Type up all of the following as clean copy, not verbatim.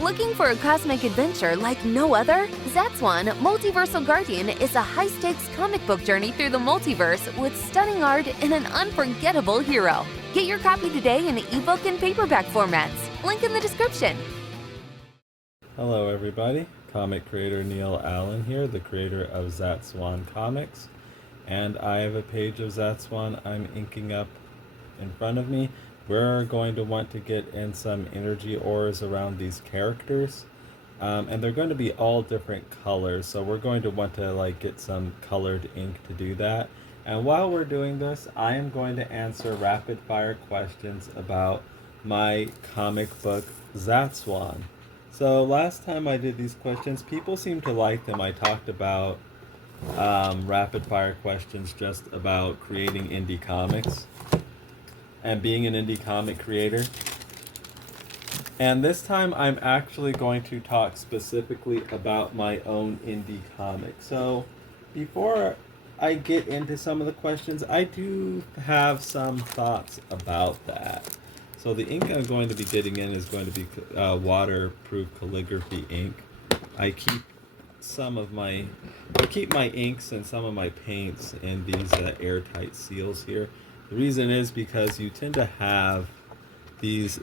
Looking for a cosmic adventure like no other? Zatswan, Multiversal Guardian is a high-stakes comic book journey through the multiverse with stunning art and an unforgettable hero. Get your copy today in ebook and paperback formats. Link in the description. Hello everybody, comic creator Neil Allen here, the creator of Zatswan Comics. And I have a page of Zatswan I'm inking up in front of me. We're going to want to get in some energy ores around these characters. And they're going to be all different colors, so we're going to want to get some colored ink to do that. And while we're doing this, I am going to answer rapid fire questions about my comic book Zatswan. So last time I did these questions, people seemed to like them. I talked about rapid fire questions just about creating indie comics and being an indie comic creator. And this time I'm actually going to talk specifically about my own indie comic. So before I get into some of the questions, I do have some thoughts about that. So the ink I'm going to be getting in is going to be waterproof calligraphy ink. I keep my inks and some of my paints in these airtight seals here. The reason is because you tend to have these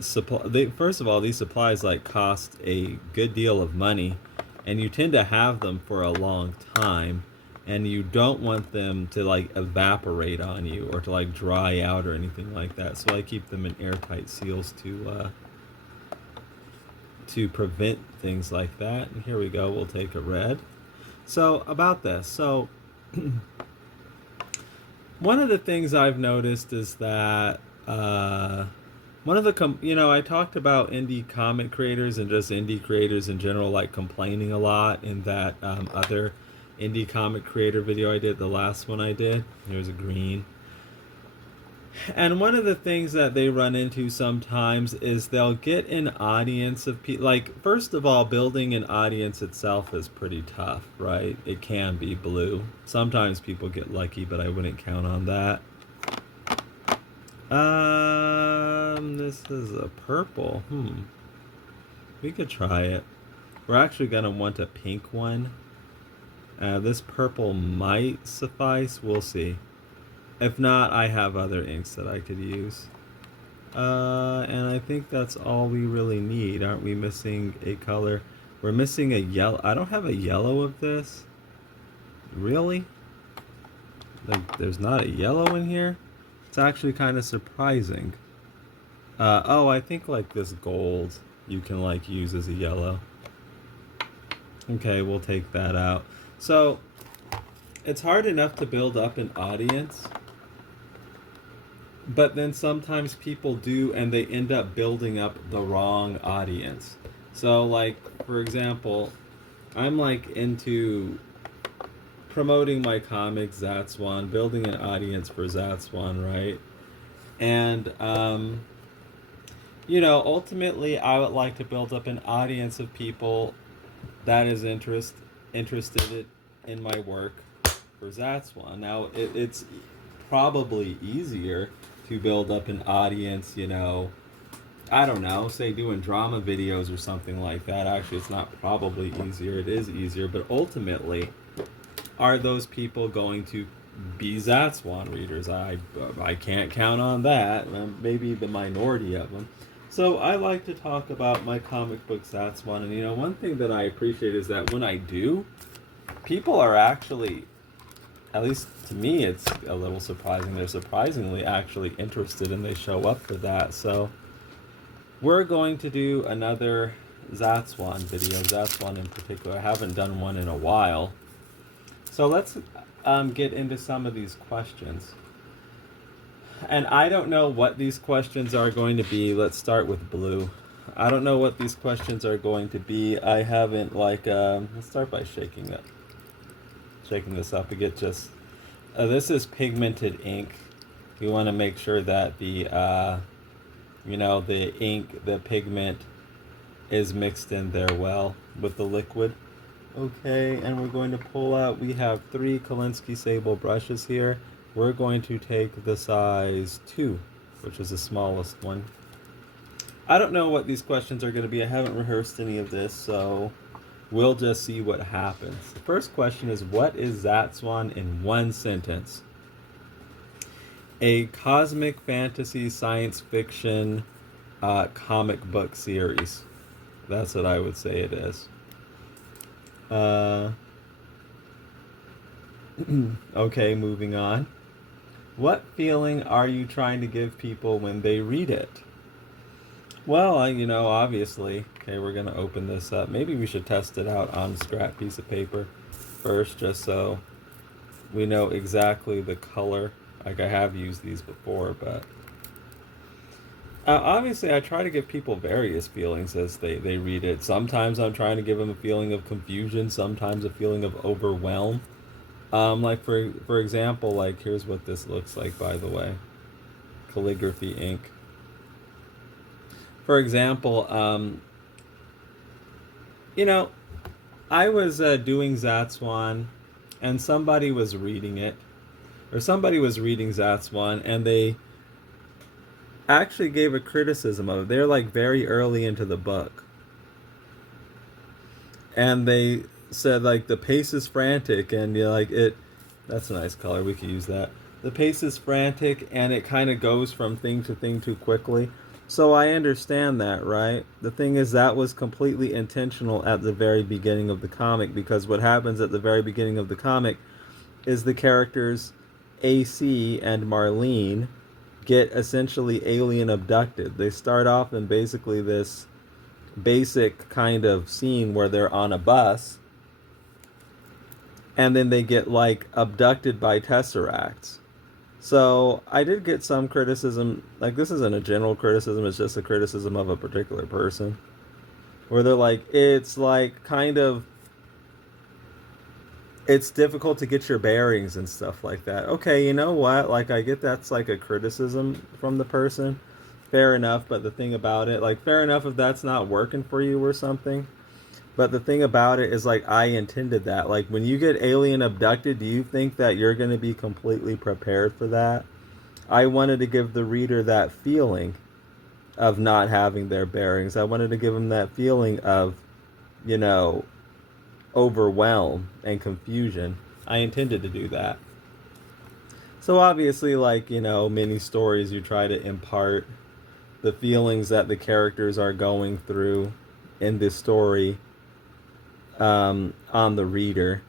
first of all, these supplies cost a good deal of money, and you tend to have them for a long time, and you don't want them to evaporate on you or to dry out or anything like that. So I keep them in airtight seals to prevent things like that. And here we go, we'll take a red. So about this, so one of the things I've noticed is that I talked about indie comic creators and just indie creators in general complaining a lot in that other indie comic creator video I did, the last one I did. Here's a green. And one of the things that they run into sometimes is they'll get an audience of people. First of all, building an audience itself is pretty tough, right? It can be blue. Sometimes people get lucky, but I wouldn't count on that. This is a purple. We could try it. We're actually gonna want a pink one. This purple might suffice. We'll see. If not, I have other inks that I could use. And I think that's all we really need. Aren't we missing a color? We're missing a yellow. I don't have a yellow of this. Really? There's not a yellow in here? It's actually kind of surprising. Oh, I think this gold you can use as a yellow. Okay, we'll take that out. So, it's hard enough to build up an audience, but then sometimes people do, and they end up building up the wrong audience. So, for example, I'm into promoting my comic Zatswan, building an audience for Zatswan, right? And ultimately I would like to build up an audience of people that is interested in my work for Zatswan. Now it's probably easier to build up an audience, I don't know, say doing drama videos or something like that. Actually, it's not probably easier, it is easier, but ultimately, are those people going to be Zatswan readers? I can't count on that. Maybe the minority of them. So I like to talk about my comic book Zatswan, and one thing that I appreciate is that when I do, people are actually, at least to me, it's a little surprising. They're surprisingly actually interested, and they show up for that. So we're going to do another Zatswan video, Zatswan in particular. I haven't done one in a while. So let's get into some of these questions. And I don't know what these questions are going to be. Let's start with blue. I don't know what these questions are going to be. I haven't let's start by shaking this up. We get just this is pigmented ink. We want to make sure that the the ink, the pigment is mixed in there well with the liquid. Okay, and we're going to pull out, we have 3 Kolinsky Sable brushes here. We're going to take the size 2, which is the smallest one. I don't know what these questions are going to be. I haven't rehearsed any of this, so we'll just see what happens. The first question is, what is Zatswan in one sentence? A cosmic fantasy science fiction comic book series. That's what I would say it is. Okay, moving on. What feeling are you trying to give people when they read it? Well, obviously. Okay, we're going to open this up. Maybe we should test it out on a scrap piece of paper first, just so we know exactly the color. Like, I have used these before, but obviously I try to give people various feelings as they read it. Sometimes I'm trying to give them a feeling of confusion, sometimes a feeling of overwhelm. Like for example, like here's what this looks like, by the way. Calligraphy ink. For example, I was doing Zatswan, and somebody was reading it, or somebody was reading Zatswan, and they actually gave a criticism of it. They're like very early into the book, and they said like the pace is frantic, and like it. That's a nice color. We could use that. The pace is frantic, and it kind of goes from thing to thing too quickly. So I understand that, right? The thing is, that was completely intentional at the very beginning of the comic, because what happens at the very beginning of the comic is the characters AC and Marlene get essentially alien abducted. They start off in basically this basic kind of scene where they're on a bus, and then they get like abducted by tesseracts. So I did get some criticism, like this isn't a general criticism, it's just a criticism of a particular person, where they're like, it's like kind of, it's difficult to get your bearings and stuff like that. Okay, you know what, like I get that's like a criticism from the person, fair enough, but the thing about it, like fair enough if that's not working for you or something, but the thing about it is like I intended that. Like when you get alien abducted, do you think that you're going to be completely prepared for that? I wanted to give the reader that feeling of not having their bearings. I wanted to give them that feeling of, overwhelm and confusion. I intended to do that. So obviously, like, many stories, you try to impart the feelings that the characters are going through in this story on the reader.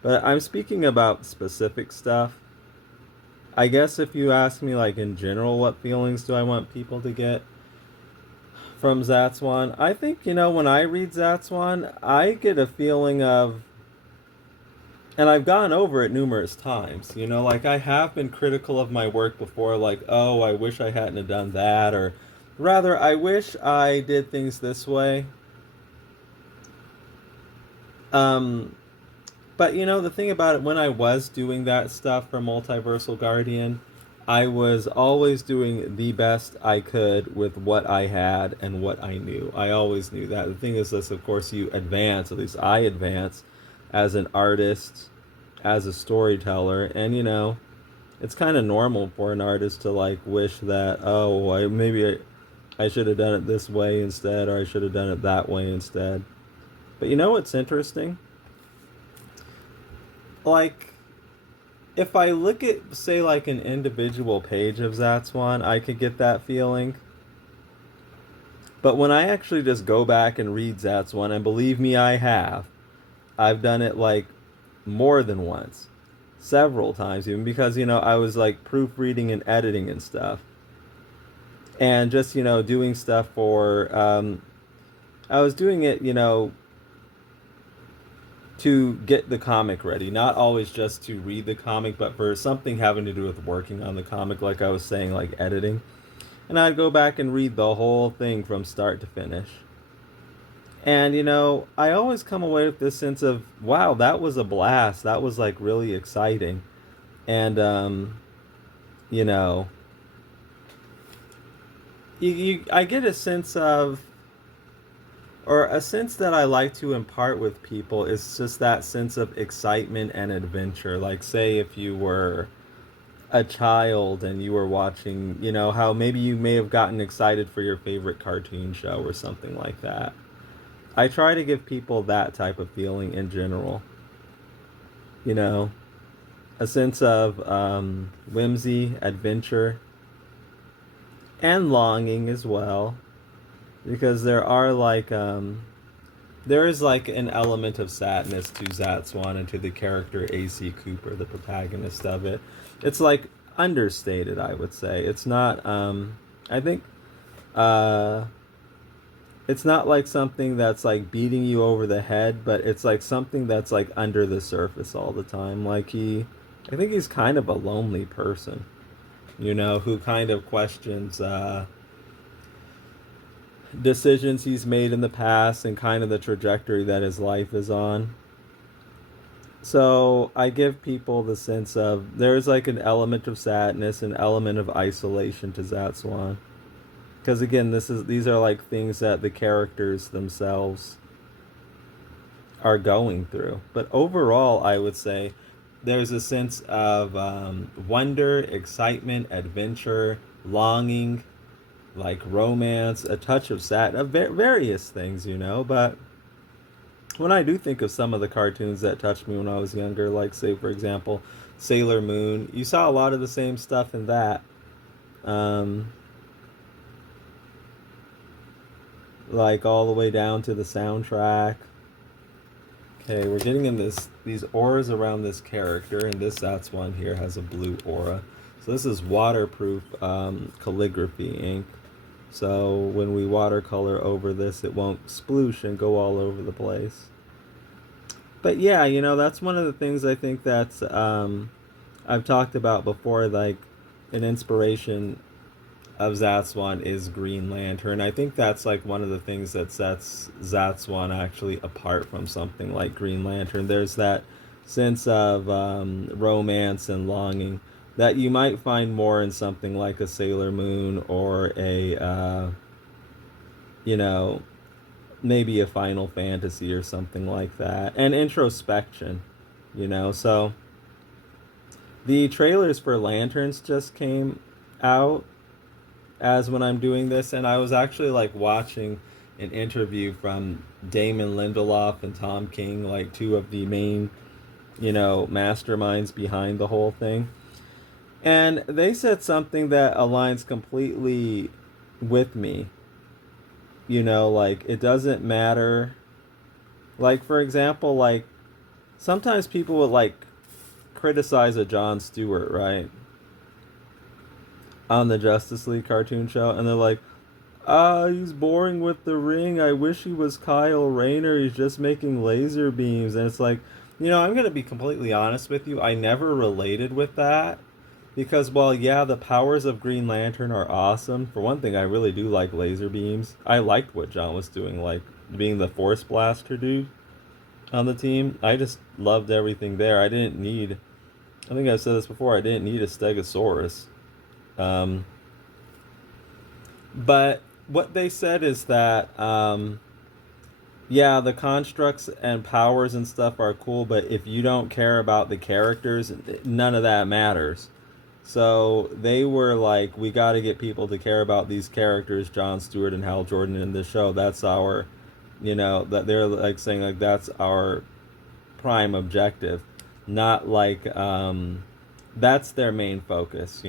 But I'm speaking about specific stuff. I guess if you ask me, like, in general, what feelings do I want people to get from Zatswan, I think, when I read Zatswan, I get a feeling of, and I've gone over it numerous times, like I have been critical of my work before, like, oh, I wish I hadn't have done that, or rather, I wish I did things this way. But the thing about it, when I was doing that stuff for Multiversal Guardian, I was always doing the best I could with what I had and what I knew. I always knew that. The thing is this, of course, you advance, at least I advance, as an artist, as a storyteller, and it's kind of normal for an artist to like wish that, oh, I should have done it this way instead, or I should have done it that way instead. But what's interesting? Like, if I look at, say, like an individual page of Zatswan, I could get that feeling. But when I actually just go back and read Zatswan, and believe me, I've done it like more than once, several times even, because I was like proofreading and editing and stuff, and just doing stuff for I was doing it to get the comic ready, not always just to read the comic, but for something having to do with working on the comic, like I was saying, like editing. And I'd go back and read the whole thing from start to finish. And I always come away with this sense of, wow, that was a blast. That was like really exciting. And you know, I get a sense of, or a sense that I like to impart with people, is just that sense of excitement and adventure. Like, say if you were a child and you were watching, how maybe you may have gotten excited for your favorite cartoon show or something like that. I try to give people that type of feeling in general. You know, a sense of whimsy, adventure, and longing as well. Because there is like an element of sadness to Zatswan and to the character AC Cooper, the protagonist of it. It's like understated, I would say. It's not I think uh it's not like something that's like beating you over the head, but it's like something that's like under the surface all the time. I think he's kind of a lonely person, who kind of questions decisions he's made in the past and kind of the trajectory that his life is on. So I give people the sense of there's like an element of sadness, an element of isolation to Zatswan. Because again, these are like things that the characters themselves are going through. But overall, I would say there's a sense of wonder, excitement, adventure, longing, like romance, a touch of various things, But when I do think of some of the cartoons that touched me when I was younger, like say for example, Sailor Moon, you saw a lot of the same stuff in that. Like all the way down to the soundtrack. Okay, we're getting in these auras around this character, and that's one here has a blue aura. So this is waterproof calligraphy ink. So when we watercolor over this, it won't sploosh and go all over the place. But yeah, that's one of the things I think that's I've talked about before, like an inspiration of Zatswan is Green Lantern. I think that's like one of the things that sets Zatswan actually apart from something like Green Lantern. There's that sense of romance and longing that you might find more in something like a Sailor Moon or maybe a Final Fantasy or something like that. And introspection, So the trailers for Lanterns just came out as when I'm doing this, and I was actually like watching an interview from Damon Lindelof and Tom King, like two of the main, masterminds behind the whole thing. And they said something that aligns completely with me. Like it doesn't matter. Like for example, like sometimes people would like criticize a Jon Stewart, right? On the Justice League cartoon show, and they're like, he's boring with the ring. I wish he was Kyle Rayner. He's just making laser beams. And it's like, I'm going to be completely honest with you. I never related with that. Because, well, yeah, the powers of Green Lantern are awesome. For one thing, I really do like laser beams. I liked what John was doing, like being the Force Blaster dude on the team. I just loved everything there. I think I've said this before, I didn't need a Stegosaurus. But what they said is that, yeah, the constructs and powers and stuff are cool, but if you don't care about the characters, none of that matters. So they were like, we got to get people to care about these characters, Jon Stewart and Hal Jordan in this show. That's our, that they're like saying like that's our prime objective, not like that's their main focus,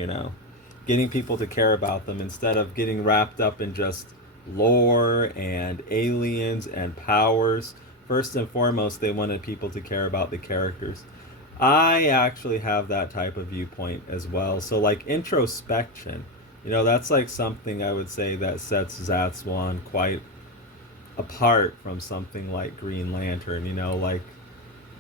getting people to care about them instead of getting wrapped up in just lore and aliens and powers. First and foremost, they wanted people to care about the characters. I actually have that type of viewpoint as well. So like introspection, that's like something I would say that sets Zatswan quite apart from something like Green Lantern. Like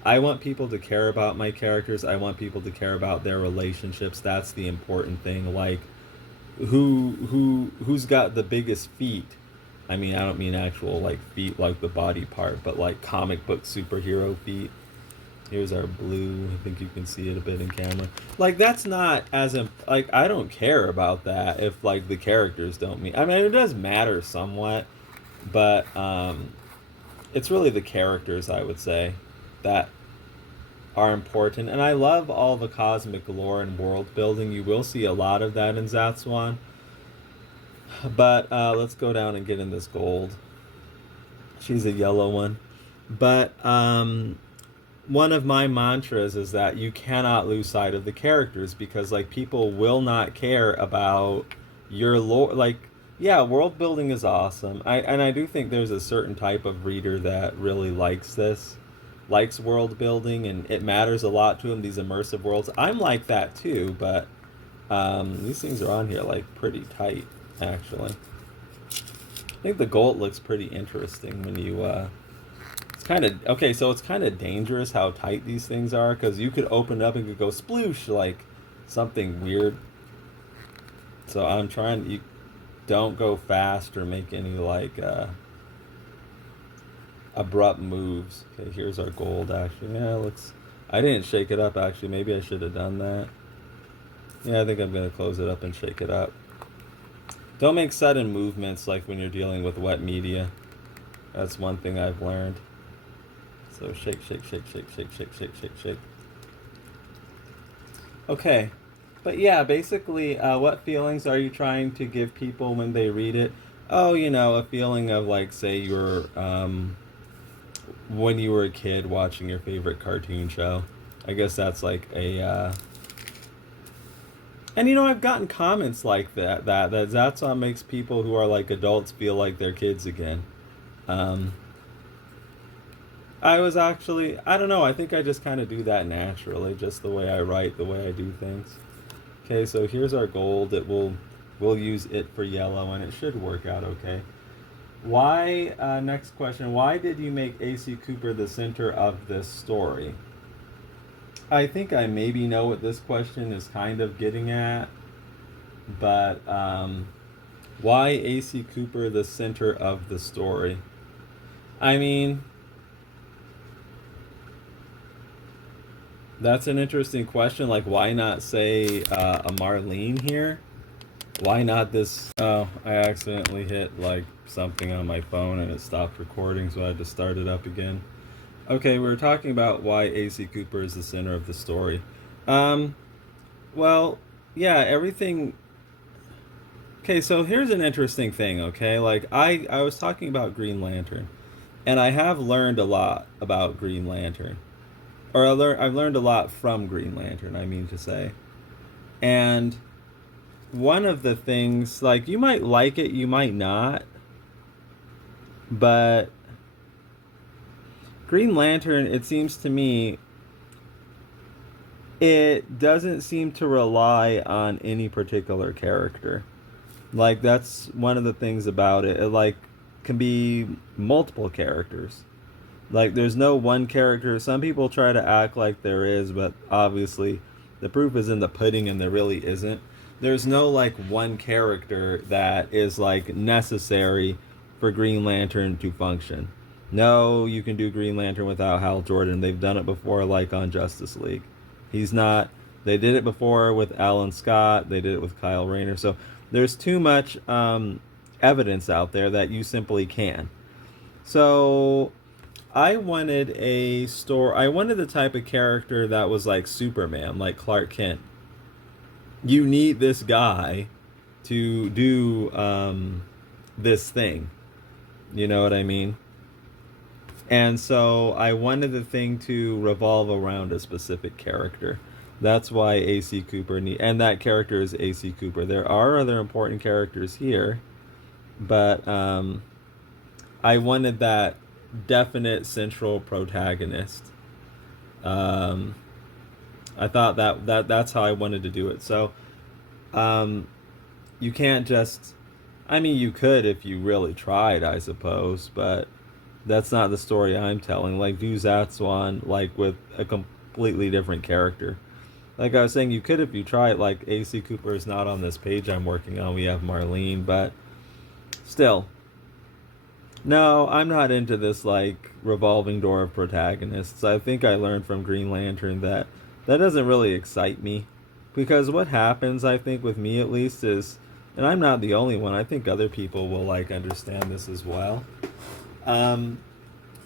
I want people to care about my characters. I want people to care about their relationships. That's the important thing. Like who's got the biggest feet? I mean, I don't mean actual like feet like the body part, but like comic book superhero feet. Here's our blue. I think you can see it a bit in camera. Like that's not like I don't care about that if like the characters don't mean. I mean, it does matter somewhat, but it's really the characters I would say that are important. And I love all the cosmic lore and world building. You will see a lot of that in Zatswan. But let's go down and get in this gold. She's a yellow one. But one of my mantras is that you cannot lose sight of the characters, because like people will not care about your lore. Like, yeah, world building is awesome. I do think there's a certain type of reader that really likes this, likes world building, and it matters a lot to them, these immersive worlds. I'm like that too, but these things are on here like pretty tight actually. I think the gold looks pretty interesting when you it's kind of okay, so it's kind of dangerous how tight these things are, because you could open it up and could go sploosh like something weird. So I'm trying, you don't go fast or make any like abrupt moves. Okay, here's our gold actually. Yeah, looks, I didn't shake it up actually, maybe I should have done that. Yeah, I think I'm gonna close it up and shake it up. Don't make sudden movements like when you're dealing with wet media. That's one thing I've learned. So shake, shake, shake, shake, shake, shake, shake, shake, shake. Okay. But yeah, basically, what feelings are you trying to give people when they read it? Oh, you know, a feeling of like, say you're, when you were a kid watching your favorite cartoon show. I guess that's like a, and you know, I've gotten comments like that Zatswan makes people who are like adults feel like they're kids again. I was actually, I don't know, I think I just kind of do that naturally, just the way I write, the way I do things. Okay, so here's our gold. We'll use it for yellow, and it should work out okay. Why, next question, why did you make A.C. Cooper the center of this story? I think I maybe know what this question is kind of getting at, but why A.C. Cooper the center of the story? I mean, that's an interesting question. Like, why not say a Marlene here? Why not this? Oh, I accidentally hit like something on my phone and it stopped recording, so I had to start it up again. Okay, we were talking about why A.C. Cooper is the center of the story. Well, yeah, everything. Okay, so here's an interesting thing, okay? Like, I was talking about Green Lantern, and I have learned a lot about Green Lantern. Or I've learned a lot from Green Lantern, I mean to say. And one of the things, like, you might like it, you might not, but Green Lantern, it seems to me, it doesn't seem to rely on any particular character. Like, that's one of the things about it. It, like, can be multiple characters. Like, there's no one character. Some people try to act like there is, but obviously the proof is in the pudding and there really isn't. There's no, like, one character that is, like, necessary for Green Lantern to function. No, you can do Green Lantern without Hal Jordan. They've done it before, like on Justice League. He's not. They did it before with Alan Scott. They did it with Kyle Rayner. So there's too much evidence out there that you simply can. So I wanted I wanted the type of character that was like Superman, like Clark Kent. You need this guy to do this thing. You know what I mean? And so I wanted the thing to revolve around a specific character. That's why A.C. Cooper and that character is A.C. Cooper. There are other important characters here, but I wanted that definite central protagonist. I thought that's how I wanted to do it. So you can't just, I mean, you could if you really tried, I suppose, but that's not the story I'm telling. Like, do Zatswan, like, with a completely different character. Like I was saying, you could if you try it. Like, A.C. Cooper is not on this page I'm working on. We have Marlene, but still. No, I'm not into this, like, revolving door of protagonists. I think I learned from Green Lantern that doesn't really excite me. Because what happens, I think, with me at least, is, and I'm not the only one, I think other people will, like, understand this as well.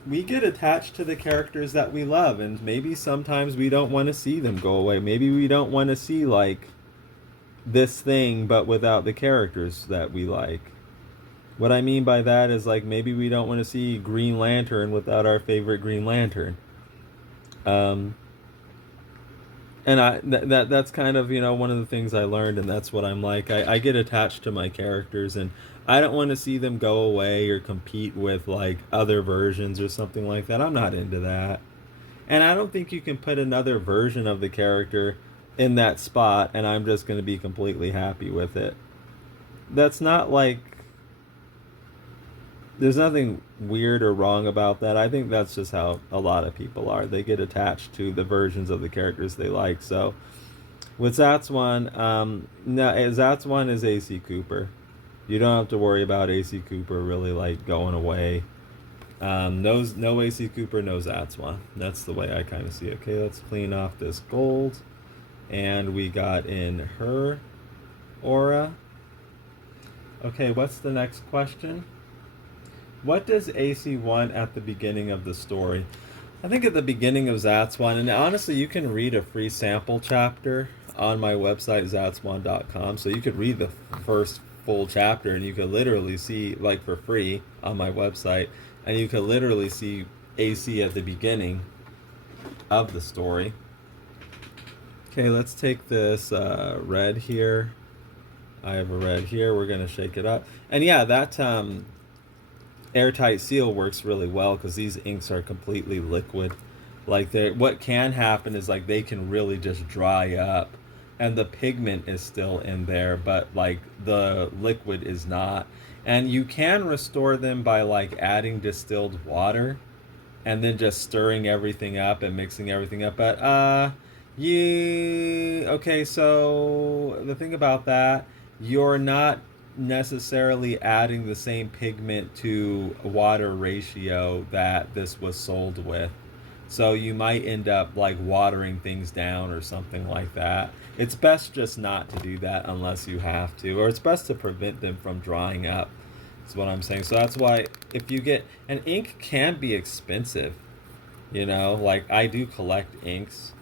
we get attached to the characters that we love, and maybe sometimes we don't want to see them go away. Maybe we don't want to see like this thing but without the characters that we like. What I mean by that is like maybe we don't want to see Green Lantern without our favorite Green Lantern. And that's kind of, you know, one of the things I learned, and that's what I'm like. I get attached to my characters, and I don't want to see them go away or compete with like other versions or something like that. I'm not into that. And I don't think you can put another version of the character in that spot and I'm just going to be completely happy with it. That's not like, there's nothing weird or wrong about that. I think that's just how a lot of people are. They get attached to the versions of the characters they like. So with Zatswan, no, Zatswan is AC Cooper. You don't have to worry about AC Cooper really like going away. No AC Cooper, no Zatswan. That's the way I kind of see it. Okay, let's clean off this gold. And we got in her aura. Okay, what's the next question? What does AC want at the beginning of the story? I think at the beginning of Zatswan, and honestly, you can read a free sample chapter on my website, zatswan.com. So you could read the first full chapter, and you could literally see, like for free on my website, and you could literally see AC at the beginning of the story. Okay, let's take this red here. I have a red here. We're going to shake it up. And yeah, that airtight seal works really well because these inks are completely liquid. Like what can happen is like they can really just dry up and the pigment is still in there, but like the liquid is not. And you can restore them by like adding distilled water and then just stirring everything up and mixing everything up. But okay, so the thing about that, you're not necessarily adding the same pigment to water ratio that this was sold with. So you might end up like watering things down or something like that. It's best just not to do that unless you have to, or it's best to prevent them from drying up, is what I'm saying. So that's why if you get, and ink can be expensive, you know, like I do collect inks.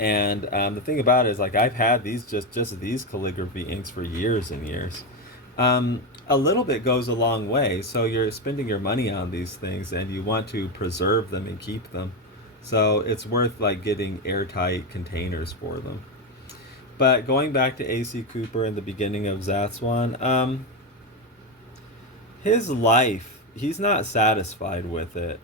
And the thing about it is, like, I've had these just these calligraphy inks for years and years. A little bit goes a long way. So you're spending your money on these things, and you want to preserve them and keep them. So it's worth like getting airtight containers for them. But going back to AC Cooper in the beginning of Zatswan, his life, he's not satisfied with it.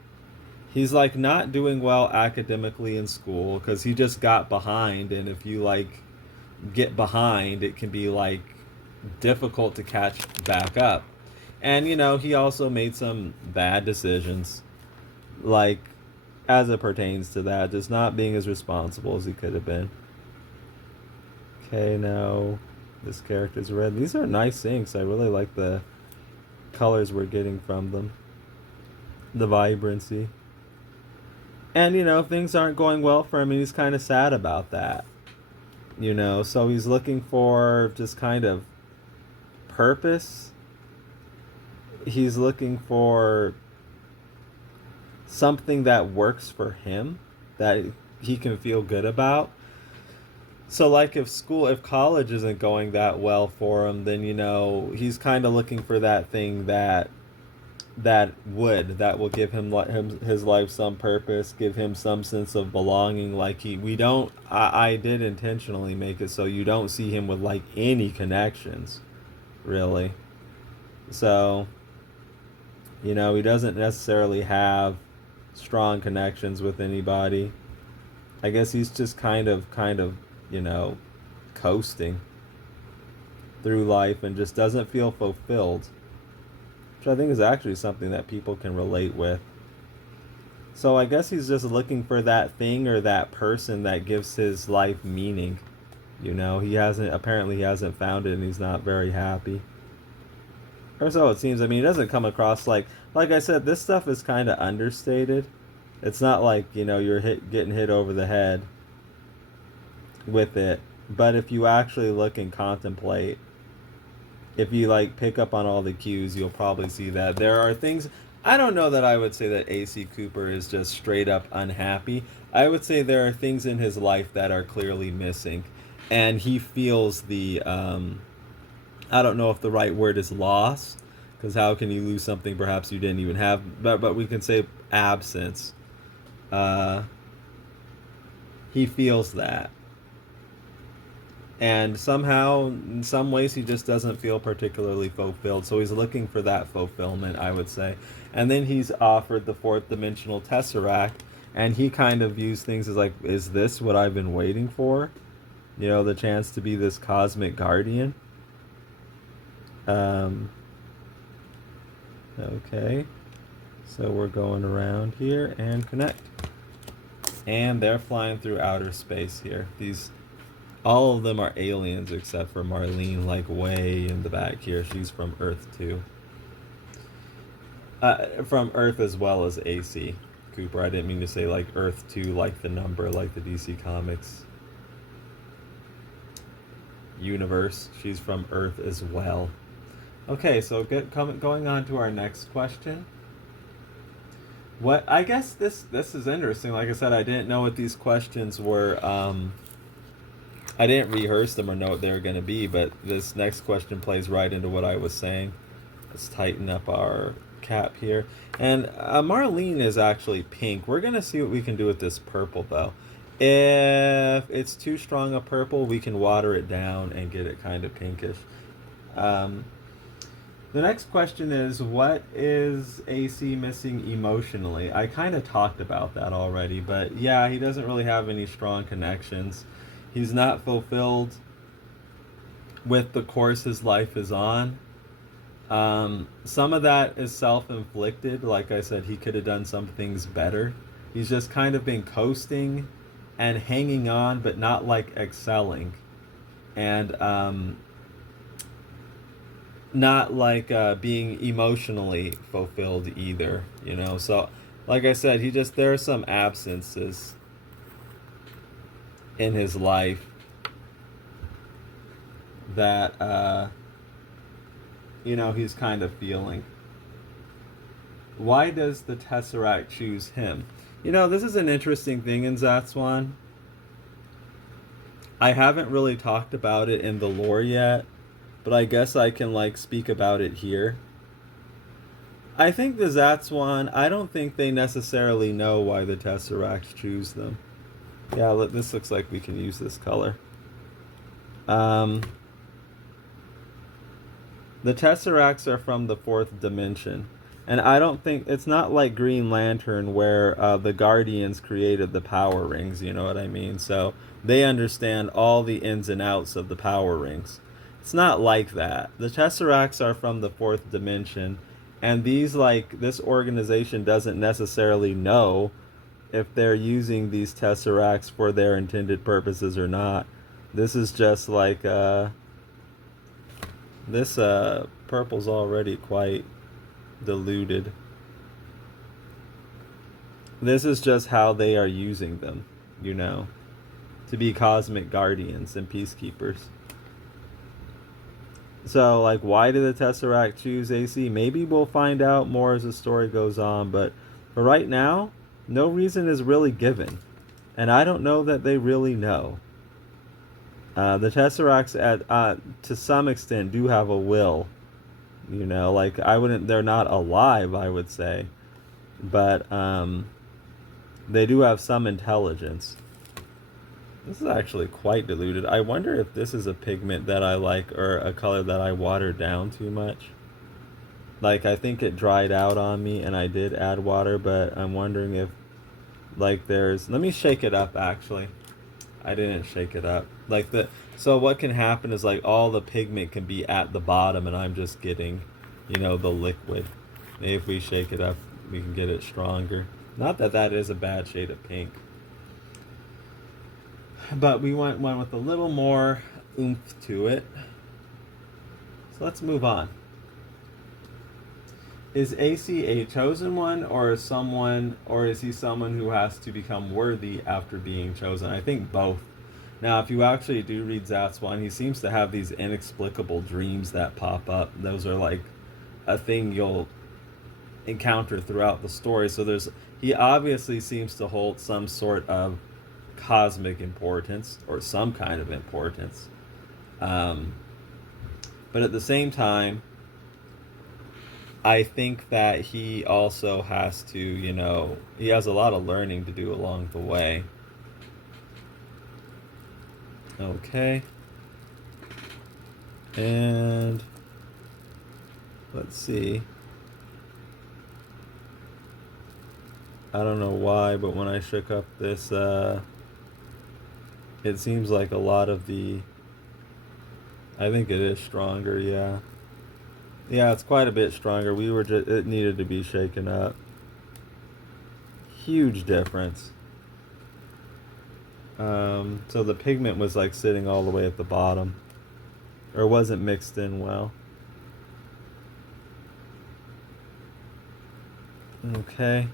He's like not doing well academically in school because he just got behind, and if you like get behind, it can be like difficult to catch back up. And you know, he also made some bad decisions, like as it pertains to that, just not being as responsible as he could have been. Okay, now this character's red. These are nice inks. I really like the colors we're getting from them, the vibrancy. And, you know, things aren't going well for him, and he's kind of sad about that. You know, so he's looking for just kind of purpose. He's looking for something that works for him, that he can feel good about. So, like, if college isn't going that well for him, then, you know, he's kind of looking for that thing that will give him his life some purpose, give him some sense of belonging. Like I did intentionally make it so you don't see him with like any connections, really. So, you know, he doesn't necessarily have strong connections with anybody. I guess he's just kind of, you know, coasting through life and just doesn't feel fulfilled, which I think is actually something that people can relate with. So I guess he's just looking for that thing or that person that gives his life meaning. You know, he hasn't found it, and he's not very happy. Or so it seems. I mean, it doesn't come across like I said, this stuff is kind of understated. It's not like, you know, you're getting hit over the head with it. But if you actually look and contemplate, if you like pick up on all the cues, you'll probably see that there are things. I don't know that I would say that AC Cooper is just straight up unhappy. I would say there are things in his life that are clearly missing, and he feels the I don't know if the right word is loss, because how can you lose something perhaps you didn't even have? But we can say absence. Uh, he feels that, and somehow, in some ways, he just doesn't feel particularly fulfilled. So he's looking for that fulfillment, I would say. And then he's offered the fourth dimensional tesseract, and he kind of views things as like, is this what I've been waiting for? You know, the chance to be this cosmic guardian. Um, okay, so we're going around here and connect. And they're flying through outer space here. All of them are aliens except for Marlene, like way in the back here. She's from Earth too. From Earth as well as AC Cooper. I didn't mean to say like Earth 2, like the number, like the DC Comics universe. She's from Earth as well. Okay, so going on to our next question. What I guess this is interesting. Like I said, I didn't know what these questions were. I didn't rehearse them or know what they were going to be, but this next question plays right into what I was saying. Let's tighten up our cap here. And Marlene is actually pink. We're going to see what we can do with this purple, though. If it's too strong a purple, we can water it down and get it kind of pinkish. The next question is, what is AC missing emotionally? I kind of talked about that already, but yeah, he doesn't really have any strong connections. He's not fulfilled with the course his life is on. Some of that is self-inflicted. Like I said, he could have done some things better. He's just kind of been coasting and hanging on, but not like excelling. And not like being emotionally fulfilled either, you know. So like I said, there are some absences in his life that you know, he's kind of feeling. Why does the tesseract choose him? You know, this is an interesting thing in Zatswan. I haven't really talked about it in the lore yet, but I guess I can like speak about it here. I think the Zatswan, I don't think they necessarily know why the tesseracts choose them. Yeah, this looks like we can use this color. The tesseracts are from the fourth dimension, and I don't think it's not like Green Lantern where the Guardians created the power rings. You know what I mean? So they understand all the ins and outs of the power rings. It's not like that. The tesseracts are from the fourth dimension, and this organization doesn't necessarily know if they're using these tesseracts for their intended purposes or not. This is just like this purple's already quite diluted. This is just how they are using them, you know, to be cosmic guardians and peacekeepers. So, like, why did the Tesseract choose AC? Maybe we'll find out more as the story goes on, but for right now, no reason is really given. And I don't know that they really know. The Tesseracts, to some extent, do have a will. You know, like, they're not alive, I would say. But, they do have some intelligence. This is actually quite diluted. I wonder if this is a pigment that I like or a color that I watered down too much. Like, I think it dried out on me and I did add water, but I'm wondering if, like, let me shake it up, actually. I didn't shake it up. So what can happen is, like, all the pigment can be at the bottom and I'm just getting, you know, the liquid. Maybe if we shake it up, we can get it stronger. Not that that is a bad shade of pink. But we went one with a little more oomph to it. So let's move on. Is AC a chosen one, or is he someone who has to become worthy after being chosen? I think both. Now, if you actually do read Zatswan, he seems to have these inexplicable dreams that pop up. Those are like a thing encounter throughout the story. So he obviously seems to hold some sort of cosmic importance or some kind of importance. But at the same time, I think that he also has to, he has a lot of learning to do along the way. Okay. And let's see. I don't know why, but when I shook up this, it seems like a lot of I think it is stronger, yeah. Yeah, it's quite a bit stronger. It needed to be shaken up. Huge difference. So the pigment was like sitting all the way at the bottom, or wasn't mixed in well. Okay.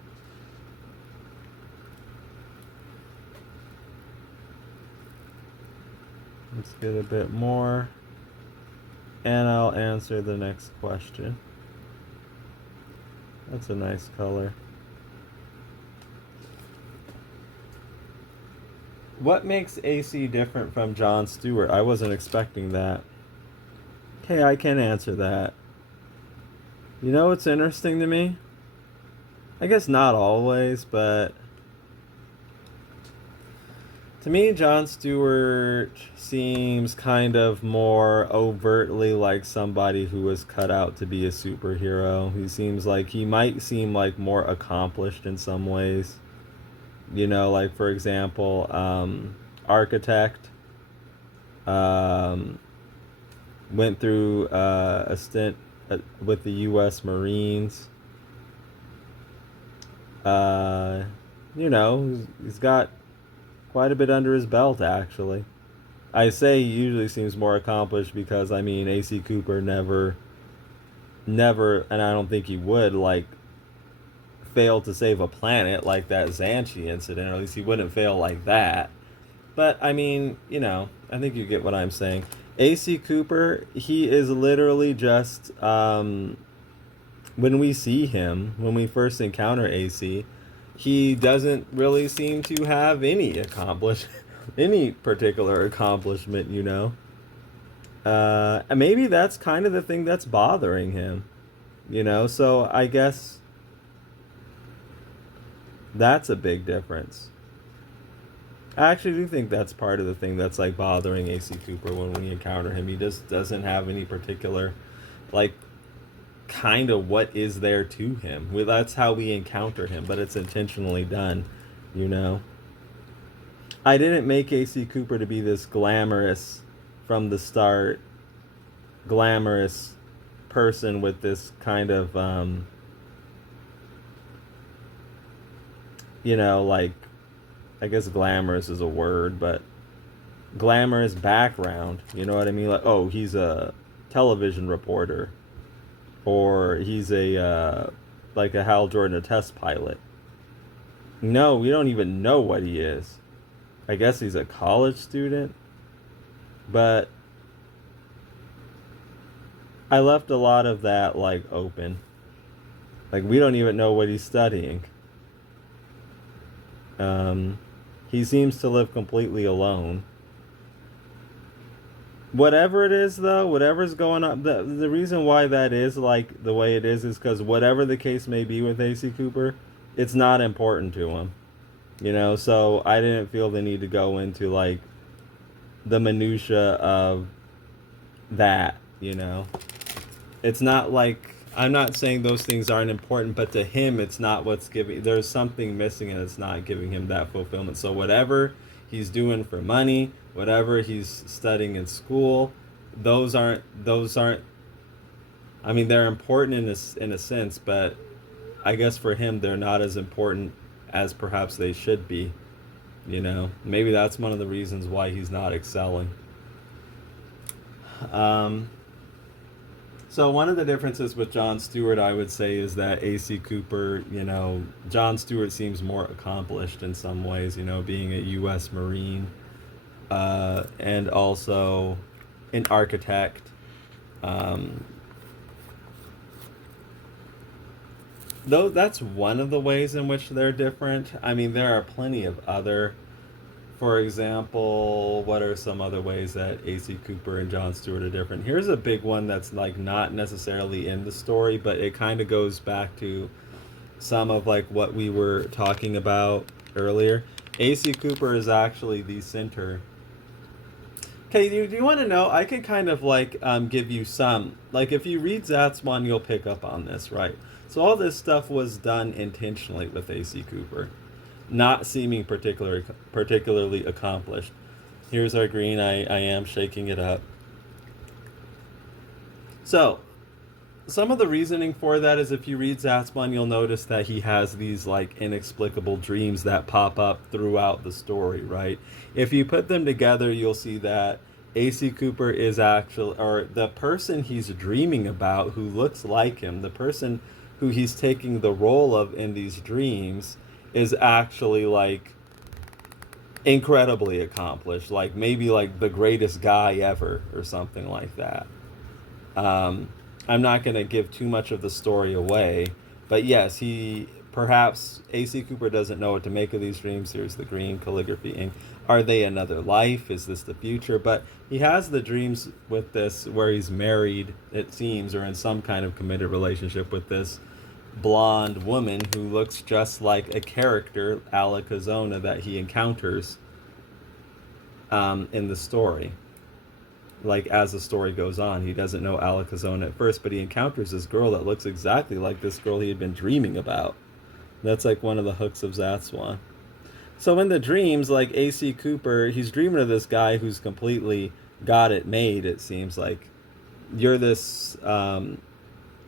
Let's get a bit more, and I'll answer the next question. That's a nice color. What makes AC different from Jon Stewart? I wasn't expecting that. Okay, I can answer that. You know what's interesting to me? I guess not always, but to me, Jon Stewart seems kind of more overtly like somebody who was cut out to be a superhero. He might seem like more accomplished in some ways. Like for example, architect, went through a stint with the U.S. Marines. He's got quite a bit under his belt, actually. I say he usually seems more accomplished because, A.C. Cooper never, and I don't think he would, fail to save a planet like that Xanchi incident, or at least he wouldn't fail like that. But, I think you get what I'm saying. A.C. Cooper, he is literally just, when we first encounter AC, he doesn't really seem to have any particular accomplishment, And maybe that's kind of the thing that's bothering him, So I guess that's a big difference. I actually do think that's part of the thing that's bothering AC Cooper when we encounter him. He just doesn't have any particular kind of what is there to him. That's how we encounter him, but it's intentionally done, I didn't make AC Cooper to be this glamorous from the start, glamorous person with this kind of I guess glamorous is a word, but glamorous background, you know what I mean? He's a television reporter, or he's a Hal Jordan, a test pilot. No, we don't even know what he is. I guess he's a college student, but I left a lot of that open. We don't even know what he's studying. He seems to live completely alone. Whatever it is, though, whatever's going on, the reason why that is the way it is because whatever the case may be with AC Cooper, it's not important to him. So I didn't feel the need to go into the minutia of that, It's not I'm not saying those things aren't important, but to him, it's not what's giving. There's something missing, and it's not giving him that fulfillment. So whatever he's doing for money, whatever he's studying in school, those aren't. They're important in a sense, but I guess for him, they're not as important as perhaps they should be. Maybe that's one of the reasons why he's not excelling. So one of the differences with Jon Stewart, I would say, is that AC Cooper, Jon Stewart seems more accomplished in some ways, being a U.S. Marine, and also an architect. though that's one of the ways in which they're different. I mean, there are plenty of other. For example, what are some other ways that AC Cooper and Jon Stewart are different? Here's a big one that's like not necessarily in the story, but it kind of goes back to some of like what we were talking about earlier. AC Cooper is actually the center. Okay, do you want to know? I can kind of like give you some. Like, if you read Zatswan, you'll pick up on this, right? So, all this stuff was done intentionally with AC Cooper, not seeming particularly accomplished. Here's our green. I am shaking it up. So, some of the reasoning for that is if you read Zatsman, you'll notice that he has these like inexplicable dreams that pop up throughout the story, right? If you put them together, you'll see that AC Cooper is actually, or the person he's dreaming about who looks like him, the person who he's taking the role of in these dreams, is actually like incredibly accomplished, like maybe like the greatest guy ever or something like that. Um, I'm not going to give too much of the story away, but yes, he perhaps AC Cooper doesn't know what to make of these dreams. Here's the green calligraphy ink. Are they another life? Is this the future? But he has the dreams with this where he's married, it seems, or in some kind of committed relationship with this blonde woman who looks just like a character, Ala Kazona, that he encounters in the story. Like, as the story goes on, he doesn't know Alakazone at first, but he encounters this girl that looks exactly like this girl he had been dreaming about. That's like one of the hooks of Zatswan. So in the dreams, like AC Cooper, he's dreaming of this guy who's completely got it made. It seems like you're this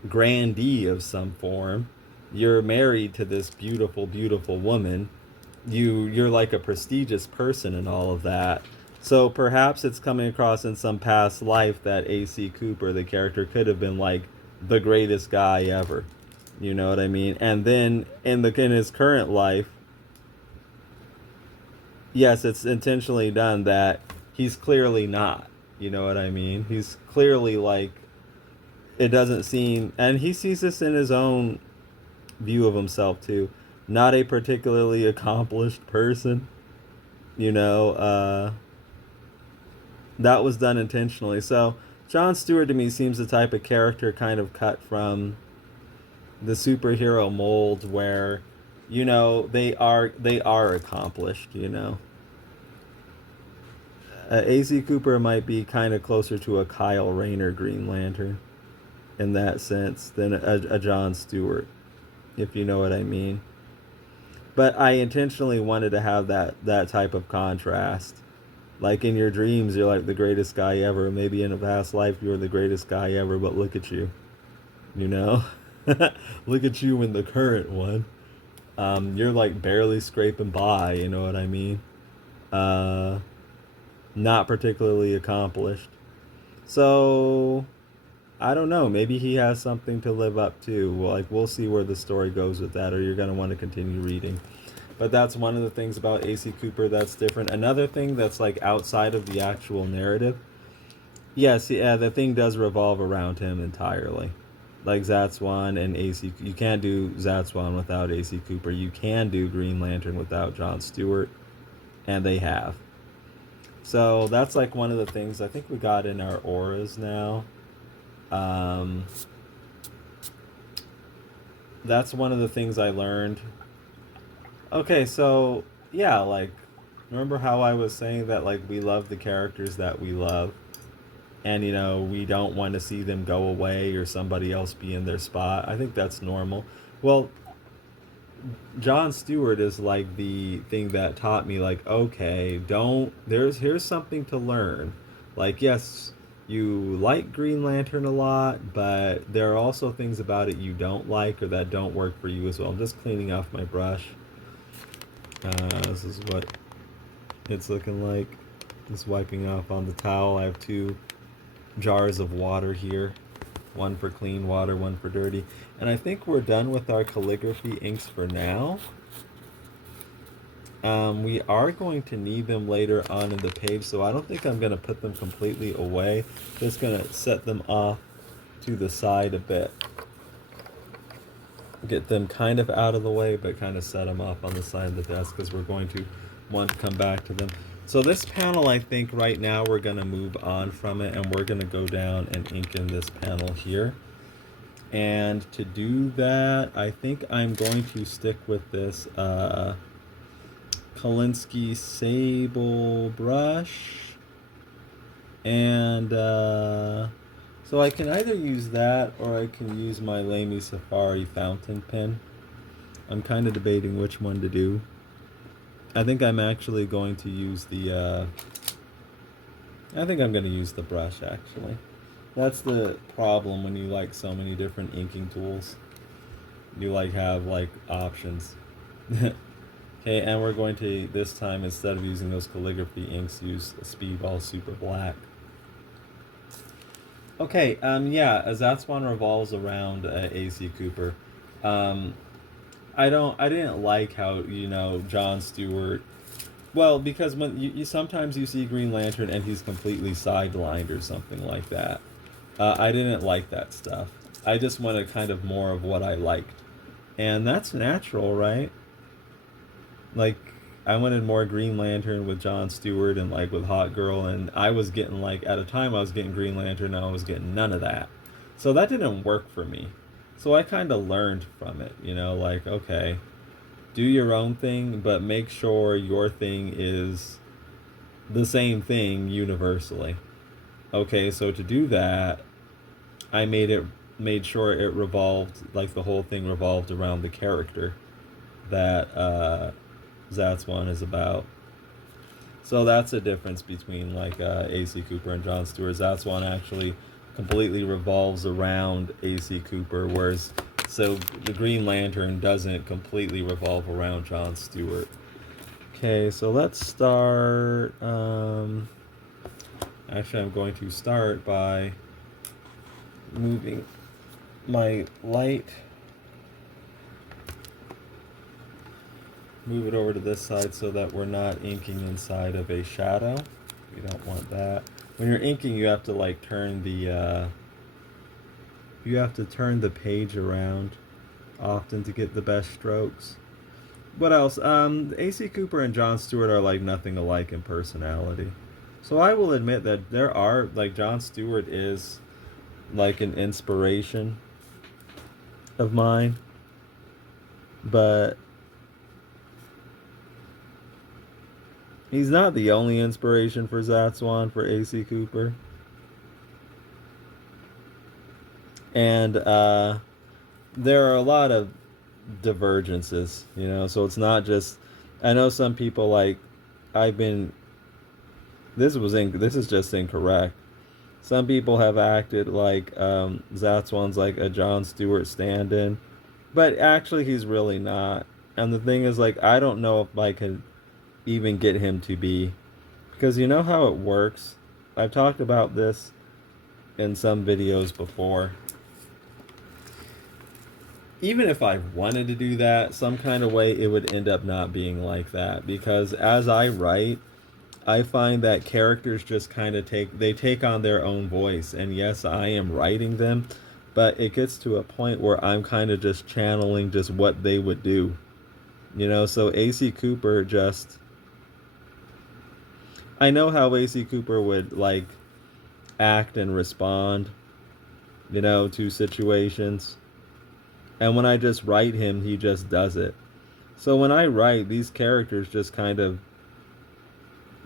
grandee of some form. You're married to this beautiful, beautiful woman. You're like a prestigious person and all of that. So perhaps it's coming across in some past life that AC Cooper, the character, could have been like the greatest guy ever. You know what I mean? And then in his current life, yes, it's intentionally done that he's clearly not. You know what I mean? He's clearly like, it doesn't seem, and he sees this in his own view of himself too. Not a particularly accomplished person. You know, that was done intentionally. So Jon Stewart to me seems the type of character kind of cut from the superhero mold where, you know, they are accomplished, you know. AC Cooper might be kind of closer to a Kyle Rayner Green Lantern in that sense than a Jon Stewart, if you know what I mean. But I intentionally wanted to have that type of contrast. Like, in your dreams, you're like the greatest guy ever. Maybe in a past life, you were the greatest guy ever, but look at you. You know? Look at you in the current one. You're like barely scraping by, you know what I mean? Not particularly accomplished. So, I don't know. Maybe he has something to live up to. Like, we'll see where the story goes with that, or you're going to want to continue reading. But that's one of the things about AC Cooper that's different. Another thing that's like outside of the actual narrative. Yes, yeah, the thing does revolve around him entirely. Like Zatswan and AC, you can't do Zatswan without AC Cooper. You can do Green Lantern without Jon Stewart, and they have. So that's like one of the things I think we got in our auras now. That's one of the things I learned. Okay, so yeah, like, remember how I was saying that like we love the characters that we love, and you know we don't want to see them go away or somebody else be in their spot. I think that's normal. Well, Jon Stewart is like the thing that taught me like, okay, don't, here's something to learn. Like, yes, you like Green Lantern a lot, but there are also things about it you don't like or that don't work for you as well. I'm just cleaning off my brush. This is what it's looking like. Just wiping off on the towel. I have 2 jars of water here. One for clean water, one for dirty. And I think we're done with our calligraphy inks for now. We are going to need them later on in the page, so I don't think I'm going to put them completely away. Just going to set them off to the side a bit. get them kind of out of the way, but kind of set them up on the side of the desk because we're going to want to come back to them. So this panel, I think right now we're going to move on from it, and we're going to go down and ink in this panel here. And to do that, I think I'm going to stick with this Kolinsky Sable brush. And so I can either use that or I can use my Lamy Safari fountain pen. I'm kind of debating which one to do. I think I'm actually going to use the I think I'm going to use the brush, actually. That's the problem when you like so many different inking tools. You like have like options. Okay, and we're going to, this time, instead of using those calligraphy inks, use a Speedball Super Black. Okay, yeah, Zatswan revolves around A.C. Cooper. I didn't like how, you know, Jon Stewart, well, because when you sometimes you see Green Lantern and he's completely sidelined or something like that. I didn't like that stuff. I just wanted kind of more of what I liked. And that's natural, right? Like, I wanted more Green Lantern with Jon Stewart and like with Hot Girl, and I was getting like, at a time I was getting Green Lantern and I was getting none of that. So that didn't work for me. So I kind of learned from it, you know, like, okay, do your own thing, but make sure your thing is the same thing universally. Okay, so to do that, I made sure it revolved, like the whole thing revolved around the character that Zatswan is about. So that's a difference between like A.C. Cooper and Jon Stewart. Zatswan actually completely revolves around A.C. Cooper, whereas so the Green Lantern doesn't completely revolve around Jon Stewart. Okay, so let's start. Actually, I'm going to start by moving my light. Move it over to this side so that we're not inking inside of a shadow. We don't want that. When you're inking, you have to like turn the page around often to get the best strokes. What else? A.C. Cooper and Jon Stewart are like nothing alike in personality. So I will admit that there are, like, Jon Stewart is like an inspiration of mine, but he's not the only inspiration for Zatswan for A.C. Cooper. And there are a lot of divergences, you know, so it's not just, I know some people like, this is just incorrect. Some people have acted like Zatswan's like a Jon Stewart stand-in, but actually he's really not. And the thing is, like, I don't know if I could even get him to be, because you know how it works. I've talked about this in some videos before. Even if I wanted to do that some kind of way, it would end up not being like that, because as I write, I find that characters just kind of take on their own voice. And yes, I am writing them, but it gets to a point where I'm kind of just channeling just what they would do. You know, so A.C. Cooper just, I know how A.C. Cooper would like act and respond, you know, to situations. And when I just write him, he just does it. So when I write, these characters just kind of,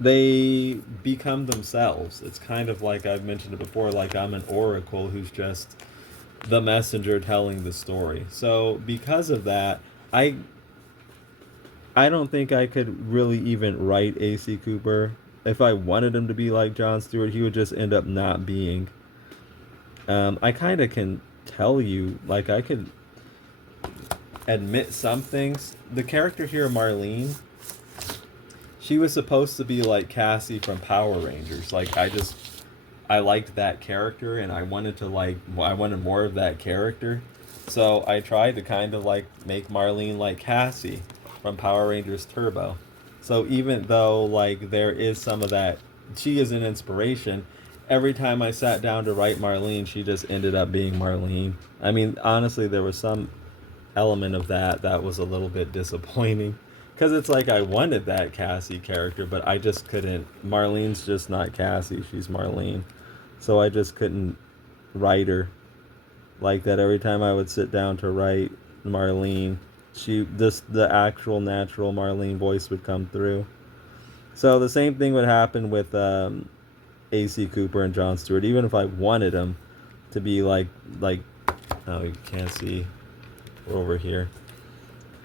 they become themselves. It's kind of like I've mentioned it before, like I'm an oracle who's just the messenger telling the story. So because of that, I don't think I could really even write A.C. Cooper. If I wanted him to be like Jon Stewart, he would just end up not being. I kind of can tell you, like, I could admit some things. The character here, Marlene, she was supposed to be like Cassie from Power Rangers. Like, I liked that character, and I wanted more of that character. So I tried to kind of like make Marlene like Cassie from Power Rangers Turbo. So even though like there is some of that, she is an inspiration, every time I sat down to write Marlene, she just ended up being Marlene. I mean, honestly, there was some element of that was a little bit disappointing. Because it's like I wanted that Cassie character, but I just couldn't. Marlene's just not Cassie, she's Marlene. So I just couldn't write her like that. Every time I would sit down to write Marlene, the actual natural Marlene voice would come through. So the same thing would happen with AC Cooper and Jon Stewart. Even if I wanted them to be like oh, you can't see, we're over here.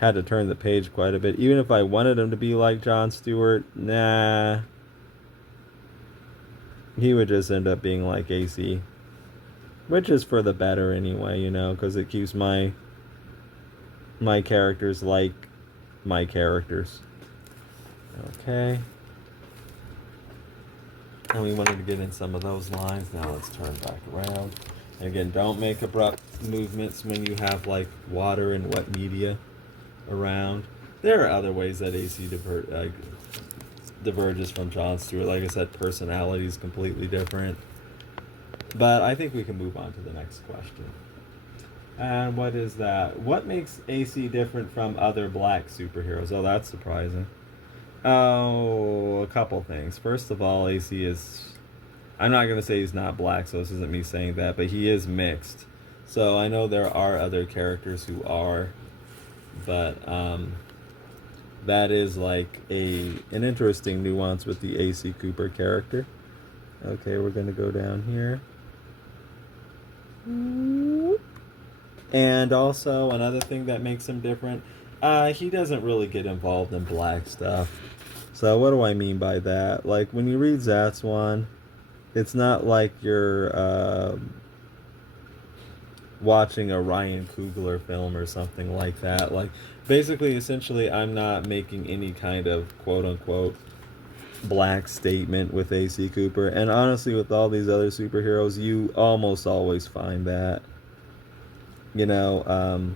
Had to turn the page quite a bit. Even if I wanted him to be like Jon Stewart, nah, he would just end up being like AC, which is for the better anyway, you know, because it keeps my characters like my characters. Okay. And we wanted to get in some of those lines. Now let's turn back around. And again, don't make abrupt movements when you have like water and wet media around. There are other ways that AC diverges from Jon Stewart. Like I said, personality is completely different. But I think we can move on to the next question. And what is that? What makes AC different from other black superheroes? Oh, that's surprising. Oh, a couple things. First of all, AC is... I'm not going to say he's not black, so this isn't me saying that, but he is mixed. So I know there are other characters who are, but that is like an interesting nuance with the AC Cooper character. Okay, we're going to go down here. And also, another thing that makes him different, he doesn't really get involved in black stuff. So what do I mean by that? Like, when you read Zatswan, it's not like you're watching a Ryan Coogler film or something like that. Like, basically, essentially, I'm not making any kind of quote-unquote black statement with AC Cooper. And honestly, with all these other superheroes, you almost always find that. You know,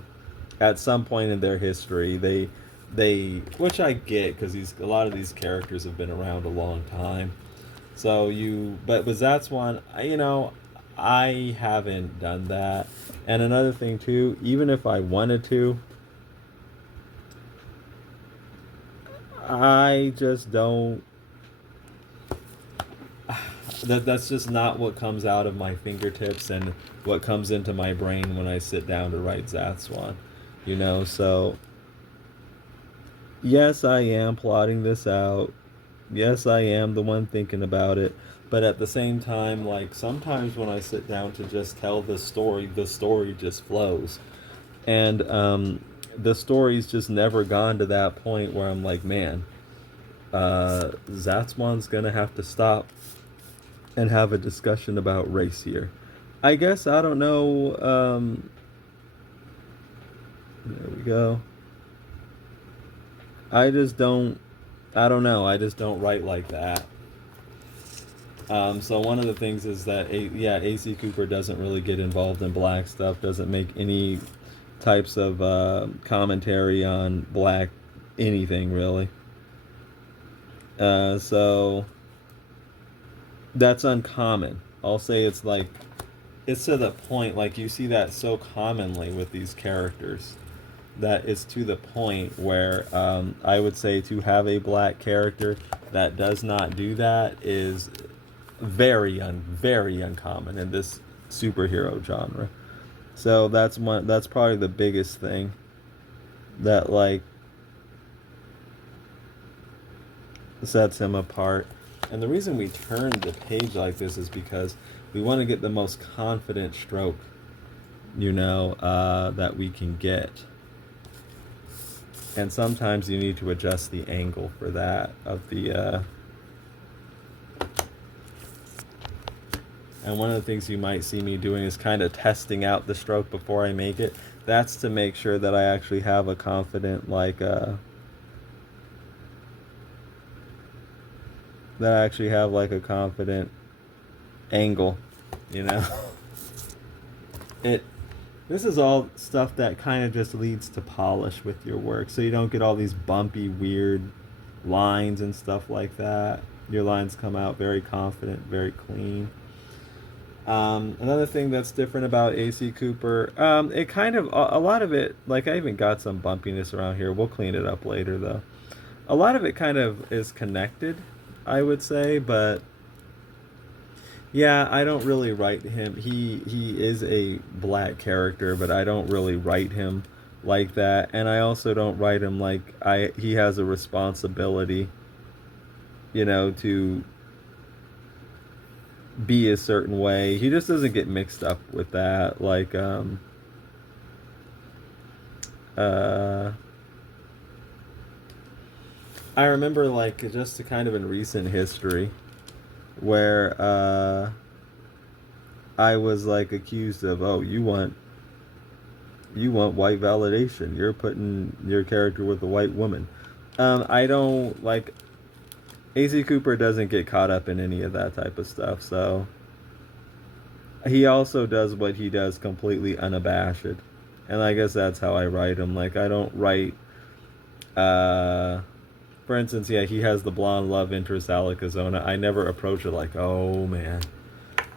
at some point in their history, they which I get, because a lot of these characters have been around a long time. So but with Zatswan, you know, I haven't done that. And another thing too, even if I wanted to, I just don't. That's just not what comes out of my fingertips and what comes into my brain when I sit down to write Zatswan. You know, so yes, I am plotting this out. Yes, I am the one thinking about it. But at the same time, like, sometimes when I sit down to just tell the story just flows. And the story's just never gone to that point where I'm like, man, Zatswan's gonna have to stop and have a discussion about race here. I guess, I don't know, there we go. I don't know, I just don't write like that. So one of the things is that, AC Cooper doesn't really get involved in black stuff, doesn't make any types of commentary on black anything, really. So that's uncommon. I'll say it's to the point, like you see that so commonly with these characters, that it's to the point where I would say to have a black character that does not do that is very uncommon in this superhero genre. So that's probably the biggest thing that like sets him apart. And the reason we turn the page like this is because we want to get the most confident stroke, you know, that we can get. And sometimes you need to adjust the angle for that of the and one of the things you might see me doing is kind of testing out the stroke before I make it. That's to make sure that I actually have a confident, a confident angle, you know. This is all stuff that kind of just leads to polish with your work, so you don't get all these bumpy, weird lines and stuff like that. Your lines come out very confident, very clean. Another thing that's different about AC Cooper, it kind of a lot of it, like I even got some bumpiness around here. We'll clean it up later though. A lot of it kind of is connected, I would say, but yeah, I don't really write him. He is a black character, but I don't really write him like that, and I also don't write him like I he has a responsibility, to be a certain way. He just doesn't get mixed up with that. Like uh I remember like just kind of in recent history where I was like accused of, oh, you want white validation. You're putting your character with a white woman. I don't like AC Cooper doesn't get caught up in any of that type of stuff. So he also does what he does completely unabashed. And I guess that's how I write him. Like I don't write for instance, yeah, he has the blonde love interest Alakazona. I never approach it like, oh man,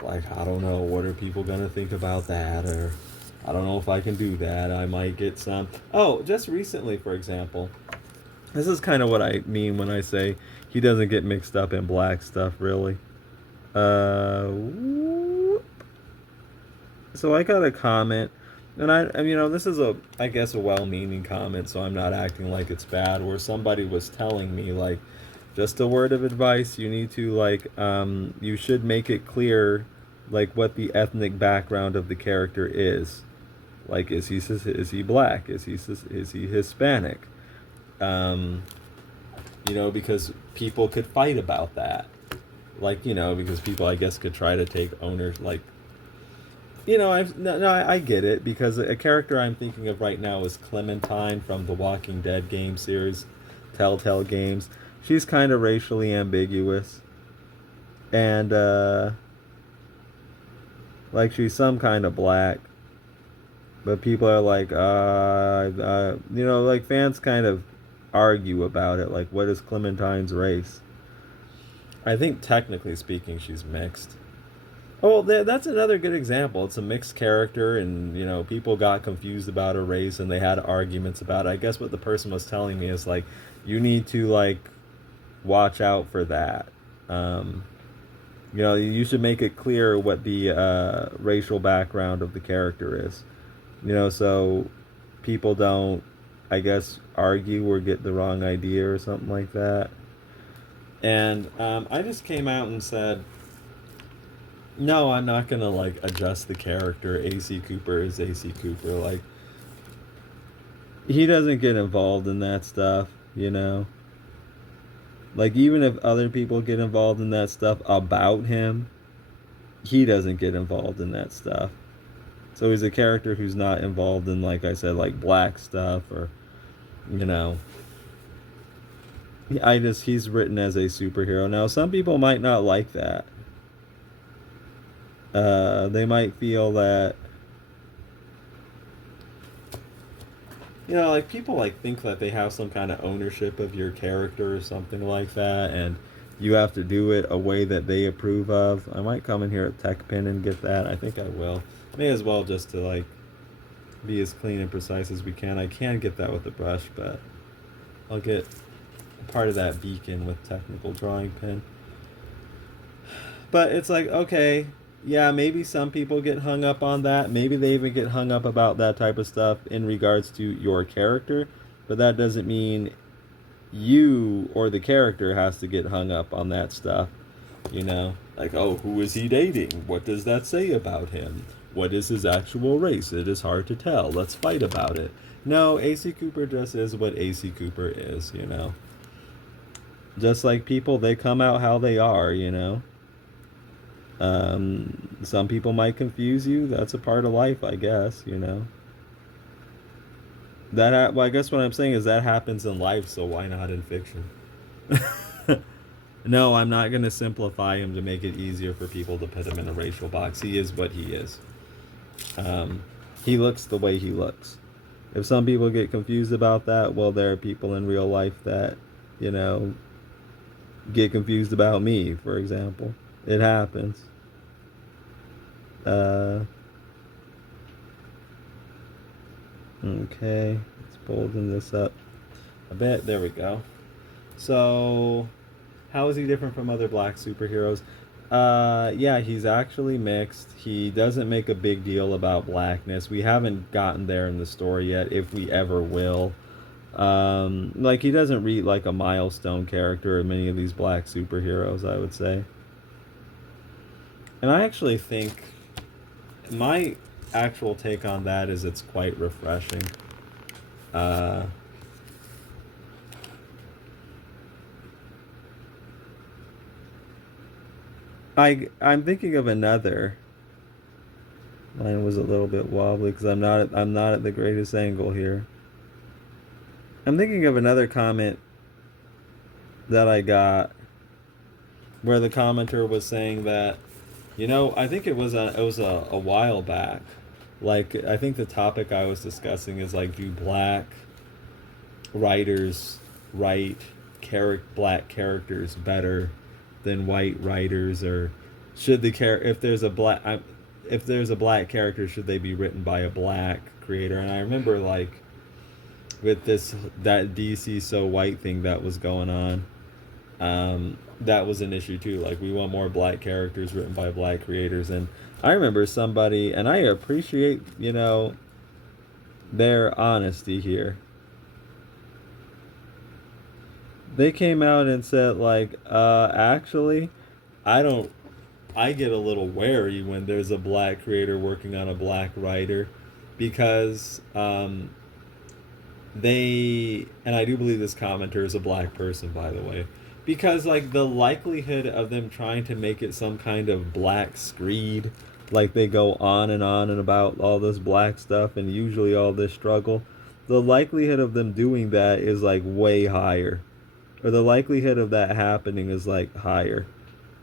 like I don't know, what are people gonna think about that, or I don't know if I can do that. I might get some. Oh, just recently, for example, this is kind of what I mean when I say he doesn't get mixed up in black stuff, really. So I got a comment, and this is I guess, a well-meaning comment, so I'm not acting like it's bad. Where somebody was telling me, like, just a word of advice: you need to you should make it clear, like, what the ethnic background of the character is. Like, is he black? Is he Hispanic? Because people could fight about that. Like, because people, I guess, could try to take owners, like, I get it, because a character I'm thinking of right now is Clementine from the Walking Dead game series, Telltale Games. She's kind of racially ambiguous, and like she's some kind of black, but people are like, like fans kind of argue about it, like what is Clementine's race? I think technically speaking, she's mixed. Oh, that's another good example. It's a mixed character, and people got confused about her race, and they had arguments about it. I guess what the person was telling me is like, you need to like watch out for that. You should make it clear what the racial background of the character is. So people don't, I guess, argue or get the wrong idea or something like that. And I just came out and said, no, I'm not gonna like adjust the character. AC Cooper is AC Cooper. Like, he doesn't get involved in that stuff, Like, even if other people get involved in that stuff about him, he doesn't get involved in that stuff. So he's a character who's not involved in, like I said, like black stuff, or he's written as a superhero. Now, some people might not like that. They might feel that, like people like think that they have some kind of ownership of your character or something like that, and you have to do it a way that they approve of. I might come in here at TechPin and get that. I think I will. May as well, just to like be as clean and precise as we can. I can get that with the brush, but I'll get part of that beacon with technical drawing pen. But it's like, okay, yeah, maybe some people get hung up on that. Maybe they even get hung up about that type of stuff in regards to your character. But that doesn't mean you or the character has to get hung up on that stuff. Like, oh, who is he dating? What does that say about him? What is his actual race? It is hard to tell. Let's fight about it. No, AC Cooper just is what AC Cooper is, Just like people, they come out how they are, Some people might confuse you. That's a part of life, I guess, Well, I guess what I'm saying is that happens in life, so why not in fiction? No, I'm not going to simplify him to make it easier for people to put him in a racial box. He is what he is. He looks the way he looks. If some people get confused about that, well, there are people in real life that, get confused about me, for example. It happens. Okay, let's bolden this up a bit. There we go. So, how is he different from other black superheroes? Yeah, he's actually mixed. He doesn't make a big deal about blackness. We haven't gotten there in the story yet, if we ever will. Like, he doesn't read like a milestone character in many of these black superheroes, I would say. And I actually think my actual take on that is it's quite refreshing. Uh, I'm thinking of another. Mine was a little bit wobbly because I'm not at the greatest angle here. I'm thinking of another comment that I got where the commenter was saying that, I think it was a while back. Like, I think the topic I was discussing is like, do black writers write black characters better than white writers, or should if there's a black character, should they be written by a black creator? And I remember, like, with that DC so white thing that was going on, that was an issue too. Like, we want more black characters written by black creators. And I remember somebody, and I appreciate, their honesty here. They came out and said, like, actually, I get a little wary when there's a black creator working on a black writer, because and I do believe this commenter is a black person, by the way, because, like, the likelihood of them trying to make it some kind of black screed, like they go on and about all this black stuff and usually all this struggle, the likelihood of them doing that is like way higher, or the likelihood of that happening is like higher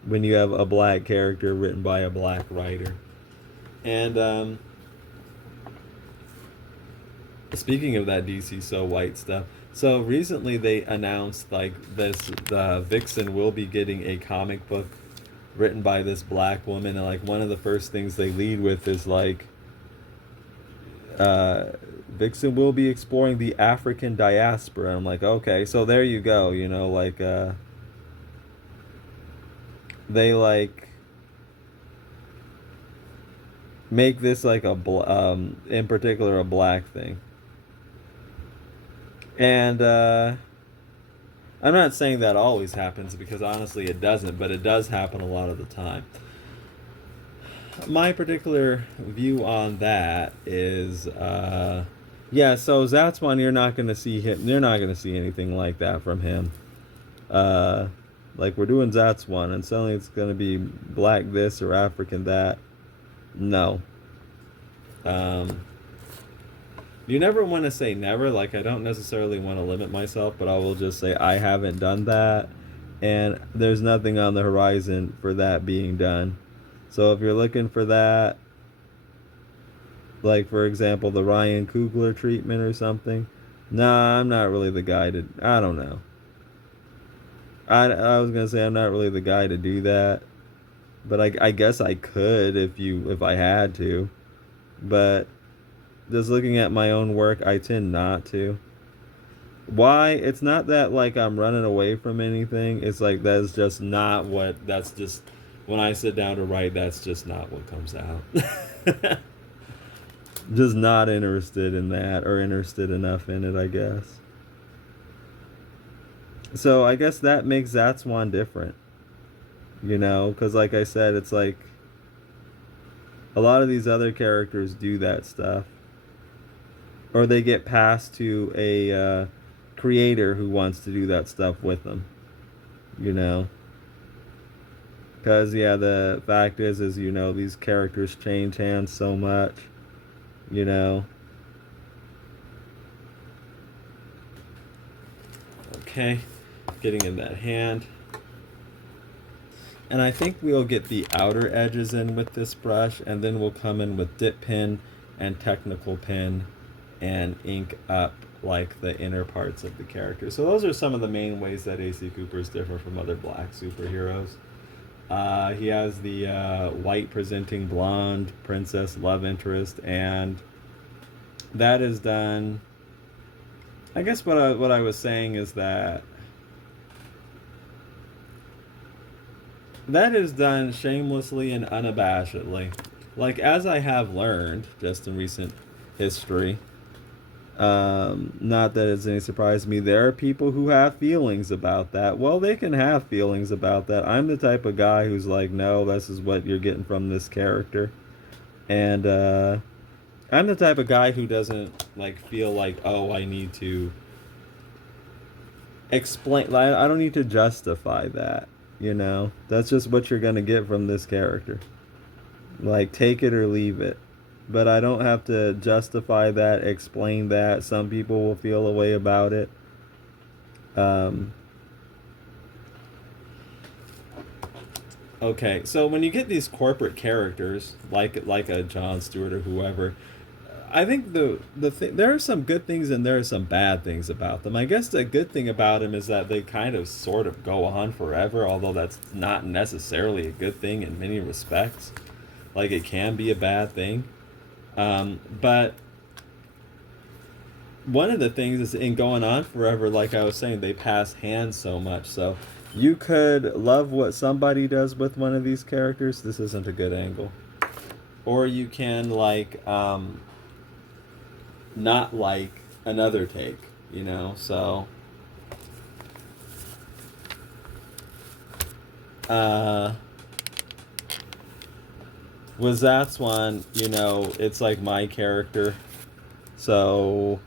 when you have a black character written by a black writer. And speaking of that DC so white stuff, so recently they announced, like, the Vixen will be getting a comic book written by this black woman, and, like, one of the first things they lead with is, like, Vixen will be exploring the African diaspora. And I'm like, okay, so there you go, like, they, like, make this like in particular a black thing. And I'm not saying that always happens, because honestly it doesn't, but it does happen a lot of the time. My particular view on that is, yeah, so Zatswan, you're not gonna see anything like that from him. Like, we're doing Zatswan, and suddenly it's gonna be black this or African that. No. You never want to say never. Like, I don't necessarily want to limit myself, but I will just say I haven't done that, and there's nothing on the horizon for that being done. So if you're looking for that, like, for example, the Ryan Coogler treatment or something, nah, I'm not really the guy to, I don't know. I was going to say I'm not really the guy to do that, but I guess I could if I had to. But just looking at my own work, I tend not to. Why? It's not that, like, I'm running away from anything. It's like that's just when I sit down to write, that's just not what comes out. Just not interested in that, or interested enough in it, I guess. So I guess that makes Zatswan different. Because, like I said, it's like a lot of these other characters do that stuff, or they get passed to a creator who wants to do that stuff with them. Because, yeah, the fact is these characters change hands so much. Okay, getting in that hand. And I think we'll get the outer edges in with this brush, and then we'll come in with dip pen and technical pen and ink up, like, the inner parts of the character. So those are some of the main ways that AC Cooper is different from other black superheroes. He has the white presenting blonde princess love interest, and that is done. I guess what I was saying is that that is done shamelessly and unabashedly. Like, as I have learned just in recent history, not that it's any surprise to me, there are people who have feelings about that. Well, they can have feelings about that. I'm the type of guy who's like, no, this is what you're getting from this character. And I'm the type of guy who doesn't like feel like, oh, I need to explain. I don't need to justify that. You know, that's just what you're gonna get from this character. Like, take it or leave it. But I don't have to justify that, explain that. Some people will feel a way about it. Um, okay, so when you get these corporate characters, like a Jon Stewart or whoever, I think there are some good things and there are some bad things about them. I guess the good thing about them is that they kind of sort of go on forever, although that's not necessarily a good thing in many respects. Like, it can be a bad thing. But one of the things is in going on forever, like I was saying, they pass hands so much. So you could love what somebody does with one of these characters. This isn't a good angle. Or you can, like, not like another take, you know? So, with Zatswan, you know, it's like my character. So,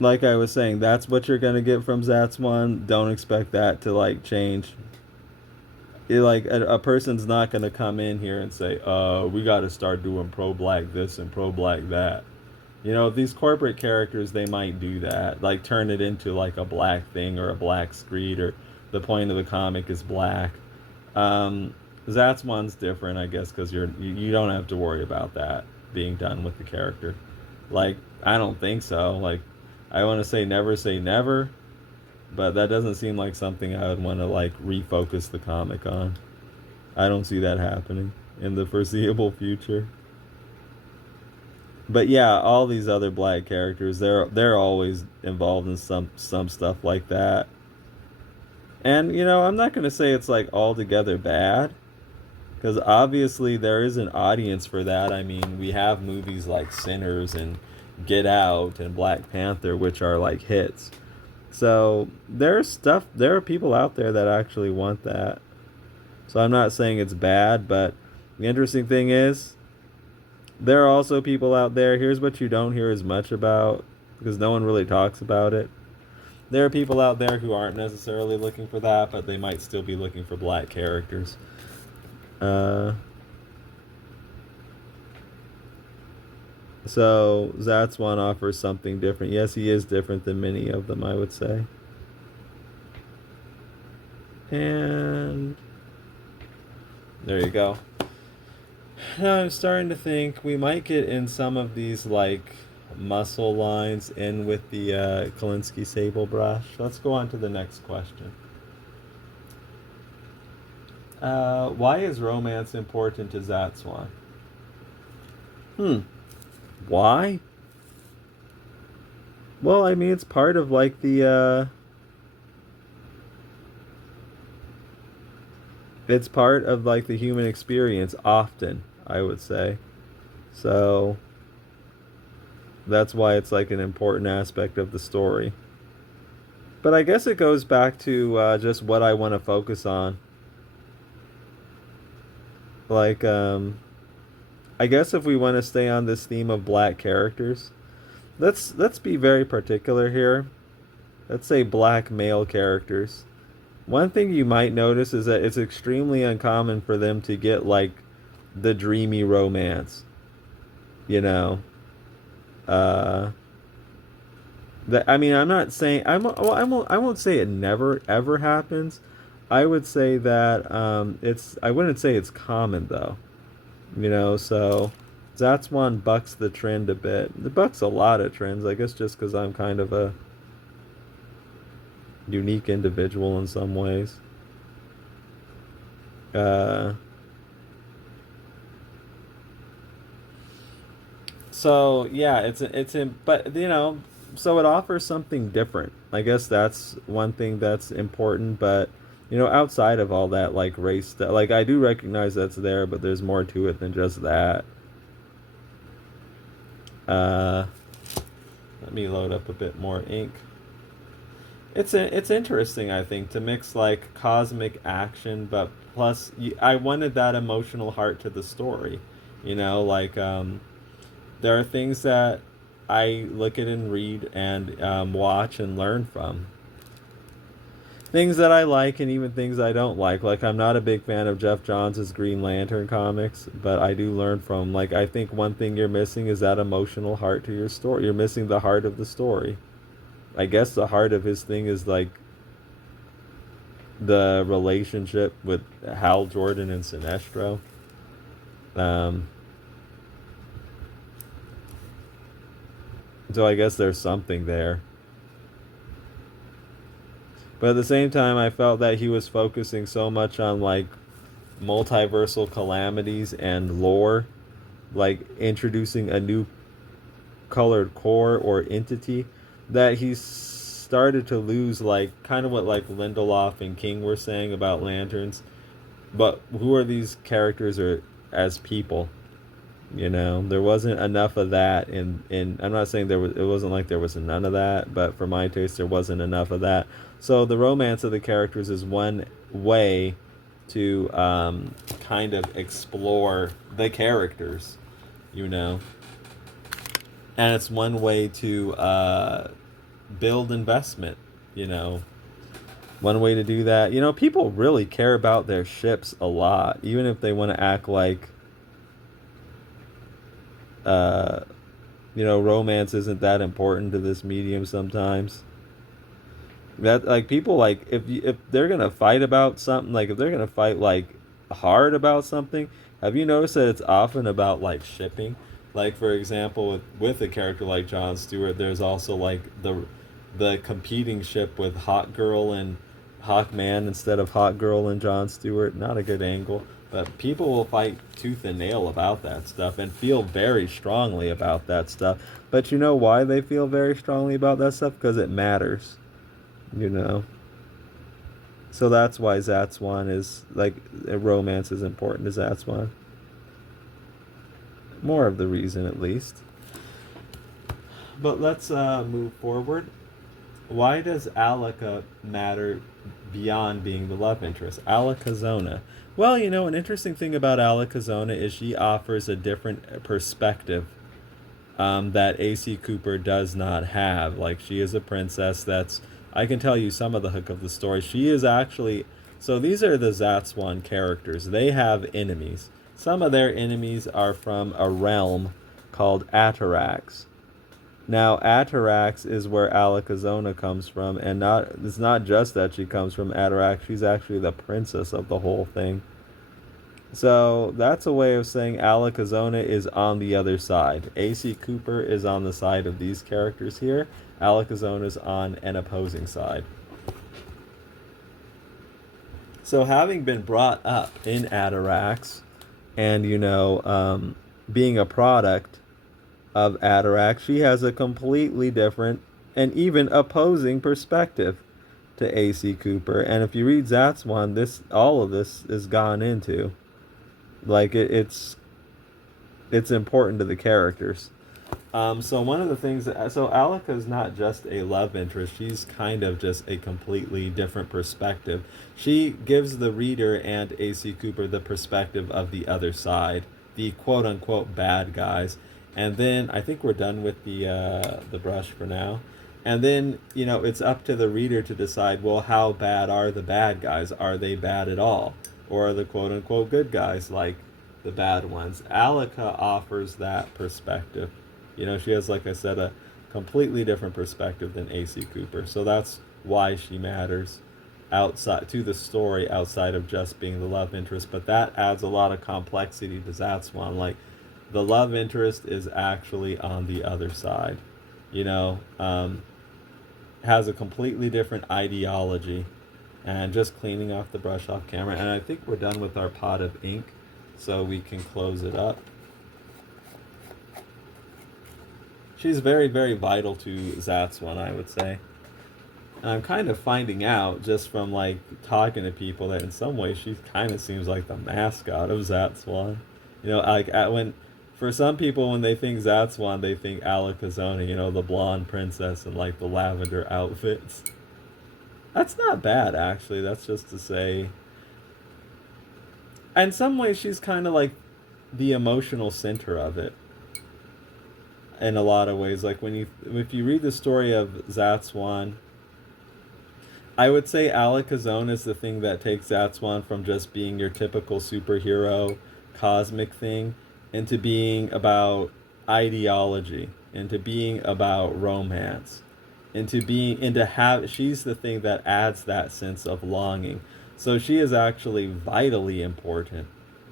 like I was saying, that's what you're gonna get from Zatswan. Don't expect that to like change. Like a person's not gonna come in here and say, we got to start doing pro black this and pro black that." You know, these corporate characters, they might do that, like turn it into like a black thing or a black screed, or the point of the comic is black. Zatswan's different, I guess, because you don't have to worry about that being done with the character. Like, I don't think so. Like, I want to say never, but that doesn't seem like something I would want to like refocus the comic on. I don't see that happening in the foreseeable future. But yeah, all these other black characters, they're always involved in some stuff like that. And you know, I'm not gonna say it's like altogether bad, because obviously there is an audience for that. I mean, we have movies like Sinners and Get Out and Black Panther, which are like hits. So there are people out there that actually want that. So I'm not saying it's bad, but the interesting thing is, there are also people out there, here's what you don't hear as much about, because no one really talks about it. There are people out there who aren't necessarily looking for that, but they might still be looking for black characters. So Zatswan offers something different. Yes, he is different than many of them, I would say. And there you go. Now I'm starting to think we might get in some of these like muscle lines in with the Kolinsky sable brush. Let's go on to the next question. Why is romance important to Zatswan? Why? Well, I mean, it's part of like the it's part of like the human experience often, I would say. So that's why it's like an important aspect of the story. But I guess it goes back to just what I want to focus on. Like, I guess if we want to stay on this theme of black characters, let's be very particular here. Let's say black male characters. One thing you might notice is that it's extremely uncommon for them to get like the dreamy romance. You know, that, I mean, I'm not saying I won't say it never ever happens. I would say that I wouldn't say it's common though. You know, so Zatswan bucks the trend a bit. It bucks a lot of trends, I guess, just because I'm kind of a unique individual in some ways. Uh, so yeah, it's in, but you know, so it offers something different. I guess that's one thing that's important, but you know, outside of all that, like race stuff, like I do recognize that's there, but there's more to it than just that. Uh, Let me load up a bit more ink. It's interesting, I think, to mix like cosmic action, but plus I wanted that emotional heart to the story. You know, like there are things that I look at and read and watch and learn from. Things that I like and even things I don't like. Like I'm not a big fan of Jeff Johns' Green Lantern comics, but I do learn from. Like I think one thing you're missing is that emotional heart to your story. You're missing the heart of the story. I guess the heart of his thing is like the relationship with Hal Jordan and Sinestro. Um, so I guess there's something there. But at the same time, I felt that he was focusing so much on like multiversal calamities and lore, like introducing a new colored core or entity, that he started to lose like kind of what like Lindelof and King were saying about lanterns. But who are these characters or as people? You know, there wasn't enough of that in I'm not saying there was, it wasn't like there was none of that, but for my taste there wasn't enough of that. So the romance of the characters is one way to kind of explore the characters, you know. And it's one way to build investment, you know. One way to do that, you know, people really care about their ships a lot, even if they want to act like uh, you know, romance isn't that important to this medium sometimes. That like people like if they're gonna fight about something, like if they're gonna fight like hard about something, have you noticed that it's often about like shipping? Like for example, with a character like Jon Stewart, there's also like the competing ship with Hawk Girl and Hawkman instead of Hawk Girl and Jon Stewart. Not a good angle. But people will fight tooth and nail about that stuff and feel very strongly about that stuff. But you know why they feel very strongly about that stuff? Because it matters, you know. So that's why Zatswan is like romance is important to Zatswan. More of the reason, at least. But let's move forward. Why does Alaka matter beyond being the love interest? Alakazona. Well, you know, an interesting thing about Alakazona is she offers a different perspective that AC Cooper does not have. Like, she is a princess that's... I can tell you some of the hook of the story. She is actually... So these are the Zatswan characters. They have enemies. Some of their enemies are from a realm called Atarax. Now, Atarax is where Alakazona comes from, and it's not just that she comes from Atarax, she's actually the princess of the whole thing. So, that's a way of saying Alakazona is on the other side. AC Cooper is on the side of these characters here. Alakazona is on an opposing side. So, having been brought up in Atarax, and, you know, being a product of Atarax, she has a completely different and even opposing perspective to AC Cooper. And if you read Zatswan, all of this is gone into. Like it's important to the characters. So one of the things so Alaka is not just a love interest. She's kind of just a completely different perspective. She gives the reader and AC Cooper the perspective of the other side, the quote unquote bad guys. And then I think we're done with the brush for now. And then, you know, it's up to the reader to decide, well, how bad are the bad guys? Are they bad at all? Or are the quote-unquote good guys like the bad ones? Alaka offers that perspective. You know, she has, like I said, a completely different perspective than AC Cooper. So that's why she matters outside to the story, outside of just being the love interest. But that adds a lot of complexity to Zatswan. Like, the love interest is actually on the other side, you know, has a completely different ideology, And just cleaning off the brush off camera. And I think we're done with our pot of ink, so we can close it up. She's very, very vital to Zatswan, I would say. And I'm kind of finding out just from like talking to people that in some ways she kind of seems like the mascot of Zatswan. You know, like when for some people when they think Zatswan, they think Alakazona, you know, the blonde princess in like the lavender outfits. That's not bad, actually. That's just to say. In some ways, she's kind of like the emotional center of it. In a lot of ways, like if you read the story of Zatswan, I would say Alakazona is the thing that takes Zatswan from just being your typical superhero, cosmic thing, into being about ideology, into being about romance, she's the thing that adds that sense of longing. So she is actually vitally important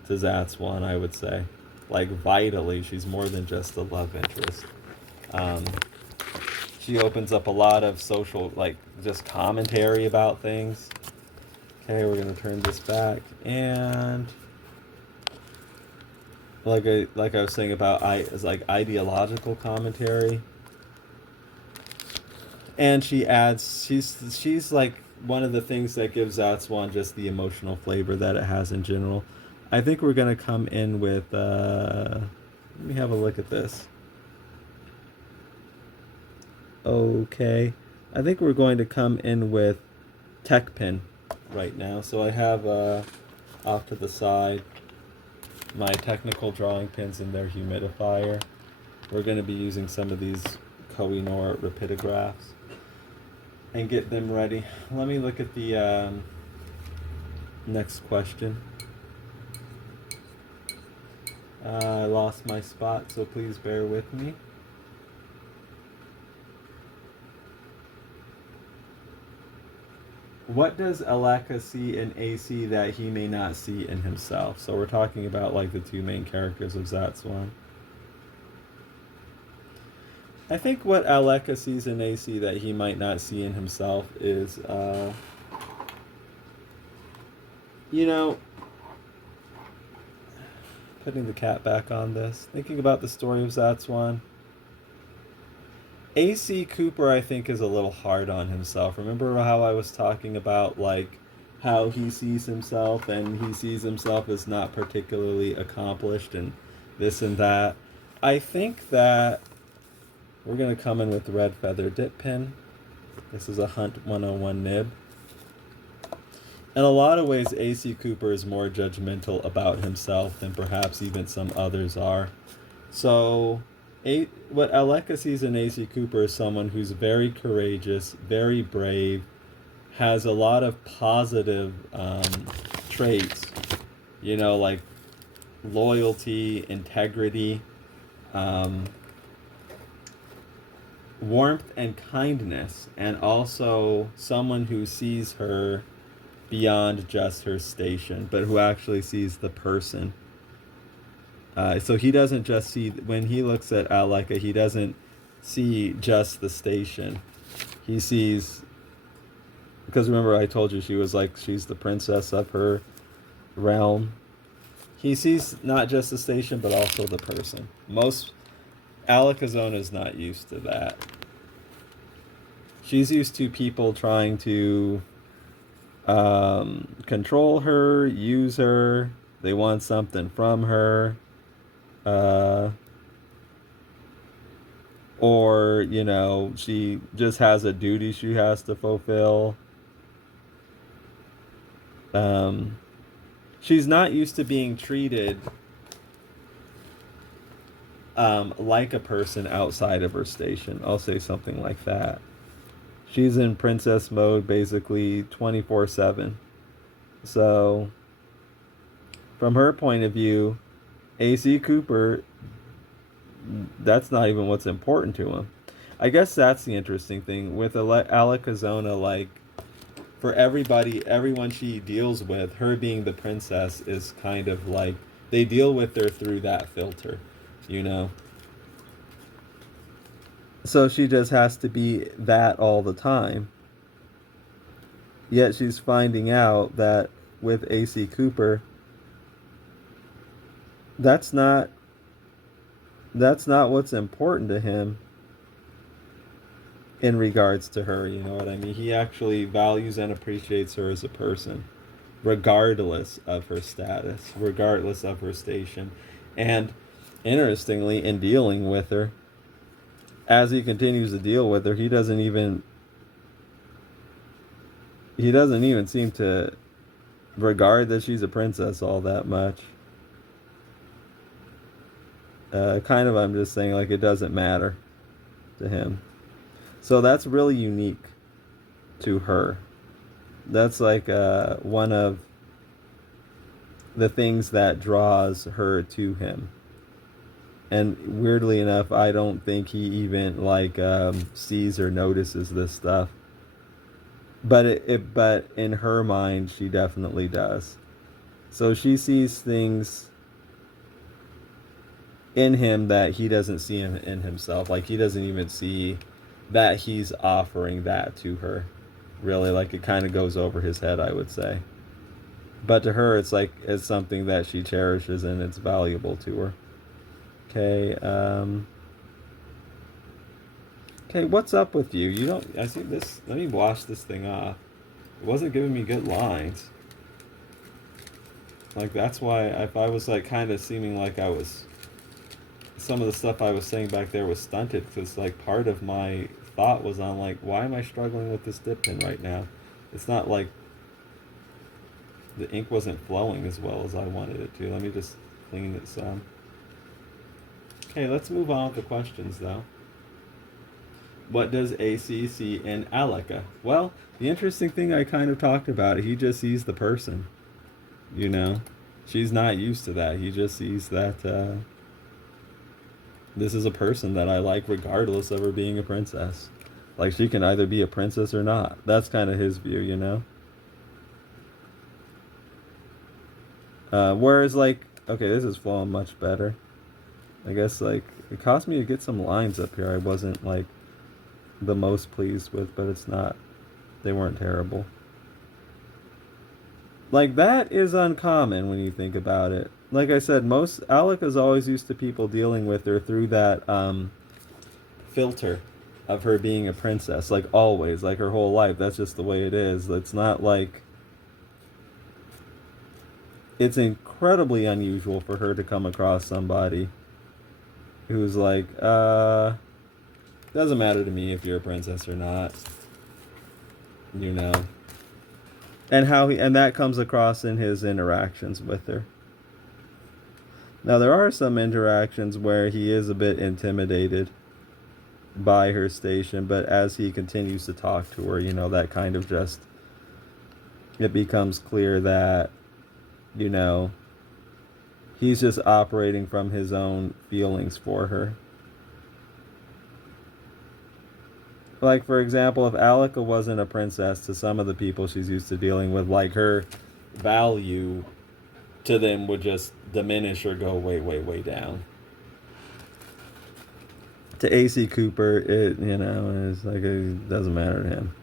to Zatswan, I would say. Like vitally, she's more than just a love interest. She opens up a lot of social, like just commentary about things. Okay, we're gonna turn this back, and like I was saying about ideological commentary. And she adds, she's like one of the things that gives Zatswan just the emotional flavor that it has in general. I think we're gonna come in with let me have a look at this. Okay, I think we're going to come in with Tech Pin right now. So I have off to the side my technical drawing pins and their humidifier. We're going to be using some of these Kohinoor rapidographs and get them ready. Let me look at the next question. I lost my spot, so please bear with me. What does Aleka see in AC that he may not see in himself? So we're talking about like the two main characters of Zatswan. I think what Aleka sees in AC that he might not see in himself is, you know, putting the cat back on this, thinking about the story of Zatswan. AC Cooper, I think, is a little hard on himself. Remember how I was talking about, like, how he sees himself, and he sees himself as not particularly accomplished, and this and that. I think that we're going to come in with the red feather dip pen. This is a Hunt 101 nib. In a lot of ways, AC Cooper is more judgmental about himself than perhaps even some others are. So what Aleka sees in AC Cooper is someone who's very courageous, very brave, has a lot of positive traits, you know, like loyalty, integrity, warmth and kindness, and also someone who sees her beyond just her station, but who actually sees the person. So he doesn't just see, when he looks at Aleka, he doesn't see just the station. He sees, because remember I told you she was like, she's the princess of her realm. He sees not just the station, but also the person. Alakazona is not used to that. She's used to people trying to control her, use her. They want something from her. Or, you know, she just has a duty she has to fulfill. She's not used to being treated like a person outside of her station. I'll say something like that. She's in princess mode basically 24/7. So, from her point of view, AC Cooper, that's not even what's important to him. I guess that's the interesting thing with Alakazona. Like, for everyone she deals with, her being the princess is kind of like, they deal with her through that filter, you know? So she just has to be that all the time. Yet she's finding out that with AC Cooper, that's not what's important to him in regards to her, you know what I mean? He actually values and appreciates her as a person, regardless of her status, regardless of her station. And interestingly, in dealing with her, as he continues to deal with her, he doesn't even seem to regard that she's a princess all that much. Kind of, I'm just saying, like, it doesn't matter to him. So that's really unique to her. That's like one of the things that draws her to him. And weirdly enough, I don't think he even like sees or notices this stuff. But in her mind, she definitely does. So she sees things in him that he doesn't see in himself. Like, he doesn't even see that he's offering that to her. Really, like, it kind of goes over his head, I would say. But to her, it's like it's something that she cherishes and it's valuable to her. Okay, okay, what's up with you? You don't, I see this, let me wash this thing off. It wasn't giving me good lines. Like, that's why if I was like kind of seeming like I was, some of the stuff I was saying back there was stunted, because like part of my thought was on like, why am I struggling with this dip pen right now? It's not like the ink wasn't flowing as well as I wanted it to. Let me just clean it some. Okay, let's move on with the questions though. What does AC see in Alika? Well, the interesting thing I kind of talked about, he just sees the person. You know? She's not used to that. He just sees that this is a person that I like regardless of her being a princess. Like, she can either be a princess or not. That's kind of his view, you know? Whereas, like, okay, this is flowing much better. I guess, like, it cost me to get some lines up here I wasn't, like, the most pleased with, but it's not, they weren't terrible. Like, that is uncommon when you think about it. Like I said, most, Alika's always used to people dealing with her through that, filter of her being a princess. Like, always, like, her whole life, that's just the way it is. It's not like, it's incredibly unusual for her to come across somebody who's like, doesn't matter to me if you're a princess or not, you know. And how he, and that comes across in his interactions with her. Now, there are some interactions where he is a bit intimidated by her station, but as he continues to talk to her, you know, that kind of just, it becomes clear that, you know, he's just operating from his own feelings for her. Like, for example, if Alika wasn't a princess to some of the people she's used to dealing with, like, her value to them would just diminish or go way down. To AC Cooper, it, you know, it's like, it doesn't matter to him.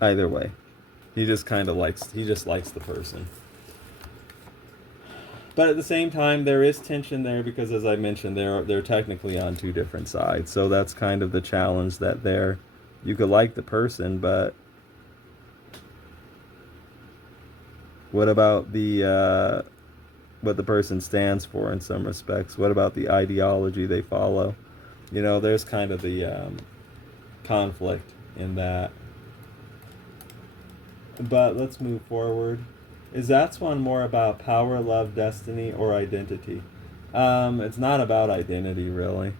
Either way. He just kind of likes, he just likes the person. But at the same time, there is tension there because, as I mentioned, they're technically on two different sides. So that's kind of the challenge that there. You could like the person, but what about the what the person stands for in some respects? What about the ideology they follow? You know, there's kind of the conflict in that. But let's move forward. Is Zatswan more about power, love, destiny, or identity? It's not about identity, really.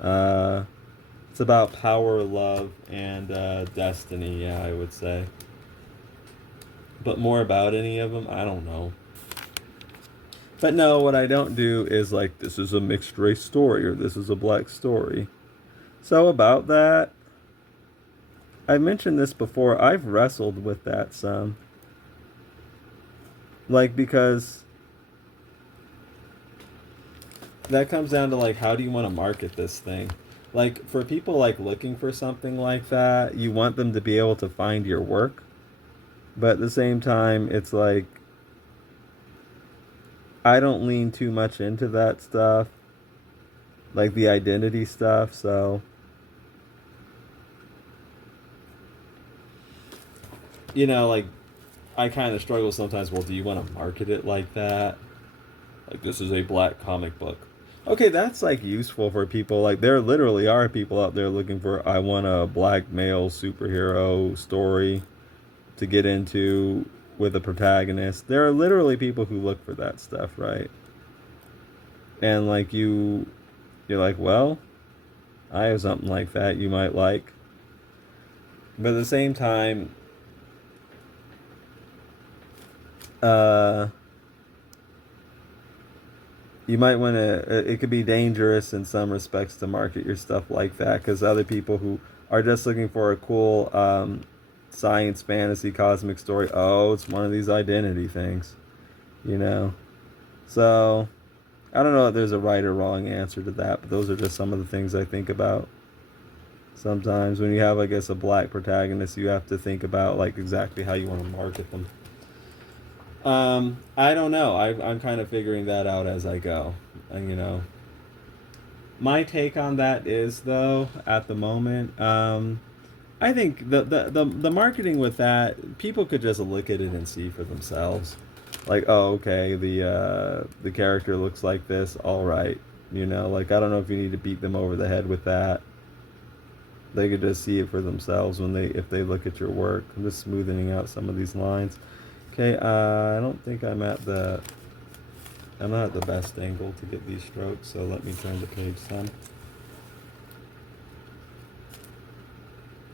It's about power, love, and destiny, yeah, I would say. But more about any of them, I don't know. But no, what I don't do is like, this is a mixed race story, or this is a black story. So about that, I mentioned this before, I've wrestled with that some. Like, because that comes down to, like, how do you want to market this thing? Like, for people, like, looking for something like that, you want them to be able to find your work. But at the same time, it's like, I don't lean too much into that stuff, like the identity stuff, so like, I kind of struggle sometimes. Well, do you want to market it like that? Like, this is a black comic book. Okay, that's like useful for people. Like, there literally are people out there looking for, I want a black male superhero story to get into with a protagonist. There are literally people who look for that stuff, right? And like, you're like, well, I have something like that you might like. But at the same time, uh, you might want to, it could be dangerous in some respects to market your stuff like that, because other people who are just looking for a cool science fantasy cosmic story, oh, it's one of these identity things, you know? So, I don't know if there's a right or wrong answer to that, but those are just some of the things I think about. Sometimes when you have, I guess, a black protagonist, you have to think about, like, exactly how you want to market them. I don't know. I'm kind of figuring that out as I go. And, my take on that is, though, at the moment, I think the marketing with that, people could just look at it and see for themselves. Like, oh, okay, the character looks like this. All right, like, I don't know if you need to beat them over the head with that. They could just see it for themselves if they look at your work. I'm just smoothing out some of these lines. Okay, I don't think I'm not at the best angle to get these strokes, so let me turn to page 10.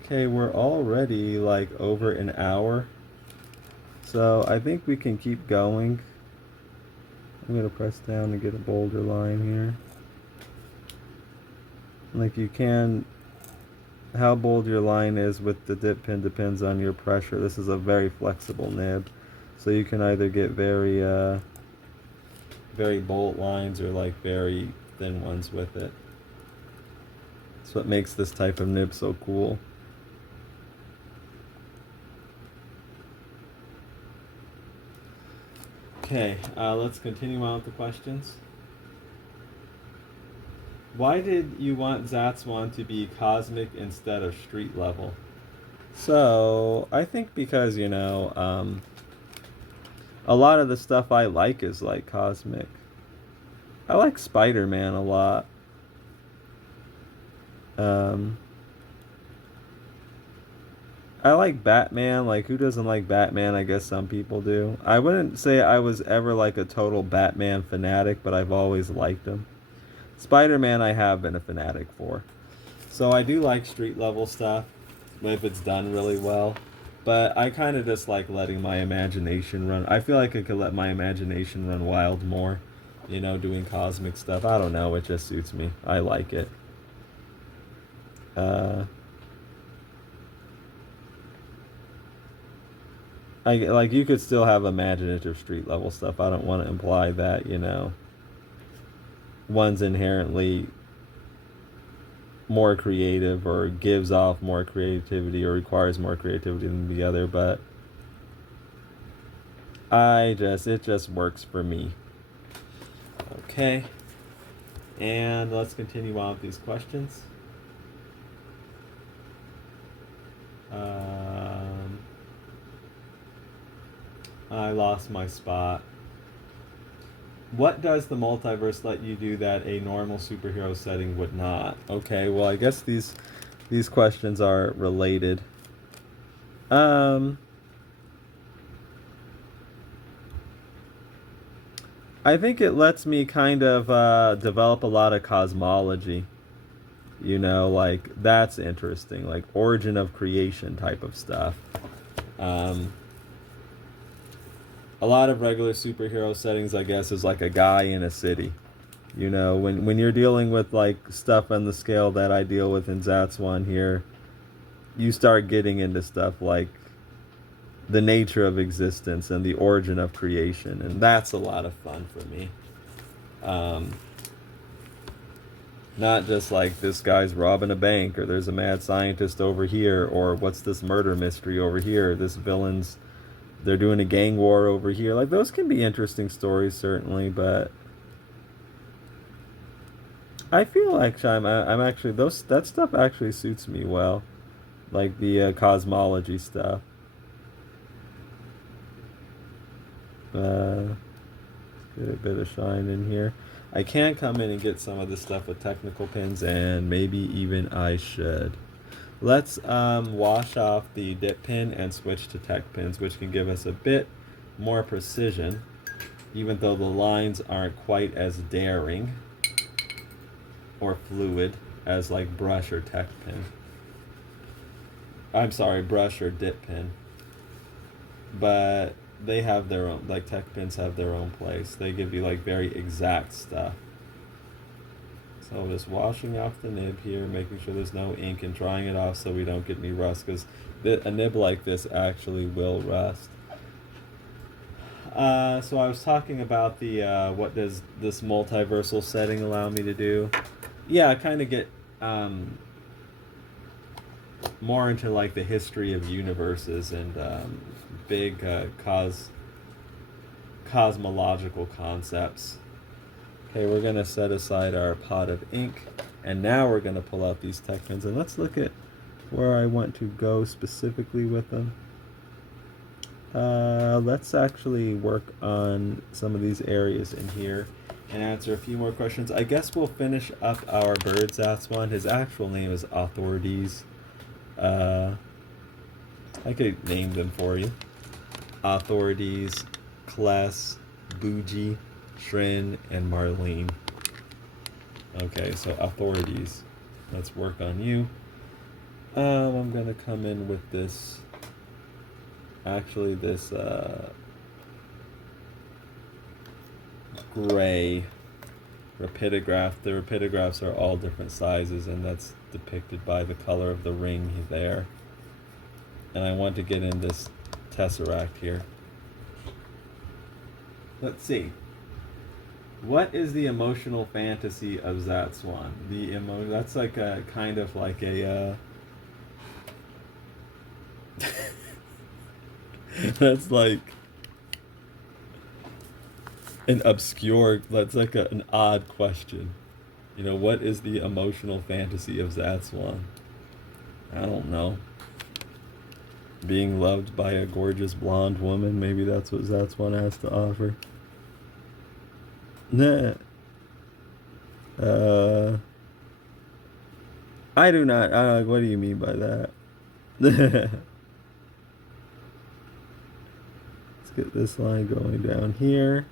Okay, we're already like over an hour, so I think we can keep going. I'm gonna press down and get a bolder line here. Like, you can, how bold your line is with the dip pin depends on your pressure. This is a very flexible nib, so you can either get very bold lines or like very thin ones with it. That's what makes this type of nib so cool. Okay, let's continue on with the questions. Why did you want Zatswan to be cosmic instead of street level? So, I think because, a lot of the stuff I like is like cosmic. I like Spider-Man a lot. I like Batman. Like, who doesn't like Batman? I guess some people do. I wouldn't say I was ever like a total Batman fanatic, but I've always liked him. Spider-Man I have been a fanatic for. So I do like street level stuff if it's done really well. But I kind of just like letting my imagination run. I feel like I could let my imagination run wild more, doing cosmic stuff. I don't know, it just suits me. I like it. Like, you could still have imaginative street level stuff. I don't want to imply that, one's inherently more creative or gives off more creativity or requires more creativity than the other, but it just works for me. Okay, and let's continue on with these questions. I lost my spot. What does the multiverse let you do that a normal superhero setting would not? Okay, well, I guess these questions are related. I think it lets me kind of develop a lot of cosmology. Like, that's interesting. Like, origin of creation type of stuff. A lot of regular superhero settings, I guess, is like a guy in a city. When you're dealing with like stuff on the scale that I deal with in Zatswan here, you start getting into stuff like the nature of existence and the origin of creation, and that's a lot of fun for me. Not just like this guy's robbing a bank, or there's a mad scientist over here, or what's this murder mystery over here, this villain's, they're doing a gang war over here. Like, those can be interesting stories, certainly, but I feel like I'm actually, that stuff actually suits me well. Like the cosmology stuff. Let's get a bit of shine in here. I can come in and get some of this stuff with technical pins, and maybe even I should. Let's wash off the dip pin and switch to tech pins, which can give us a bit more precision, even though the lines aren't quite as daring or fluid as like brush or tech pin. I'm sorry, brush or dip pin. But they have their own, like tech pins have their own place. They give you like very exact stuff. So just washing off the nib here, making sure there's no ink, and drying it off so we don't get any rust, because a nib like this actually will rust. So I was talking about the what does this multiversal setting allow me to do? Yeah, kind of get more into like the history of universes and big cosmological concepts. Okay, we're going to set aside our pot of ink, and now we're going to pull out these tech pins, and let's look at where I want to go specifically with them. Let's actually work on some of these areas in here and answer a few more questions. I guess we'll finish up our bird Zatswan. His actual name is Authorities. I could name them for you. Authorities, Kless, Bougie, Shrin, and Marlene. Okay, so Authorities. Let's work on you. I'm gonna come in with this. Actually, this gray rapidograph. The rapidographs are all different sizes, and that's depicted by the color of the ring there. And I want to get in this tesseract here. Let's see. What is the emotional fantasy of Zatswan? That's like a kind of like a that's like an obscure, that's like an odd question. You know, what is the emotional fantasy of Zatswan? I don't know. Being loved by a gorgeous blonde woman, maybe that's what Zatswan has to offer. Nah. I do not. What do you mean by that? Let's get this line going down here.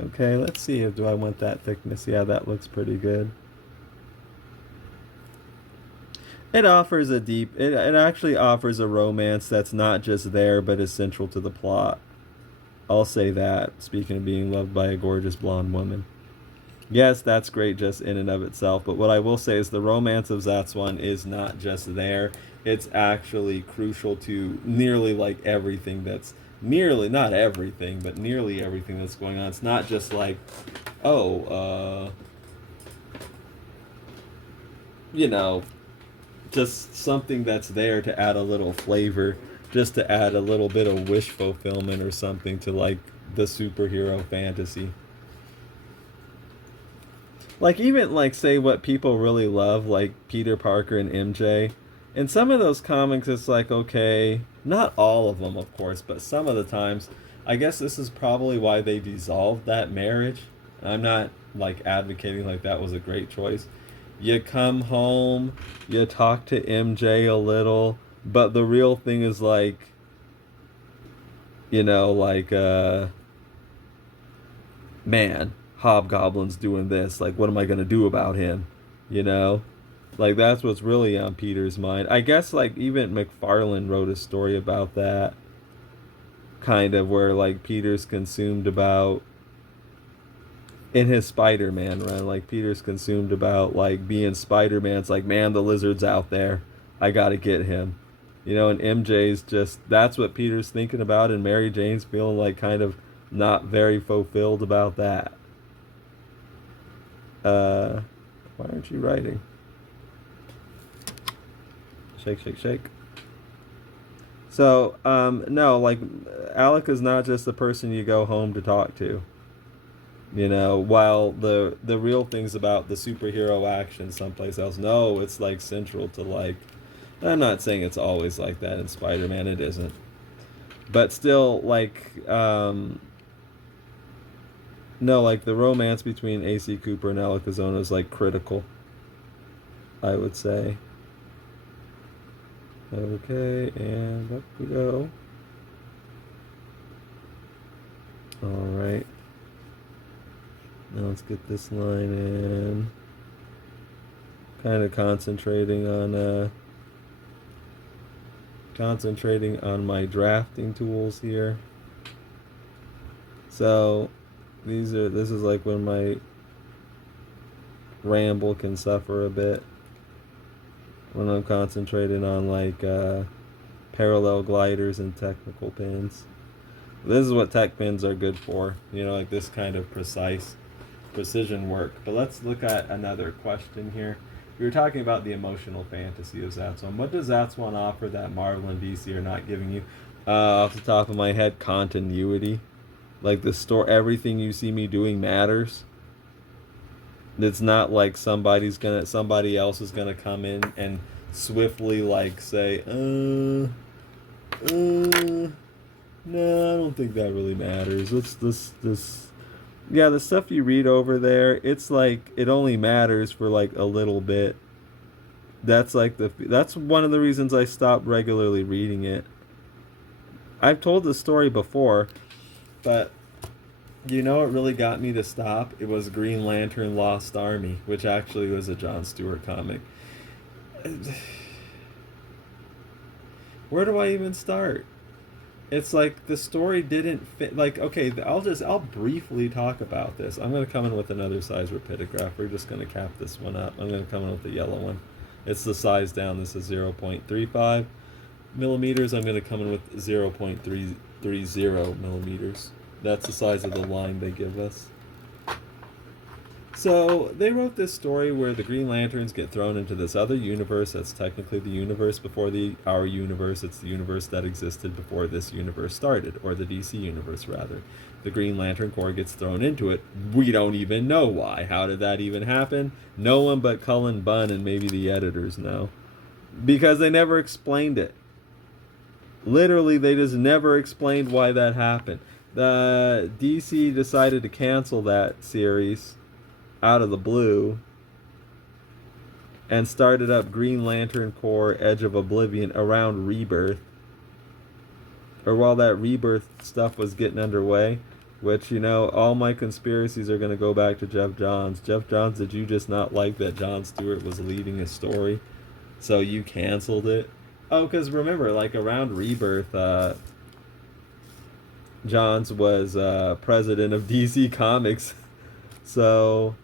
Okay, let's see if do I want that thickness. Yeah, that looks pretty good. It offers a deep, it actually offers a romance that's not just there, but is central to the plot. I'll say that, speaking of being loved by a gorgeous blonde woman. Yes, that's great just in and of itself, but what I will say is the romance of Zatswan is not just there. It's actually crucial to nearly like everything that's, nearly, not everything, but nearly everything that's going on. It's not just like, oh, you know, just something that's there to add a little flavor, just to add a little bit of wish fulfillment or something to like the superhero fantasy. Like even like say what people really love, like Peter Parker and MJ. In some of those comics it's like, okay, not all of them of course, but some of the times, I guess this is probably why they dissolved that marriage. I'm not like advocating like that was a great choice. You come home, you talk to MJ a little, but the real thing is like, you know, like, man, Hobgoblin's doing this. Like, what am I going to do about him? You know? Like, that's what's really on Peter's mind. I guess, like, even McFarlane wrote a story about that. Kind of, where, like, Peter's consumed about, in his Spider-Man run, like, Peter's consumed about, like, being Spider-Man. It's like, man, the lizard's out there. I gotta get him. You know, and MJ's just, that's what Peter's thinking about, and Mary Jane's feeling, like, kind of not very fulfilled about that. Why aren't you writing? Shake, shake, shake. So, no, like, Alec is not just the person you go home to talk to. You know, while the real things about the superhero action someplace else, no, it's like central to, like, I'm not saying it's always like that in Spider-Man, it isn't. But still, like, no, like, the romance between A.C. Cooper and Alec Azona is, like, critical, I would say. Okay, and up we go. Alright. Now let's get this line in. Kind of concentrating on my drafting tools here. So this is like when my ramble can suffer a bit, when I'm concentrating on like parallel gliders and technical pins. This is what tech pins are good for, you know, like this kind of precision work. But let's look at another question here. We were talking about the emotional fantasy of Zatswan. What does Zatswan offer that Marvel and DC are not giving you? Off the top of my head, continuity. Like the store, everything you see me doing matters. It's not like somebody else is gonna come in and swiftly like say, no, I don't think that really matters. Yeah, the stuff you read over there, it's like it only matters for like a little bit. That's one of the reasons I stopped regularly reading it. I've told the story before, but you know what really got me to stop? It was Green Lantern Lost Army, which actually was a John Stewart comic. Where do I even start? It's like the story didn't fit. Like, okay, I'll briefly talk about this. I'm going to come in with another size rapidograph. We're just going to cap this one up. I'm going to come in with the yellow one. It's the size down. This is 0.35 millimeters. I'm going to come in with 0.330 millimeters. That's the size of the line they give us. So they wrote this story where the Green Lanterns get thrown into this other universe that's technically the universe before our universe. It's the universe that existed before this universe started, or the DC universe rather. The Green Lantern Corps gets thrown into it. We don't even know why. How did that even happen? No one but Cullen Bunn and maybe the editors know. Because they never explained it. Literally, they just never explained why that happened. The DC decided to cancel that series out of the blue and started up Green Lantern Corps Edge of Oblivion around Rebirth, or while that Rebirth stuff was getting underway, which, you know, all my conspiracies are going to go back to Jeff Johns. Jeff Johns, did you just not like that John Stewart was leading a story, so you canceled it? Oh, because remember, like around Rebirth, Johns was president of DC Comics. So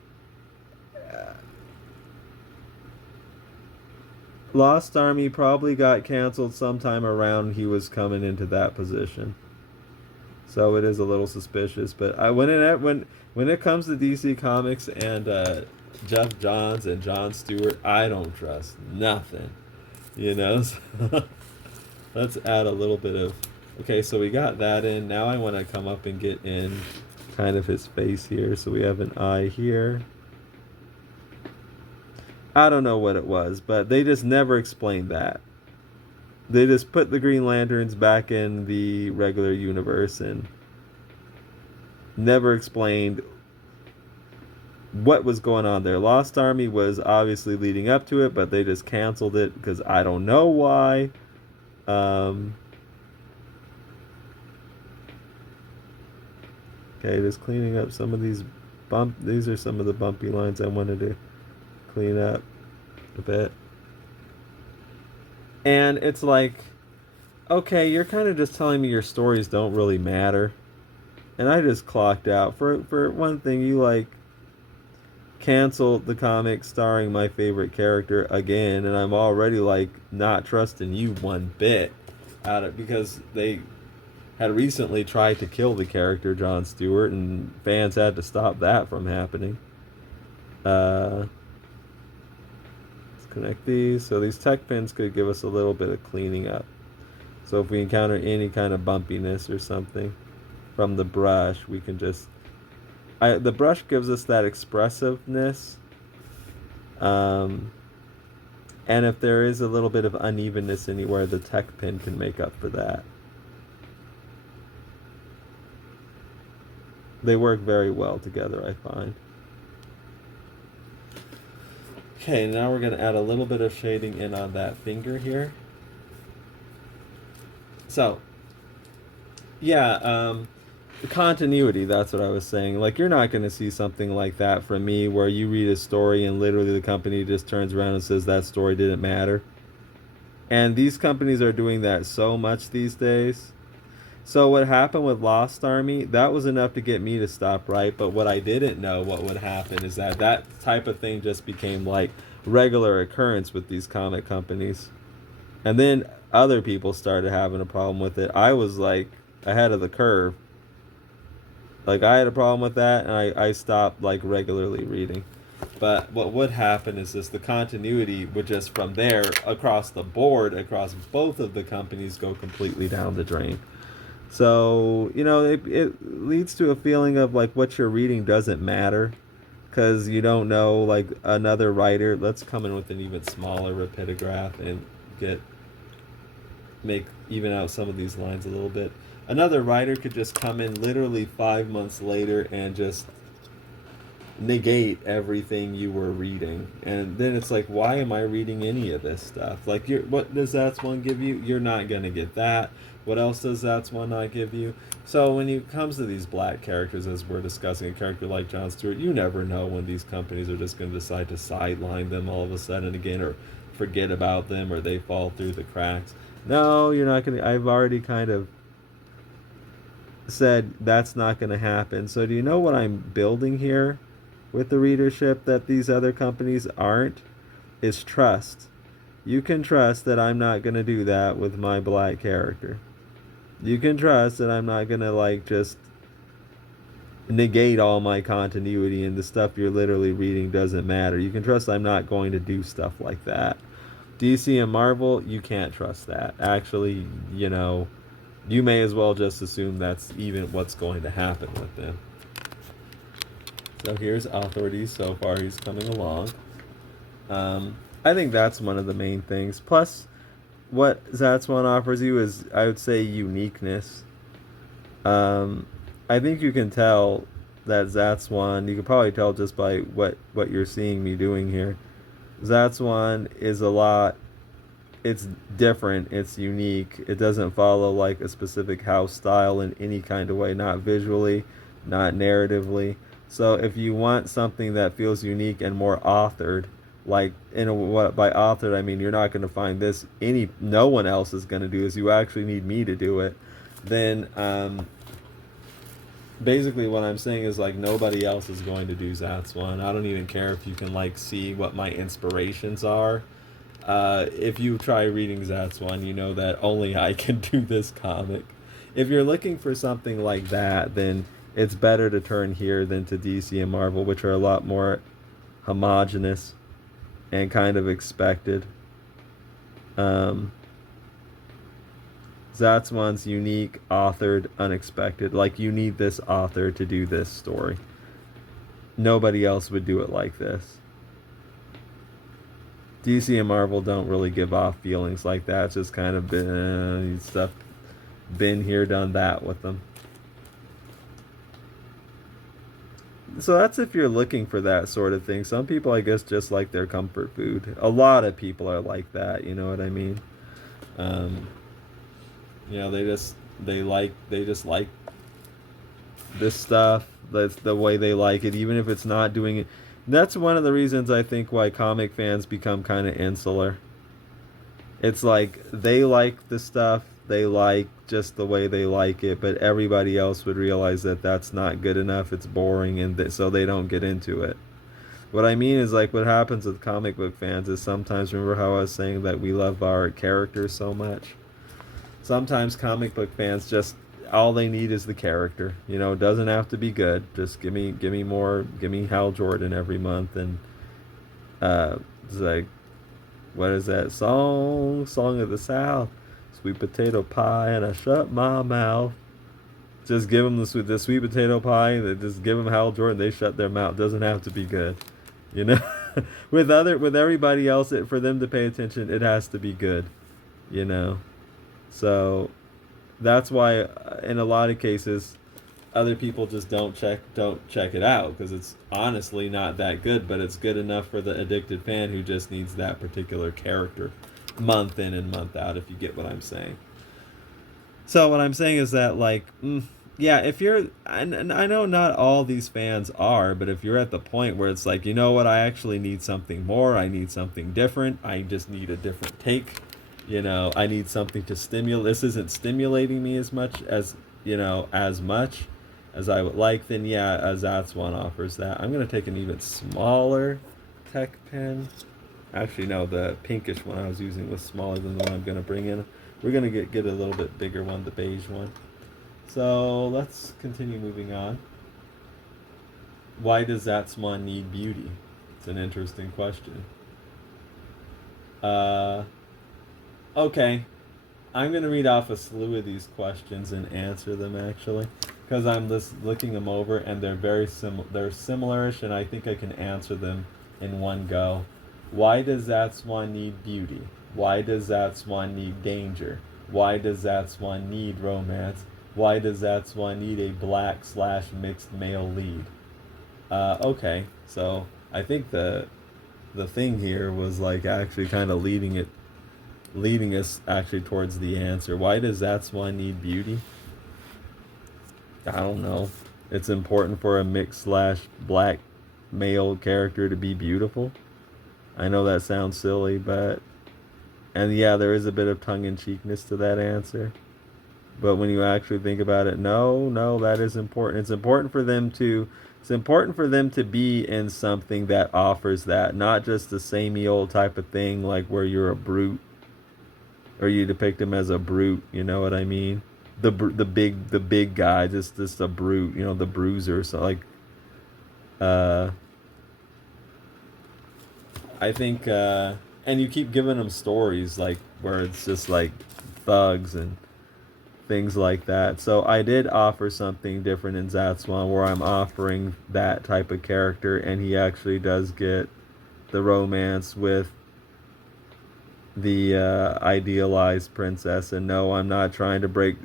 Lost Army probably got canceled sometime around he was coming into that position. So it is a little suspicious. But when it comes to DC Comics and Jeff Johns and John Stewart, I don't trust nothing. You know? So let's add a little bit of... Okay, so we got that in. Now I want to come up and get in kind of his face here. So we have an eye here. I don't know what it was, but they just never explained that. They just put the Green Lanterns back in the regular universe and never explained what was going on there. Lost Army was obviously leading up to it, but they just canceled it because I don't know why. Okay, just cleaning up some of these these are some of the bumpy lines I wanted to clean up a bit. And it's like, okay, you're kind of just telling me your stories don't really matter. And I just clocked out. For one thing, you like canceled the comic starring my favorite character again, and I'm already like not trusting you one bit because they had recently tried to kill the character John Stewart, and fans had to stop that from happening. connect these. So these tech pins could give us a little bit of cleaning up. So if we encounter any kind of bumpiness or something from the brush, we can just... the brush gives us that expressiveness. And if there is a little bit of unevenness anywhere, the tech pin can make up for that. They work very well together, I find. Okay, now we're going to add a little bit of shading in on that finger here. So, yeah, continuity, that's what I was saying. Like, you're not going to see something like that from me where you read a story and literally the company just turns around and says that story didn't matter. And these companies are doing that so much these days. So what happened with Lost Army, that was enough to get me to stop, right? But what I didn't know what would happen is that that type of thing just became like regular occurrence with these comic companies. And then other people started having a problem with it. I was like ahead of the curve. Like, I had a problem with that, and I stopped like regularly reading. But what would happen is this: the continuity would just from there across the board, across both of the companies, go completely down the drain. So, you know, it leads to a feeling of like what you're reading doesn't matter because you don't know, like, another writer. Let's come in with an even smaller rapidograph and make even out some of these lines a little bit. Another writer could just come in literally 5 months later and just negate everything you were reading. And then it's like, why am I reading any of this stuff? Like, what does Zatswan give you? You're not going to get that. What else does Zatswan not give you? So when it comes to these black characters, as we're discussing, a character like Jon Stewart, you never know when these companies are just going to decide to sideline them all of a sudden again, or forget about them, or they fall through the cracks. No, you're not going to... I've already kind of said that's not going to happen. So do you know what I'm building here with the readership that these other companies aren't? Is trust. You can trust that I'm not going to do that with my black character. You can trust that I'm not going to, like, just negate all my continuity and the stuff you're literally reading doesn't matter. You can trust I'm not going to do stuff like that. DC and Marvel, you can't trust that. Actually, you know, you may as well just assume that's even what's going to happen with them. So here's authorities. So far he's coming along. I think that's one of the main things. Plus, what Zatswan offers you is, I would say, uniqueness. I think you can tell that Zatswan, you can probably tell just by what you're seeing me doing here. Zatswan is a lot, it's different, it's unique. It doesn't follow like a specific house style in any kind of way, not visually, not narratively. So if you want something that feels unique and more authored, like, what by authored I mean you're not going to find this, no one else is going to do this, you actually need me to do it, then basically what I'm saying is, like, nobody else is going to do Zatswan. I don't even care if you can, like, see what my inspirations are. If you try reading Zatswan, you know that only I can do this comic. If you're looking for something like that, then it's better to turn here than to DC and Marvel, which are a lot more homogenous and kind of expected. Zatswan's unique, authored, unexpected. Like, you need this author to do this story. Nobody else would do it like this. DC and Marvel don't really give off feelings like that. It's just kind of been here, done that with them. So that's if you're looking for that sort of thing. Some people, I guess, just like their comfort food. A lot of people are like that, you know what I mean? You know, they just like this stuff. That's the way they like it, even if it's not doing it. That's one of the reasons I think why comic fans become kind of insular. It's like they like the stuff, they like just the way they like it, but everybody else would realize that that's not good enough, it's boring, and so they don't get into it. What I mean is, like, what happens with comic book fans is sometimes, remember how I was saying that we love our characters so much? Sometimes comic book fans just, all they need is the character. You know, it doesn't have to be good. Just give me more, give me Hal Jordan every month, and it's like, what is that song? Song of the South. Sweet potato pie, and I shut my mouth. Just give them the sweet potato pie. They just give them Hal Jordan. They shut their mouth. Doesn't have to be good, you know. With everybody else, for them to pay attention, it has to be good, you know. So that's why in a lot of cases, other people just don't check it out because it's honestly not that good, but it's good enough for the addicted fan who just needs that particular character month in and month out, if you get what I'm saying. So what I'm saying is that, like, yeah, if you're, and I know not all these fans are, but if you're at the point where it's like, you know what, I actually need something more, I need something different, I just need a different take, you know, I need something to stimulate, this isn't stimulating me as much as, you know, as much as I would like, then yeah, Zatswan offers that. I'm going to take an even smaller tech pen. Actually, no, the pinkish one I was using was smaller than the one I'm going to bring in. We're going to get a little bit bigger one, the beige one. So let's continue moving on. Why does Zatswan need beauty? It's an interesting question. Okay. I'm going to read off a slew of these questions and answer them, actually, because I'm just looking them over and they're very they're similarish, and I think I can answer them in one go. Why does Zatswan need beauty? Why does Zatswan need danger? Why does Zatswan need romance? Why does Zatswan need a black/mixed male lead? Okay, so I think the thing here was like actually kind of leading us actually towards the answer. Why does Zatswan need beauty? I don't know. It's important for a mixed/black male character to be beautiful. I know that sounds silly, but, and yeah, there is a bit of tongue-in-cheekness to that answer. But when you actually think about it, no, that is important. It's important for them to be in something that offers that, not just the samey old type of thing, like where you're a brute, or you depict him as a brute. You know what I mean? The big guy, just a brute. You know, the bruiser. So like, I think, and you keep giving them stories like where it's just like thugs and things like that. So I did offer something different in Zatswan, where I'm offering that type of character, and he actually does get the romance with the idealized princess. And no, I'm not trying to break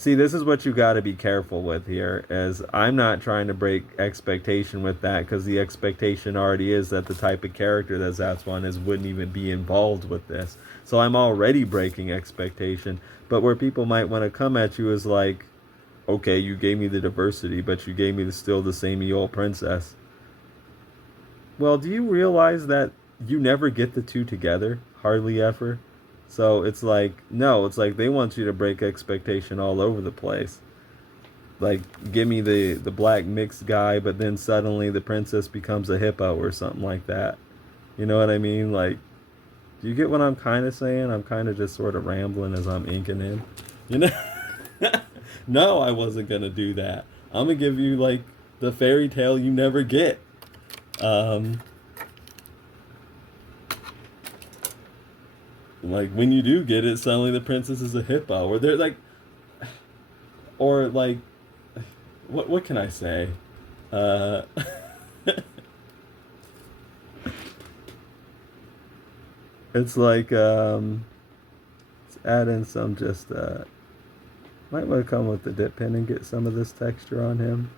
See, this is what you got to be careful with here, is I'm not trying to break expectation with that, because the expectation already is that the type of character that Zatswan is wouldn't even be involved with this. So I'm already breaking expectation. But where people might want to come at you is like, okay, you gave me the diversity, but you gave me still the same old princess. Well, do you realize that you never get the two together? Hardly ever. So it's like, no, it's like they want you to break expectation all over the place. Like, give me the black mixed guy, but then suddenly the princess becomes a hippo or something like that. You know what I mean? Like, do you get what I'm kind of saying? I'm kind of just sort of rambling as I'm inking in. You know? No, I wasn't going to do that. I'm going to give you, like, the fairy tale you never get. Like, when you do get it, suddenly the princess is a hippo. Or they're like... Or, like... What can I say? It's like, let's add in some just... might want to come with the dip pen and get some of this texture on him.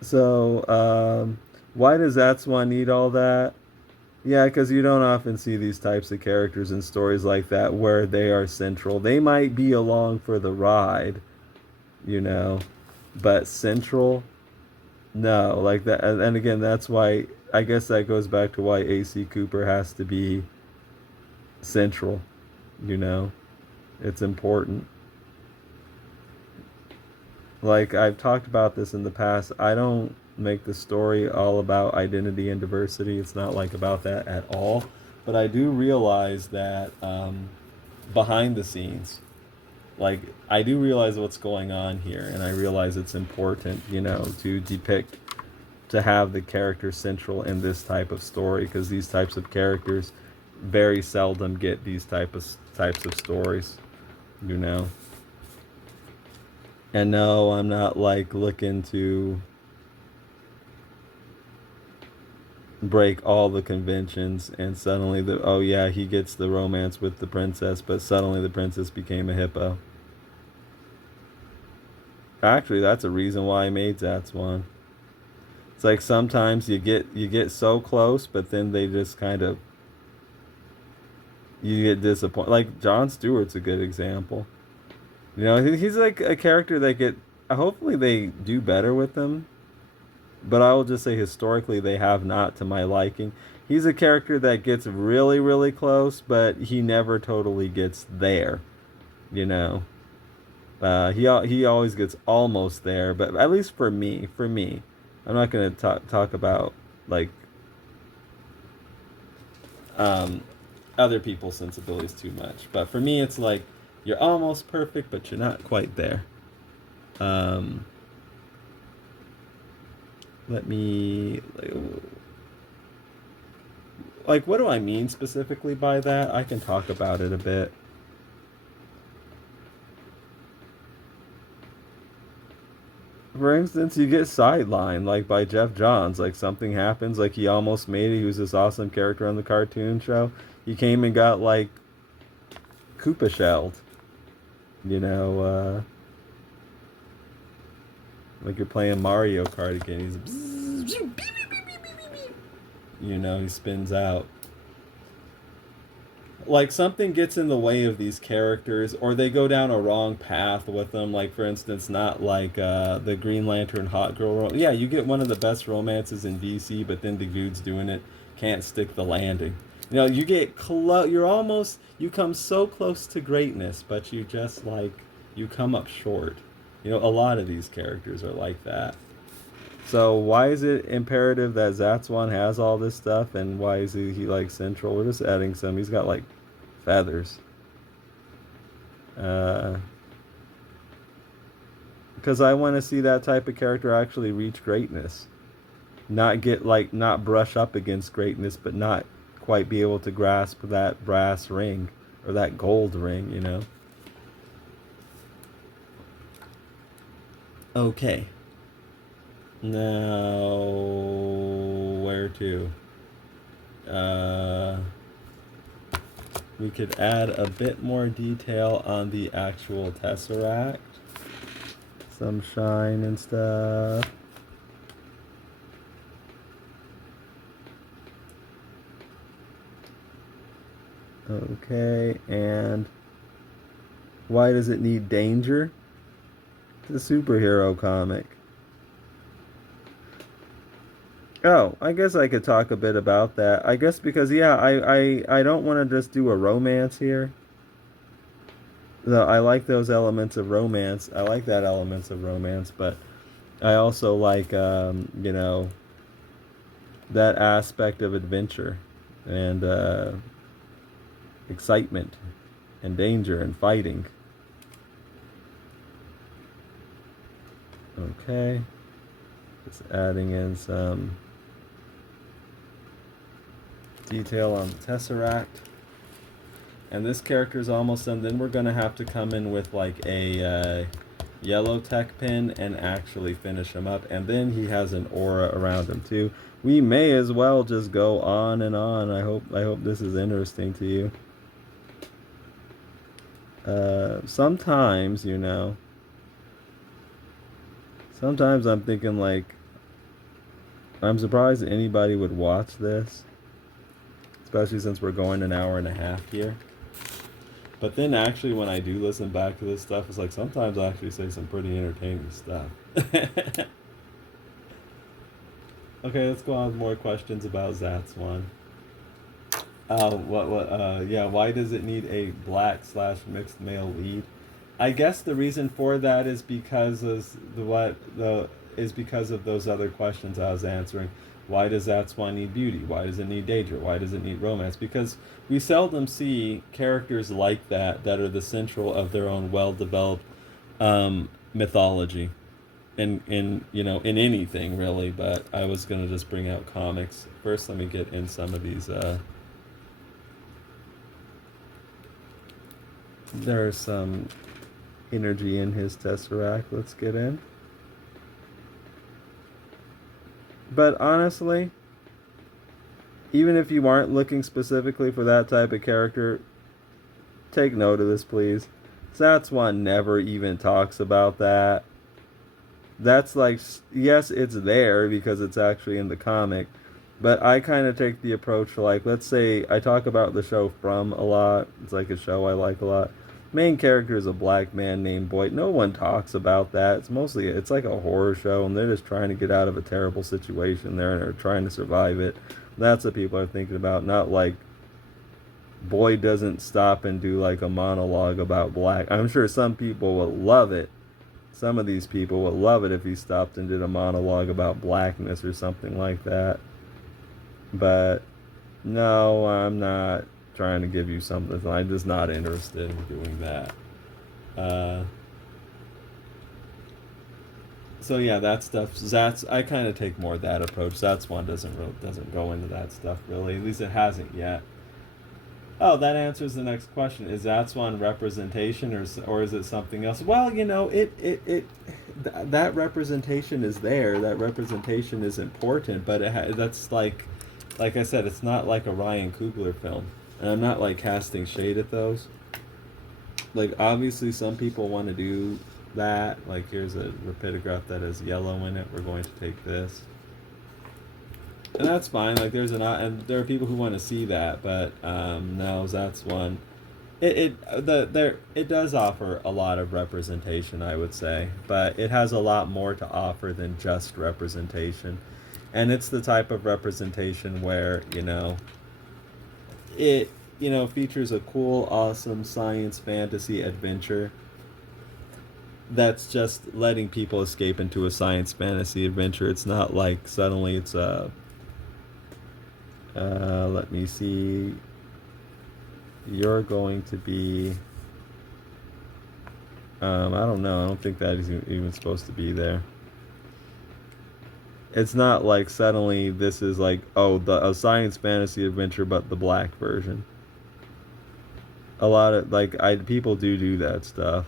So, why does Zatswan need all that? Yeah, because you don't often see these types of characters in stories like that where they are central. They might be along for the ride, you know, but central, no. Like that, and again, that's why, I guess that goes back to why A.C. Cooper has to be central, you know. It's important. Like, I've talked about this in the past, I don't make the story all about identity and diversity. It's not like about that at all. But I do realize that behind the scenes, like, I do realize what's going on here, and I realize it's important, to depict, to have the character central in this type of story, because these types of characters very seldom get these types of stories, you know. And no, I'm not like looking to break all the conventions and suddenly oh yeah, he gets the romance with the princess, but suddenly the princess became a hippo. Actually, that's a reason why I made Zatswan. It's like sometimes you get so close, but then they just kind of, you get disappointed. Like Jon Stewart's a good example. He's like a character that hopefully they do better with him, but I will just say historically they have not to my liking. He's a character that gets really, really close, but he never totally gets there. You know, he always gets almost there, but at least for me, I'm not gonna talk about like um, other people's sensibilities too much. But for me, it's like you're almost perfect, but you're not quite there. Um, let me like what do I mean specifically by that? I can talk about it a bit. For instance, you get sidelined like by Jeff Johns. Like something happens, like he almost made it. He was this awesome character on the cartoon show. He came and got like Koopa shelled. You know, like you're playing Mario Kart again. He's he spins out. Like something gets in the way of these characters, or they go down a wrong path with them. Like for instance, not like the Green Lantern hot girl. Yeah, you get one of the best romances in DC, but then the dudes doing it can't stick the landing. You get close. You come so close to greatness, but you just like you come up short. A lot of these characters are like that. So why is it imperative that Zatswan has all this stuff, and why is he like central? We're just adding some. He's got like feathers. Because I want to see that type of character actually reach greatness, not brush up against greatness, but not quite be able to grasp that brass ring or that gold ring. Okay. Now, where to? We could add a bit more detail on the actual tesseract. Some shine and stuff. Okay, and why does it need danger? It's a superhero comic. Oh, I guess I could talk a bit about that. I guess because I don't want to just do a romance here. Though I like those elements of romance. I like that elements of romance, but I also like that aspect of adventure and excitement and danger and fighting. Okay. Just adding in some detail on the tesseract. And this character is almost done. Then we're going to have to come in with like a yellow tech pin and actually finish him up. And then he has an aura around him too. We may as well just go on and on. I hope this is interesting to you. Sometimes, sometimes I'm thinking like, I'm surprised anybody would watch this, especially since we're going an hour and a half here. But then actually when I do listen back to this stuff, it's like sometimes I actually say some pretty entertaining stuff. Okay, let's go on with more questions about Zatswan. Why does it need a black/mixed male lead? I guess the reason for that is because of those other questions I was answering. Why does Zatswan need beauty? Why does it need danger? Why does it need romance? Because we seldom see characters like that that are the central of their own well-developed mythology in anything really. But I was gonna just bring out comics first. Let me get in some of these. There's some energy in his tesseract. Let's get in. But honestly, even if you aren't looking specifically for that type of character, take note of this, please. Zatswan never even talks about that. That's like, yes, it's there because it's actually in the comic, but I kind of take the approach like, let's say I talk about the show From a lot. It's like a show I like a lot. Main character is a black man named Boyd. No one talks about that. It's like a horror show, and they're just trying to get out of a terrible situation there, and they're trying to survive it. That's what people are thinking about, not like Boyd doesn't stop and do like a monologue about black. I'm sure some people will love it. Some of these people would love it if he stopped and did a monologue about blackness or something like that. But no, I'm not trying to give you something. I'm just not interested in doing that. So yeah, that stuff. I kind of take more that approach. Zatswan doesn't go into that stuff really. At least it hasn't yet. Oh, that answers the next question. Is Zatswan representation or is it something else? Well, that representation is there. That representation is important, but that's like I said, it's not like a Ryan Coogler film. And I'm not like casting shade at those. Like obviously some people want to do that. Like here's a rapidograph that has yellow in it. We're going to take this. And that's fine. Like and there are people who want to see that, but no, that's one. It does offer a lot of representation, I would say, but it has a lot more to offer than just representation, and it's the type of representation where it features a cool, awesome science fantasy adventure that's just letting people escape into a science fantasy adventure. It's not like suddenly it's a let me see. You're going to be. I don't know. I don't think that is even supposed to be there. It's not like suddenly this is like a science fantasy adventure, but the black version. A lot of people do that stuff,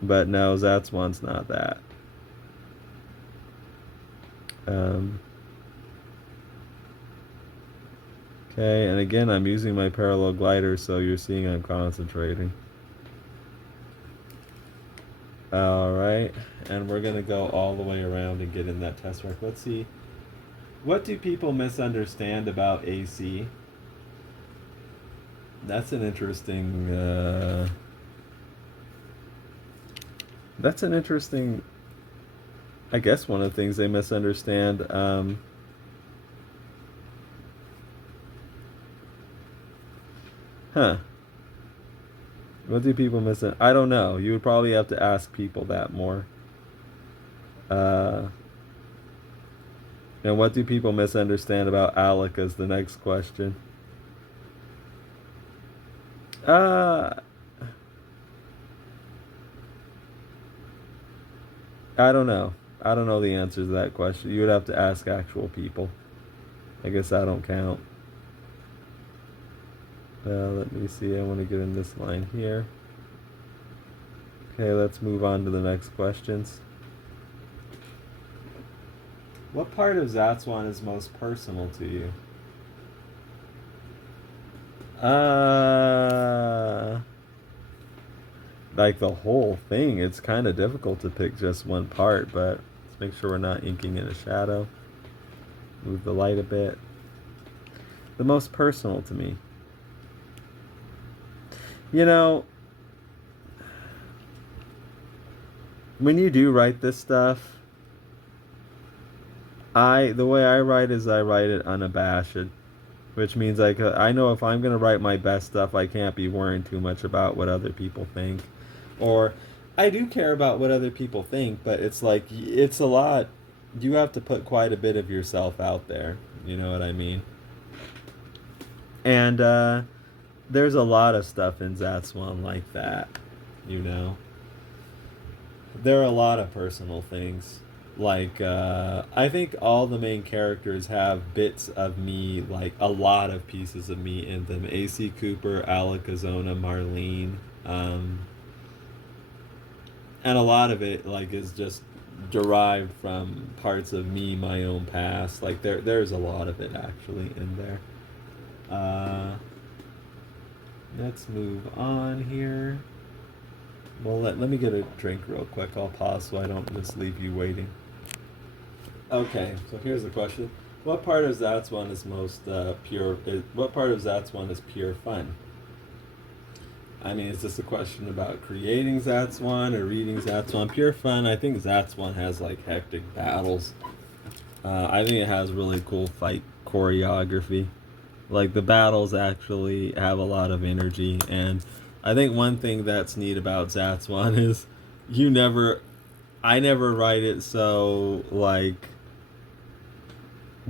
but no, Zatswan's not that. Okay, and again, I'm using my parallel glider, so you're seeing I'm concentrating. Alright, and we're going to go all the way around and get in that tesseract. Let's see. What do people misunderstand about AC? That's an interesting... I guess one of the things they misunderstand... What do people miss? I don't know. You would probably have to ask people that more. And what do people misunderstand about Alec is the next question. I don't know. I don't know the answer to that question. You would have to ask actual people. I guess I don't count. Let me see. I want to get in this line here. Okay, let's move on to the next questions. What part of Zatswan is most personal to you? Like the whole thing. It's kind of difficult to pick just one part, but let's make sure we're not inking in a shadow. Move the light a bit. The most personal to me. When you do write this stuff, the way I write is I write it unabashed, which means I know if I'm gonna write my best stuff, I can't be worrying too much about what other people think, or I do care about what other people think, but it's like it's a lot you have to put quite a bit of yourself out there. You know what I mean? And there's a lot of stuff in Zatswan like that. You know, there are a lot of personal things. Like I think all the main characters have bits of me, like a lot of pieces of me in them. AC Cooper, Alakazona, Marlene, and a lot of it like is just derived from parts of me, my own past. Like there's a lot of it actually in there. Let's move on here. Well, let me get a drink real quick. I'll pause so I don't just leave you waiting. Okay, so here's the question: what part of Zatswan is most pure? What part of Zatswan is pure fun? I mean, is this a question about creating Zatswan or reading Zatswan? Pure fun. I think Zatswan has like hectic battles. I think it has really cool fight choreography. Like the battles actually have a lot of energy, and I think one thing that's neat about Zatswan is I never write it so like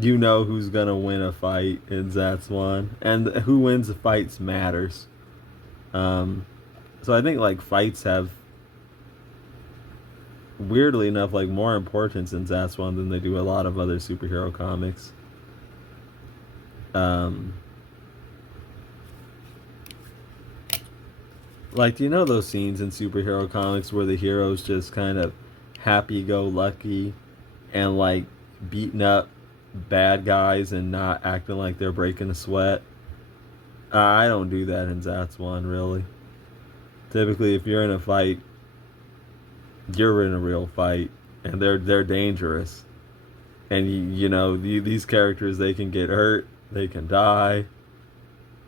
you know who's gonna win a fight in Zatswan, and who wins the fights matters. So I think like fights have weirdly enough like more importance in Zatswan than they do a lot of other superhero comics. Like, do you know those scenes in superhero comics where the hero's just kind of happy-go-lucky and like beating up bad guys and not acting like they're breaking a sweat? I don't do that in Zatswan, really. Typically, if you're in a fight, you're in a real fight, and they're dangerous. And you know these characters, they can get hurt, they can die,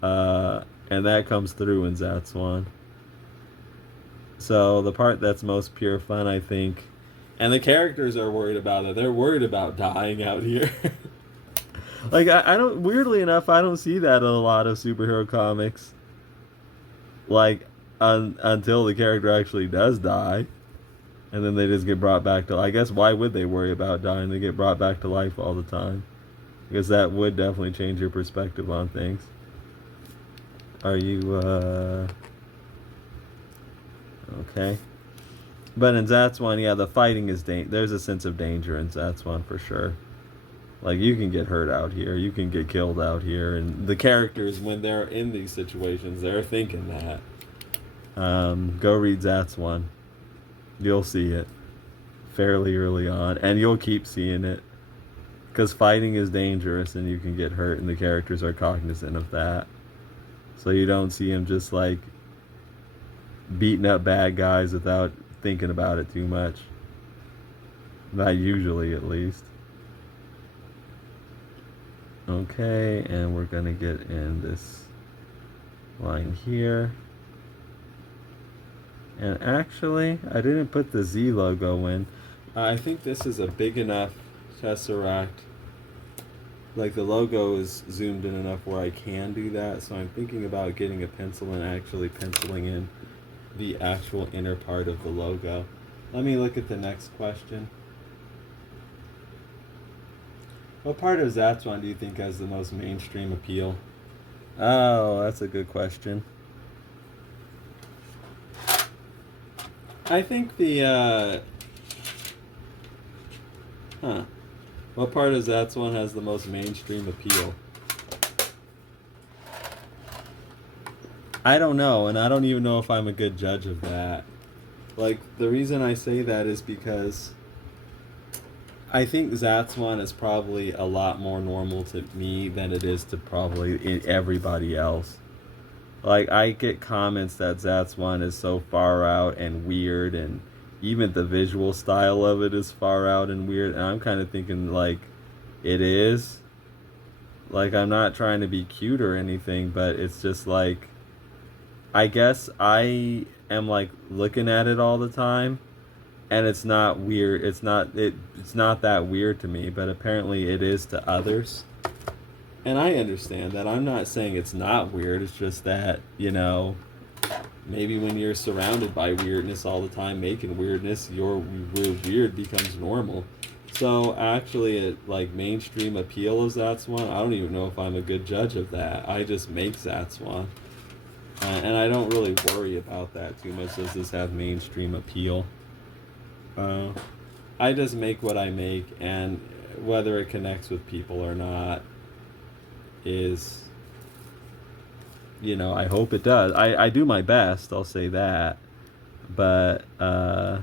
and that comes through in Zatswan. So the part that's most pure fun, I think, and the characters are worried about it. They're worried about dying out here. Like I don't. Weirdly enough, I don't see that in a lot of superhero comics. Like until the character actually does die, and then they just get brought back to. I guess why would they worry about dying? They get brought back to life all the time, because that would definitely change your perspective on things. Are you okay? But in Zatswan, yeah, the fighting is there's a sense of danger in Zatswan for sure. Like, you can get hurt out here, you can get killed out here, and the characters, when they're in these situations, they're thinking that. Go read Zatswan. You'll see it fairly early on, and you'll keep seeing it. Because fighting is dangerous, and you can get hurt, and the characters are cognizant of that. So you don't see them just, like, beating up bad guys without thinking about it too much. Not usually, at least. Okay, and we're gonna get in this line here. And actually, I didn't put the Z logo in. I think this is a big enough tesseract. Like, the logo is zoomed in enough where I can do that, so I'm thinking about getting a pencil and actually penciling in the actual inner part of the logo. Let me look at the next question. What part of Zatswan do you think has the most mainstream appeal? Oh, that's a good question. I think the, what part of Zatswan has the most mainstream appeal? I don't know, and I don't even know if I'm a good judge of that. Like, the reason I say that is because I think Zatswan is probably a lot more normal to me than it is to probably everybody else. Like, I get comments that Zatswan is so far out and weird, and even the visual style of it is far out and weird, and I'm kind of thinking, like, it is. Like, I'm not trying to be cute or anything, but it's just, like, I guess I am, like, looking at it all the time, and it's not weird. It's not that weird to me, but apparently it is to others. And I understand that. I'm not saying it's not weird. It's just that, you know, maybe when you're surrounded by weirdness all the time, making weirdness, your weird becomes normal. So actually, like mainstream appeal of Zatswan, I don't even know if I'm a good judge of that. I just make Zatswan, and I don't really worry about that too much. Does this have mainstream appeal? Uh, I just make what I make, and whether it connects with people or not is, I hope it does. I do my best, I'll say that. But let's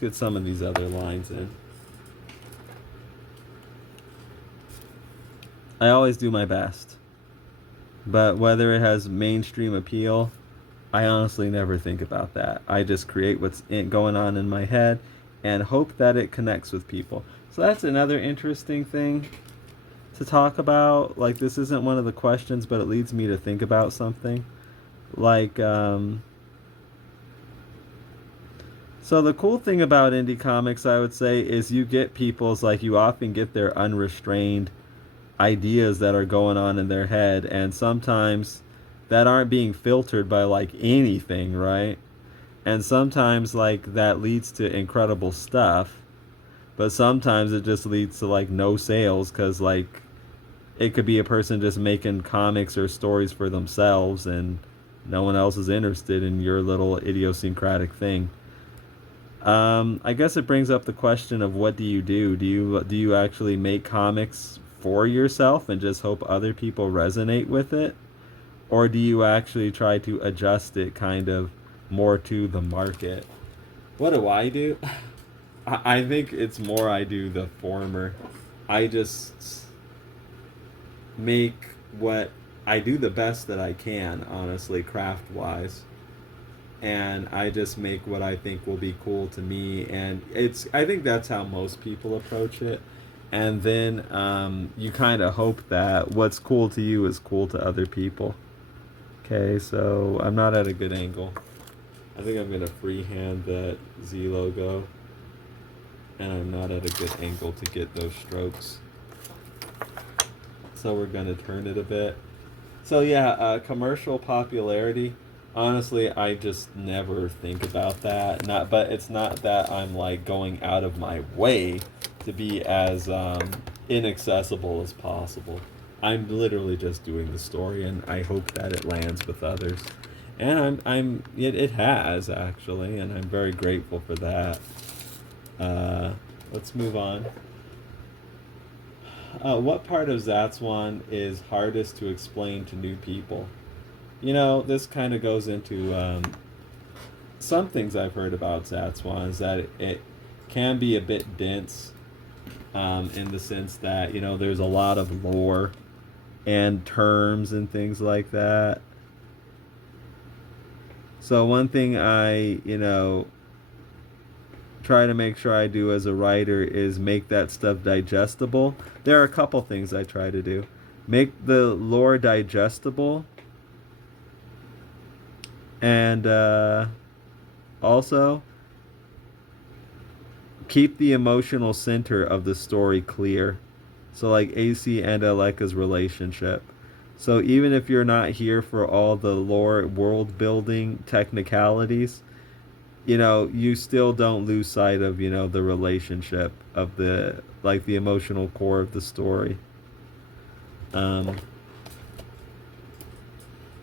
get some of these other lines in. I always do my best. But whether it has mainstream appeal, I honestly never think about that. I just create what's going on in my head and hope that it connects with people. So that's another interesting thing to talk about. Like, this isn't one of the questions, but it leads me to think about something. Like, so the cool thing about indie comics, I would say, is you get people's, like, you often get their unrestrained ideas that are going on in their head, and sometimes that aren't being filtered by, like, anything, right? And sometimes, like, that leads to incredible stuff, but sometimes it just leads to, like, no sales, because, like, it could be a person just making comics or stories for themselves, and no one else is interested in your little idiosyncratic thing. I guess it brings up the question of what do you do? Do you actually make comics for yourself and just hope other people resonate with it? Or do you actually try to adjust it kind of more to the market? What do I do? I think it's more I do the former. I just make what I do the best that I can, honestly, craft wise. And I just make what I think will be cool to me, and I think that's how most people approach it. And then you kind of hope that what's cool to you is cool to other people. Okay, so I'm not at a good angle. I think I'm gonna freehand that Z logo, and I'm not at a good angle to get those strokes. So we're gonna turn it a bit. So yeah, commercial popularity. Honestly, I just never think about that. But it's not that I'm like going out of my way to be as inaccessible as possible. I'm literally just doing the story, and I hope that it lands with others. And it has actually, and I'm very grateful for that. Let's move on. What part of Zatswan is hardest to explain to new people? This kind of goes into some things I've heard about Zatswan is that it can be a bit dense in the sense that, there's a lot of lore and terms and things like that. So one thing I, try to make sure I do as a writer is make that stuff digestible. There are a couple things I try to do. Make the lore digestible, and also keep the emotional center of the story clear. So like AC and Aleka's relationship. So even if you're not here for all the lore world building technicalities, you still don't lose sight of, the relationship of the emotional core of the story. But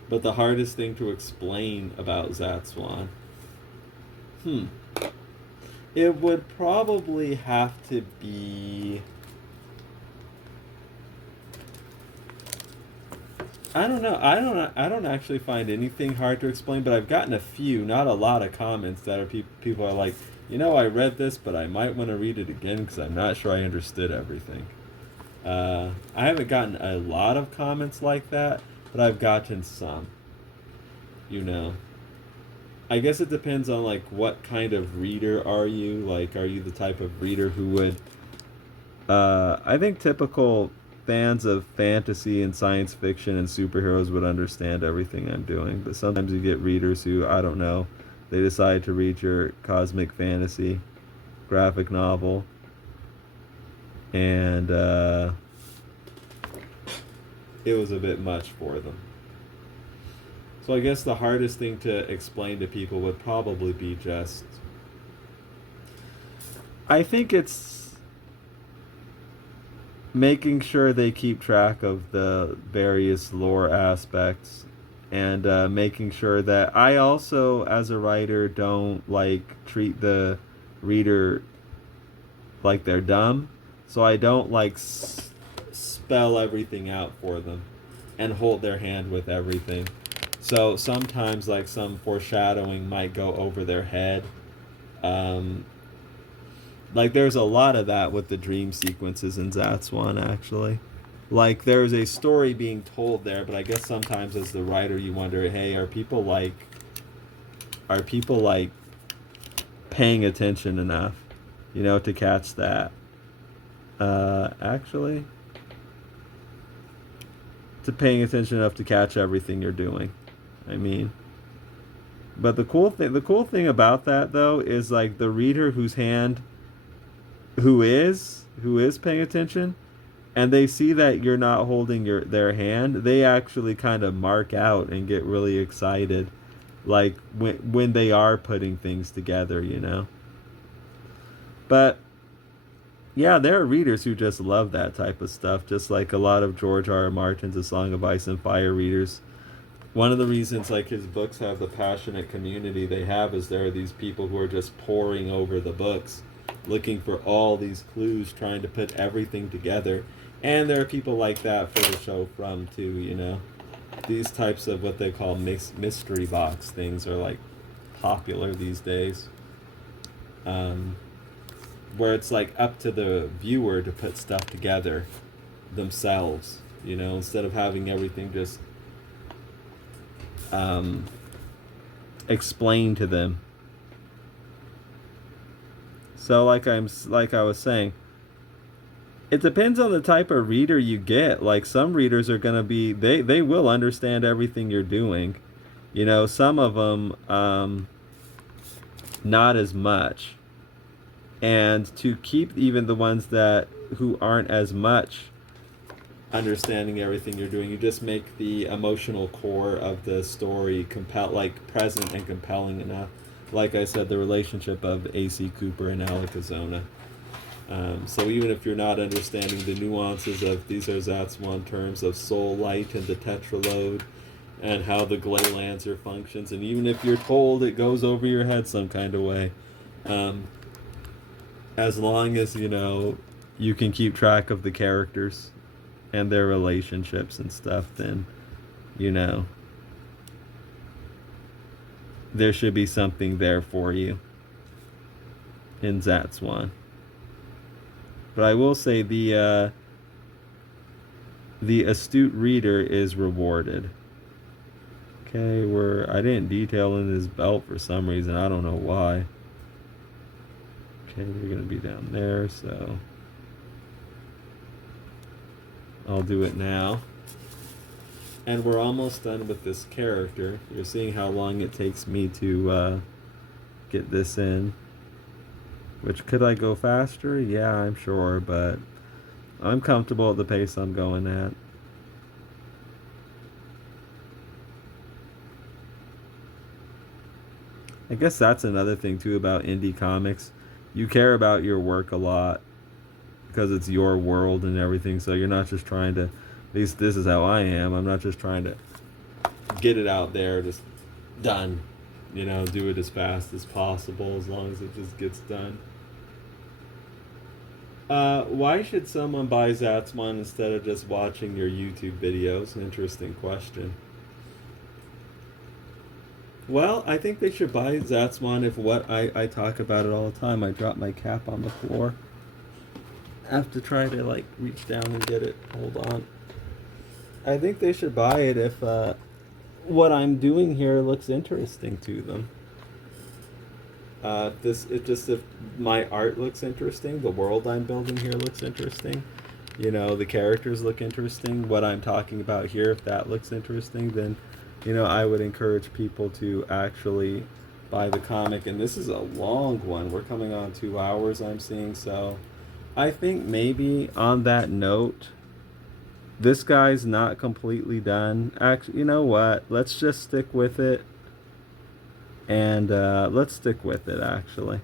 the hardest thing to explain about Zatswan, it would probably have to be, I don't know. I don't actually find anything hard to explain, but I've gotten a few, not a lot of comments that are people are like, I read this, but I might want to read it again because I'm not sure I understood everything. I haven't gotten a lot of comments like that, but I've gotten some. I guess it depends on like what kind of reader are you? Like, are you the type of reader who would? I think typical fans of fantasy and science fiction and superheroes would understand everything I'm doing, but sometimes you get readers who, I don't know, they decide to read your cosmic fantasy graphic novel, and it was a bit much for them. So I guess the hardest thing to explain to people would probably be just, I think it's making sure they keep track of the various lore aspects, and making sure that I also, as a writer, don't like treat the reader like they're dumb. So I don't like spell everything out for them and hold their hand with everything. So sometimes, like, some foreshadowing might go over their head. Um, like, there's a lot of that with the dream sequences in Zatswan, actually. Like, there's a story being told there, but I guess sometimes as the writer you wonder, hey, are people like paying attention enough, to catch that? Actually, to paying attention enough to catch everything you're doing. I mean, but the cool thing about that though is, like, the reader who is paying attention, and they see that you're not holding their hand, they actually kind of mark out and get really excited, like when they are putting things together. But yeah, there are readers who just love that type of stuff, just like a lot of George R. R. Martin's A Song of Ice and Fire readers. One of the reasons, like, his books have the passionate community they have is there are these people who are just poring over the books, looking for all these clues, trying to put everything together. And there are people like that for the show From, too. These types of what they call mystery box things are, like, popular these days. Where it's, like, up to the viewer to put stuff together themselves, instead of having everything just explained to them. So, like I was saying, it depends on the type of reader you get. Like, some readers are gonna be, they will understand everything you're doing. Some of them not as much. And to keep even the ones who aren't as much understanding everything you're doing, you just make the emotional core of the story present and compelling enough. Like I said, the relationship of A.C. Cooper and Alakazona. So even if you're not understanding the nuances of, these are Zatswan terms of soul light and the tetralode, and how the Gleylancer functions, and even if you're told it goes over your head some kind of way, as long as you can keep track of the characters and their relationships and stuff, then there should be something there for you in Zatswan. But I will say the astute reader is rewarded. Okay, I didn't detail in his belt for some reason. I don't know why. Okay, you're gonna be down there, so I'll do it now. And we're almost done with this character. You're seeing how long it takes me to get this in. Which, could I go faster? Yeah, I'm sure, but I'm comfortable at the pace I'm going at. I guess that's another thing too about indie comics. You care about your work a lot because it's your world and everything, so you're not just trying to, at least this is how I am, I'm not just trying to get it out there, just done. Do it as fast as possible, as long as it just gets done. Why should someone buy Zatswan instead of just watching your YouTube videos? Interesting question. Well, I think they should buy Zatswan if I talk about it all the time. I drop my cap on the floor. I have to try to, like, reach down and get it. Hold on. I think they should buy it if what I'm doing here looks interesting to them. If my art looks interesting, the world I'm building here looks interesting, the characters look interesting, what I'm talking about here, if that looks interesting, then I would encourage people to actually buy the comic. And this is a long one. We're coming on 2 hours, I'm seeing. So I think maybe on that note, this guy's not completely done. Actually, you know what? Let's just stick with it. And let's stick with it, actually.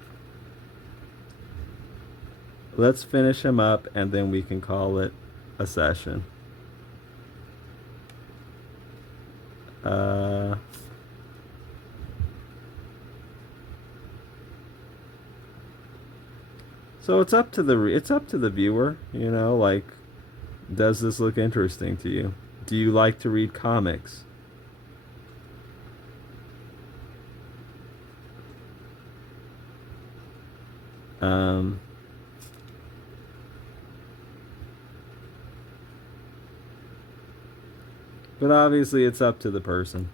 let's finish him up, and then we can call it a session. So it's up to the viewer, you know, like, does this look interesting to you? Do you like to read comics? But obviously it's up to the person.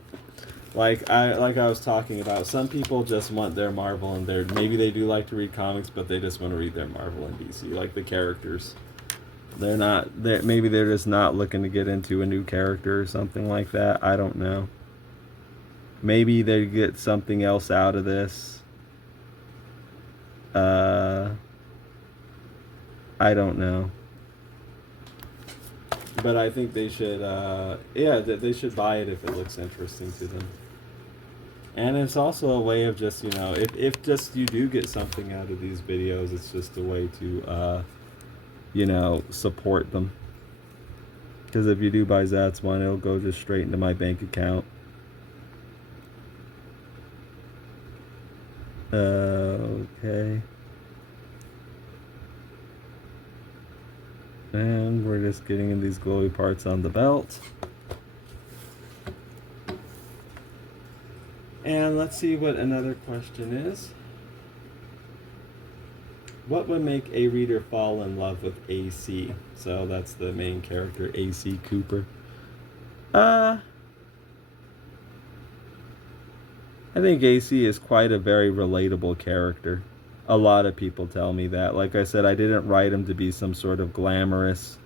Like I was talking about, some people just want their Marvel and maybe they do like to read comics, but they just want to read their Marvel and DC, like the characters. Maybe they're just not looking to get into a new character or something like that. I don't know. Maybe they get something else out of this. I don't know. But I think they should, they should buy it if it looks interesting to them. And it's also a way of just, if just you do get something out of these videos, it's just a way to, support them. Because if you do buy Zatswan, it'll go just straight into my bank account. Okay. And we're just getting in these glowy parts on the belt. And let's see what another question is. What would make a reader fall in love with AC? So that's the main character, AC Cooper. I think AC is quite a very relatable character. A lot of people tell me that. Like I said, I didn't write him to be some sort of glamorous,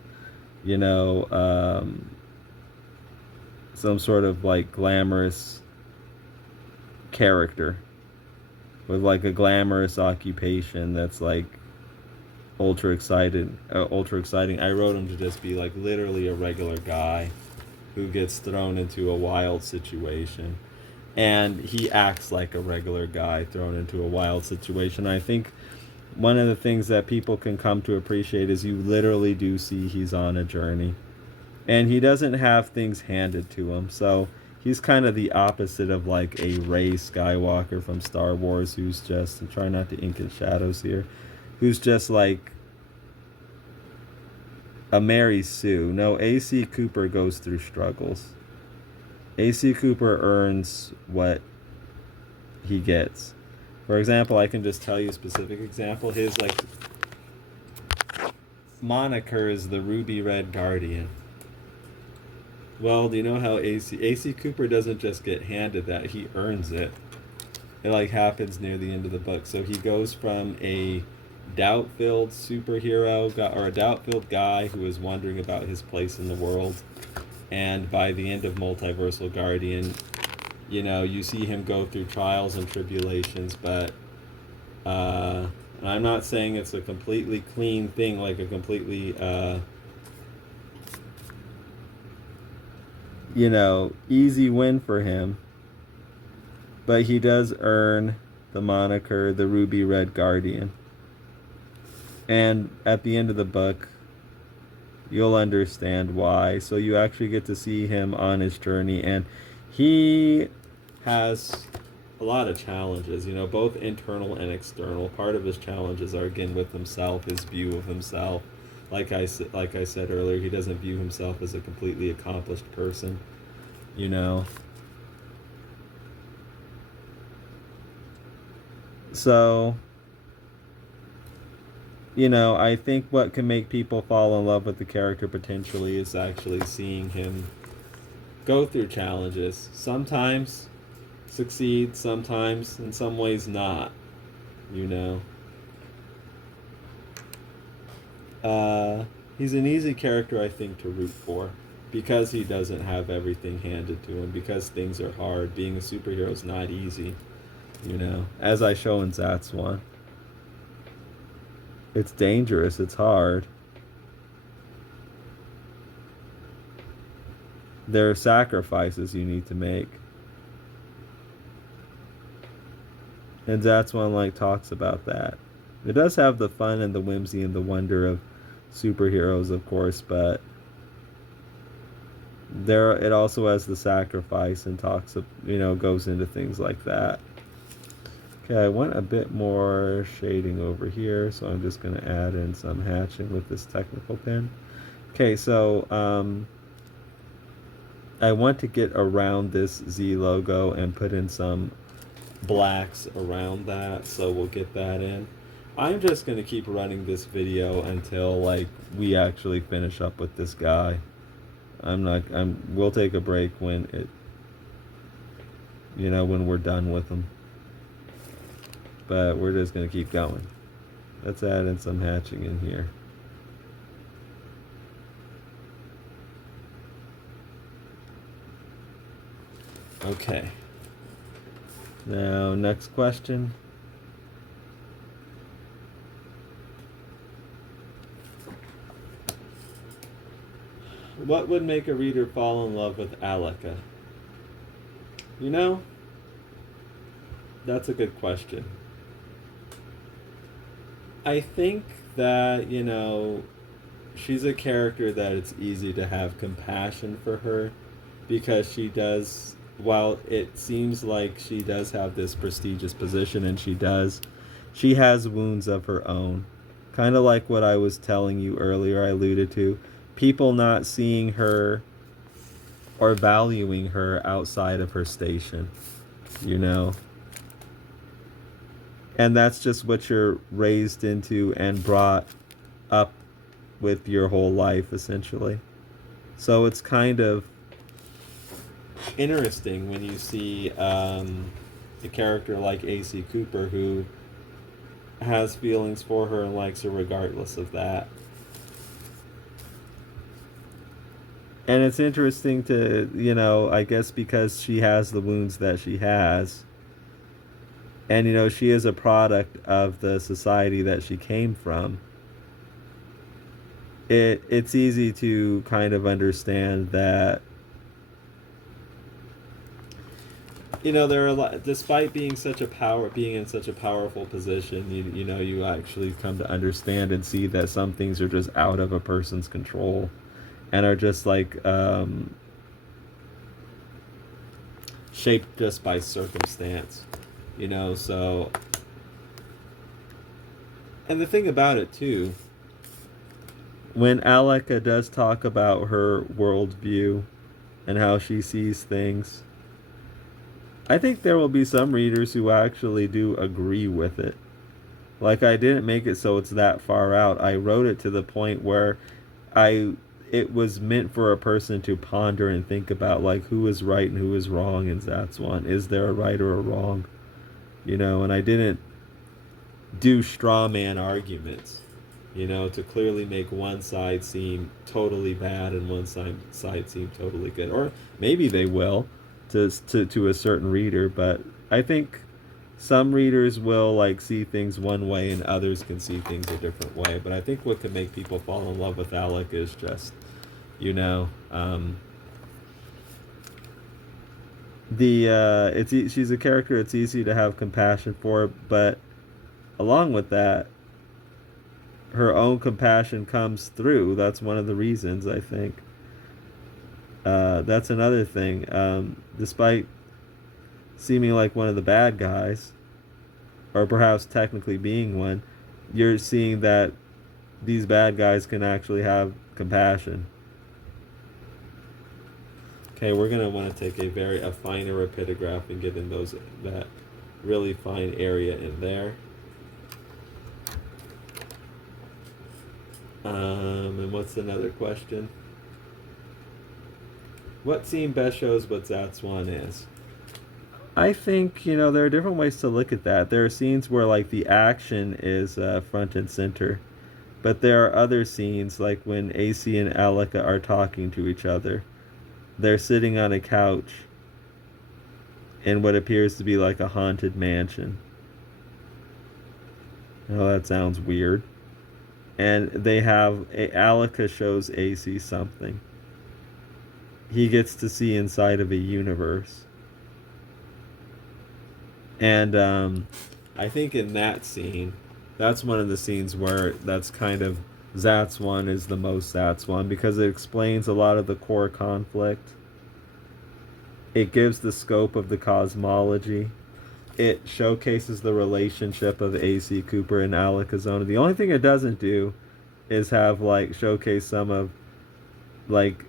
some sort of like glamorous character with like a glamorous occupation that's like ultra exciting. I wrote him to just be like literally a regular guy who gets thrown into a wild situation, and he acts like a regular guy thrown into a wild situation. I think one of the things that people can come to appreciate is you literally do see he's on a journey, and he doesn't have things handed to him. So he's kind of the opposite of like a Rey Skywalker from Star Wars, who's just, I'm trying not to ink in shadows here, who's just like a Mary Sue. No, AC Cooper goes through struggles. AC Cooper earns what he gets. For example, I can just tell you a specific example. His like moniker is the Ruby Red Guardian. Well, do you know how AC Cooper doesn't just get handed that, he earns it. It like happens near the end of the book. So he goes from a doubt-filled superhero or a doubt-filled guy who is wondering about his place in the world, and by the end of Multiversal Guardian, you see him go through trials and tribulations, but and I'm not saying it's a completely clean thing, like a completely easy win for him, but he does earn the moniker the Ruby Red Guardian. And at the end of the book, you'll understand why. So you actually get to see him on his journey, and he has a lot of challenges, both internal and external. Part of his challenges are, again, with himself, his view of himself. Like I said earlier, he doesn't view himself as a completely accomplished person, So, I think what can make people fall in love with the character potentially is actually seeing him go through challenges. Sometimes succeed, sometimes, in some ways, not. He's an easy character, I think, to root for, because he doesn't have everything handed to him, because things are hard. Being a superhero is not easy, as I show in Zatswan. It's dangerous, it's hard. There are sacrifices you need to make. And Zatswan talks about that. It does have the fun and the whimsy and the wonder of superheroes, of course, but there it also has the sacrifice and talks of, goes into things like that. Okay, I want a bit more shading over here, so I'm just going to add in some hatching with this technical pen. Okay, so I want to get around this Z logo and put in some blacks around that, so we'll get that in. I'm just going to keep running this video until like we actually finish up with this guy. We'll take a break when when we're done with him. But we're just going to keep going. Let's add in some hatching in here. Okay. Now, next question. What would make a reader fall in love with Aleka? That's a good question. I think that, she's a character that it's easy to have compassion for her because she does, while it seems like she does have this prestigious position, and she has wounds of her own. Kind of like what I was telling you earlier, I alluded to. People not seeing her or valuing her outside of her station, And that's just what you're raised into and brought up with your whole life, essentially. So it's kind of interesting when you see a character like A.C. Cooper who has feelings for her and likes her regardless of that. And it's interesting to, I guess because she has the wounds that she has, and, she is a product of the society that she came from, it's easy to kind of understand that, there are a lot, despite being in such a powerful position, you actually come to understand and see that some things are just out of a person's control and are just like shaped just by circumstance, so. And the thing about it too, when Aleka does talk about her worldview and how she sees things, I think there will be some readers who actually do agree with it. Like, I didn't make it so it's that far out. I wrote it to the point where it was meant for a person to ponder and think about, like, who is right and who is wrong in Zatswan. Is there a right or a wrong? And I didn't do straw man arguments, to clearly make one side seem totally bad and one side seem totally good. Or maybe they will to a certain reader, but I think some readers will like see things one way and others can see things a different way. But I think what could make people fall in love with Alec is just, she's a character it's easy to have compassion for, but along with that, her own compassion comes through. That's one of the reasons, I think. That's another thing. Despite seeming like one of the bad guys, or perhaps technically being one, you're seeing that these bad guys can actually have compassion. Okay, we're going to want to take a finer rapidograph and get in that really fine area in there. And what's another question? What scene best shows what Zatswan is? I think, there are different ways to look at that. There are scenes where, like, the action is front and center. But there are other scenes, like when AC and Aleka are talking to each other. They're sitting on a couch in what appears to be like a haunted mansion. Oh, that sounds weird. And Aleka shows AC something. He gets to see inside of a universe. And I think in that scene, That's one of the scenes where that's kind of Zatswan is the most Zatswan because it explains a lot of the core conflict. It gives the scope of the cosmology. It showcases the relationship of AC Cooper and Alakazona. The only thing it doesn't do is have like showcase some of like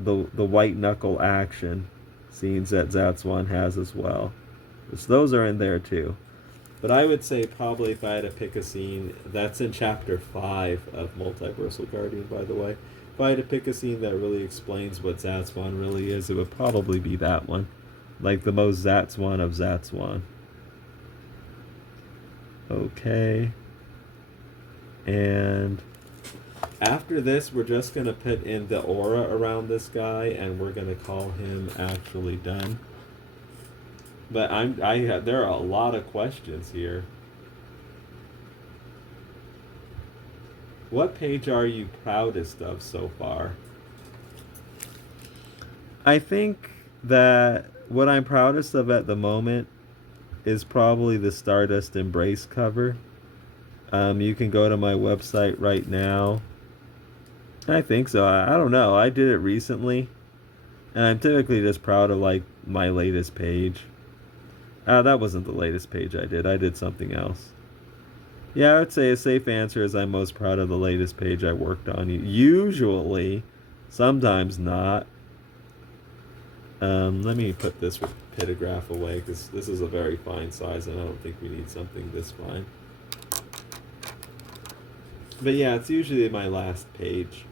the white knuckle action scenes that Zatswan has as well. So those are in there too. But I would say probably if I had to pick a scene, that's in chapter 5 of Multiversal Guardian, by the way. If I had to pick a scene that really explains what Zatswan really is, it would probably be that one. Like the most Zatswan of Zatswan. Okay. And after this, we're just going to put in the aura around this guy, and we're going to call him actually done. But there are a lot of questions here. What page are you proudest of so far? I think that what I'm proudest of at the moment is probably the Stardust Embrace cover. You can go to my website right now. I think so. I don't know. I did it recently. And I'm typically just proud of like my latest page. That wasn't the latest page I did. I did something else. Yeah, I would say a safe answer is I'm most proud of the latest page I worked on. Usually, sometimes not. Let me put this pitograph away because this is a very fine size and I don't think we need something this fine. But yeah, it's usually my last page.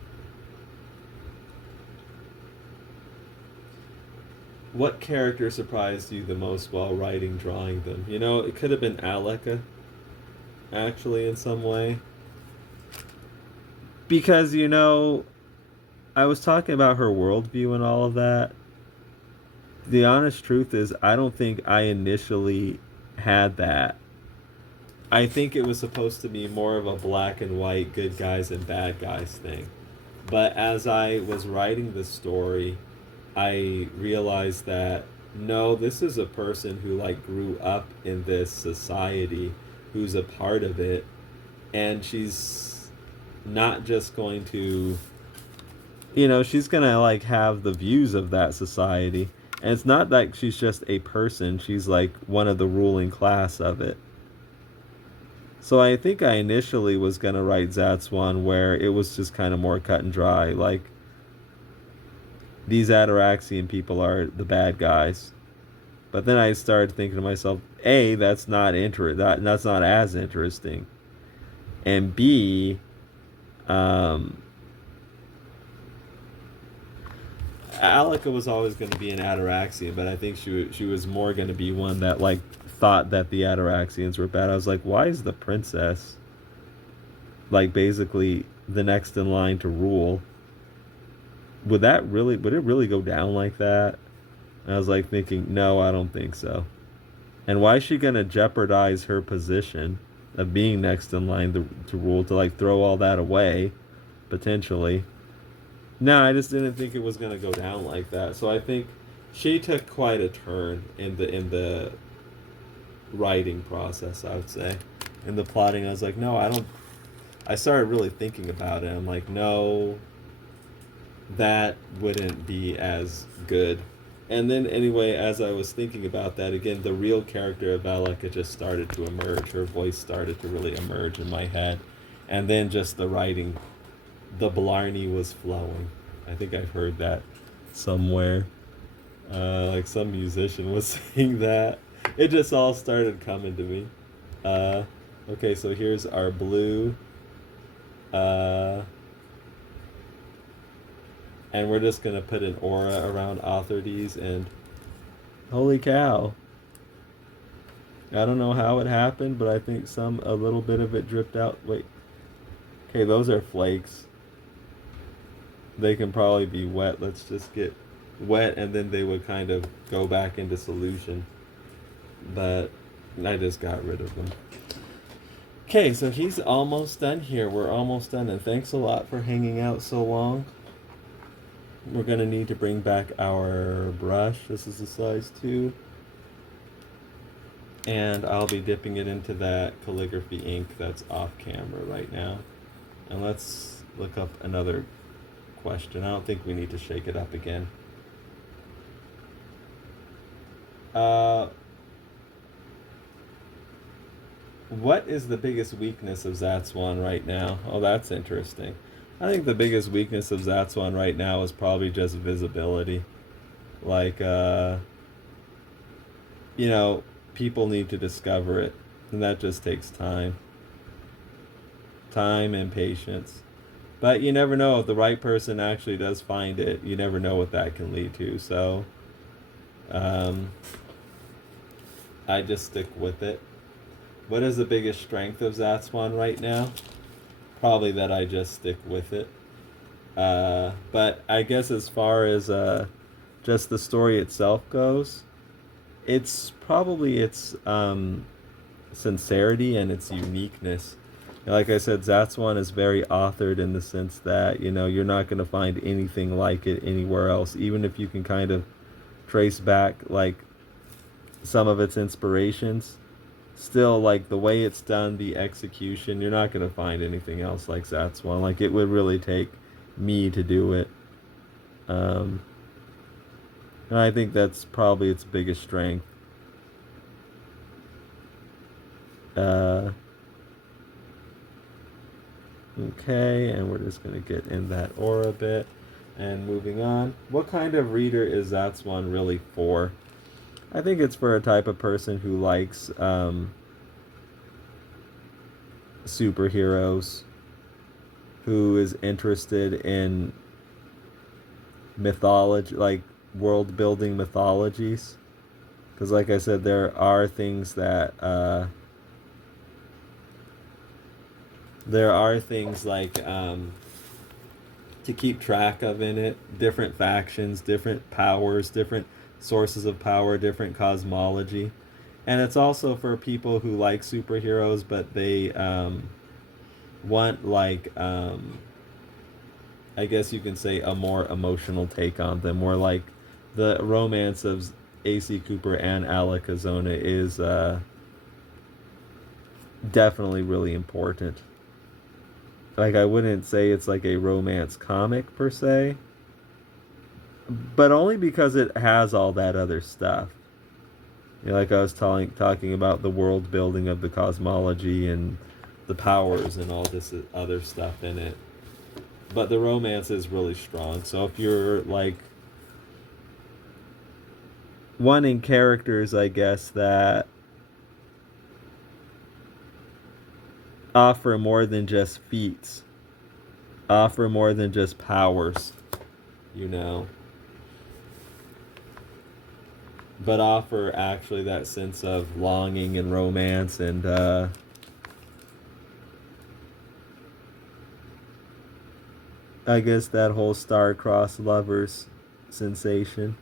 What character surprised you the most while drawing them? You know, it could have been Aleka, actually, in some way. Because, you know, I was talking about her worldview and all of that. The honest truth is, I don't think I initially had that. I think it was supposed to be more of a black and white, good guys and bad guys thing. But as I was writing the story, I realized that no, this is a person who like grew up in this society, who's a part of it, and she's not just going to, you know, she's gonna like have the views of that society, and it's not like she's just a person, she's like one of the ruling class of it. So I think I initially was gonna write Zatswan where it was just kind of more cut and dry, like these Ataraxian people are the bad guys. But then I started thinking to myself, A, that's not that's not as interesting. And B, Aleka was always going to be an Ataraxian, but I think she was more going to be one that like thought that the Ataraxians were bad. I was like, why is the princess like basically the next in line to rule? Would it really go down like that? And I was like thinking, no, I don't think so. And why is she gonna jeopardize her position of being next in line to rule, to like throw all that away potentially? No, I just didn't think it was gonna go down like that. So I think she took quite a turn in the writing process, I would say. In the plotting, I was like, no, I don't. I started really thinking about it. I'm like, no, that wouldn't be as good. And then anyway, as I was thinking about that, again, the real character of Aleka just started to emerge. Her voice started to really emerge in my head. And then just the writing, the Blarney was flowing. I think I've heard that somewhere. Like some musician was saying that. It just all started coming to me. Okay, so here's our blue. And we're just going to put an aura around authorities, and holy cow. I don't know how it happened, but I think a little bit of it dripped out. Wait. Okay, those are flakes. They can probably be wet. Let's just get wet, and then they would kind of go back into solution. But I just got rid of them. Okay, so he's almost done here. We're almost done, and thanks a lot for hanging out so long. We're going to need to bring back our brush. This is a size 2. And I'll be dipping it into that calligraphy ink that's off camera right now. And let's look up another question. I don't think we need to shake it up again. What is the biggest weakness of Zatswan right now? Oh, that's interesting. I think the biggest weakness of Zatswan right now is probably just visibility. Like, people need to discover it, and that just takes time. Time and patience. But you never know if the right person actually does find it. You never know what that can lead to. So, I just stick with it. What is the biggest strength of Zatswan right now? Probably that I just stick with it. But I guess as far as just the story itself goes, it's probably its sincerity and its uniqueness. Like I said, Zatswan is very authored in the sense that, you're not going to find anything like it anywhere else, even if you can kind of trace back, like, some of its inspirations. Still, like, the way it's done, the execution, you're not going to find anything else like Zatswan. Like, it would really take me to do it. And I think that's probably its biggest strength. Okay, and we're just going to get in that aura a bit. And moving on. What kind of reader is Zatswan really for? I think it's for a type of person who likes superheroes, who is interested in mythology, like world building mythologies. Because, like I said, there are things like to keep track of in it. Different factions, different powers, different sources of power, different cosmology. And it's also for people who like superheroes, but they want, like, I guess you can say, a more emotional take on them. More like the romance of A.C. Cooper and Alakazona is definitely really important. Like, I wouldn't say it's like a romance comic per se, but only because it has all that other stuff. Like I was talking about the world building of the cosmology and the powers and all this other stuff in it. But the romance is really strong. So if you're, like, wanting characters, I guess, that offer more than just feats, offer more than just powers, but offer actually that sense of longing and romance and I guess that whole star-crossed lovers sensation.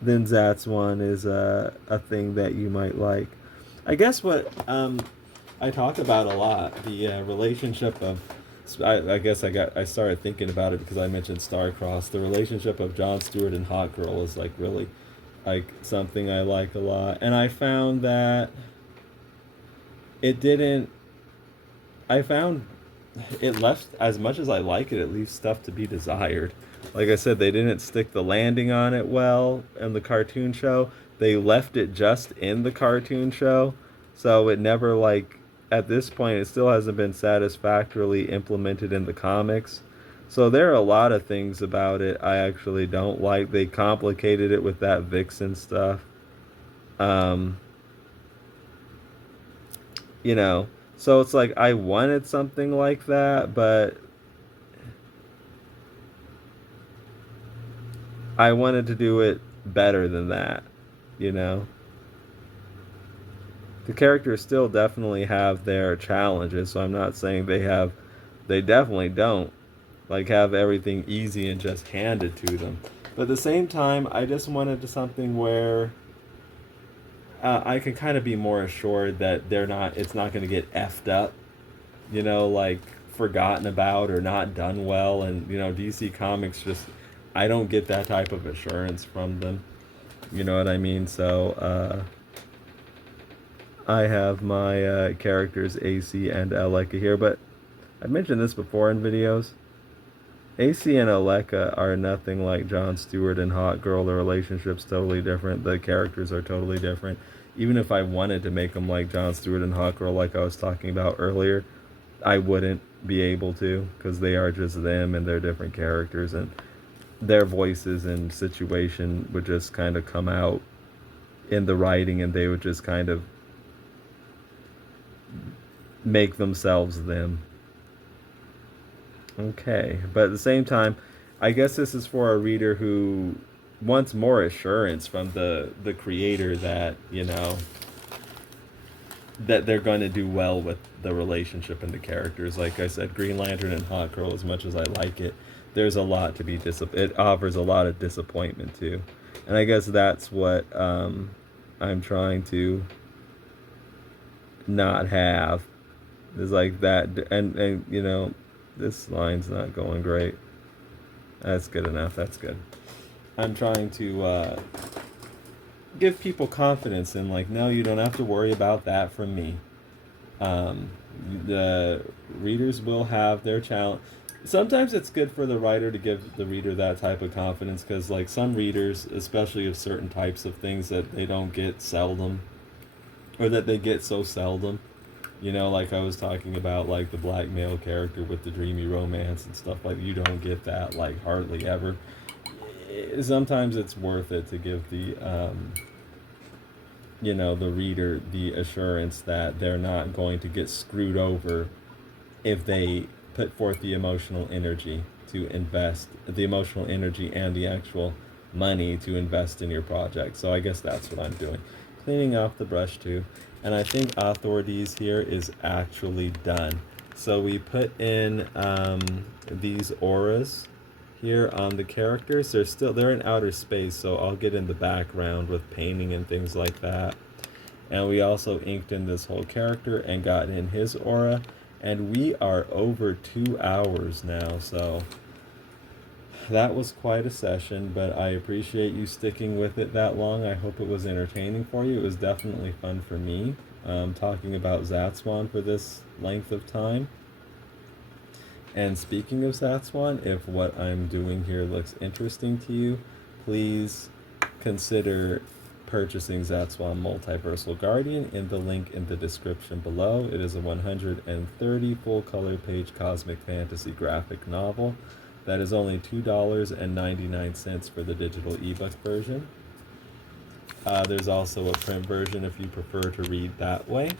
Then Zatswan is a thing that you might like. I guess what I talk about a lot, the relationship of, I guess I started thinking about it because I mentioned Starcrossed. The relationship of Jon Stewart and Hot Girl is, like, really, like, something I like a lot. And I found that I found it left, as much as I like it, it leaves stuff to be desired. Like I said, they didn't stick the landing on it well in the cartoon show. They left it just in the cartoon show. So it never, like, at this point, it still hasn't been satisfactorily implemented in the comics. So there are a lot of things about it I actually don't like. They complicated it with that Vixen stuff. So it's like I wanted something like that, but I wanted to do it better than that, The characters still definitely have their challenges, so I'm not saying they definitely don't, like, have everything easy and just handed to them. But at the same time, I just wanted something where I can kind of be more assured that it's not going to get effed up, like, forgotten about or not done well. And DC Comics, just, I don't get that type of assurance from them. You know what I mean? So, I have my characters AC and Aleka here, but I've mentioned this before in videos. AC and Aleka are nothing like Jon Stewart and Hot Girl. The relationship's totally different. The characters are totally different. Even if I wanted to make them like Jon Stewart and Hot Girl, like I was talking about earlier, I wouldn't be able to, because they are just them and they're different characters, and their voices and situation would just kind of come out in the writing, and they would just kind of make themselves them. Okay, but at the same time, I guess this is for a reader who wants more assurance from the creator that, you know, that they're going to do well with the relationship and the characters. Like I said, Green Lantern and Hot Girl, as much as I like it, there's a lot to be it offers a lot of disappointment too. And I guess that's what I'm trying to not have, is like that. And you know, this line's not going great. That's good enough. That's good. I'm trying to give people confidence in, like, no, you don't have to worry about that from me. The readers will have their challenge. Sometimes it's good for the writer to give the reader that type of confidence, because, like, some readers, especially of certain types of things that they don't get seldom, or that they get so seldom, you know, like I was talking about, like the black male character with the dreamy romance and stuff, like, you don't get that, like, hardly ever. Sometimes it's worth it to give the you know, the reader the assurance that they're not going to get screwed over if they put forth the emotional energy to invest, the emotional energy and the actual money to invest in your project. So I guess that's what I'm doing. Cleaning off the brush too. And I think authorities here is actually done. So we put in these auras here on the characters. They're in outer space, so I'll get in the background with painting and things like that. And we also inked in this whole character and got in his aura. And we are over 2 hours now, so that was quite a session, but I appreciate you sticking with it that long. I hope it was entertaining for you. It was definitely fun for me, talking about Zatswan for this length of time. And speaking of Zatswan, if what I'm doing here looks interesting to you, please consider purchasing Zatswan Multiversal Guardian in the link in the description below. It is a 130 full color page cosmic fantasy graphic novel. That is only $2.99 for the digital ebook version. There's also a print version if you prefer to read that way.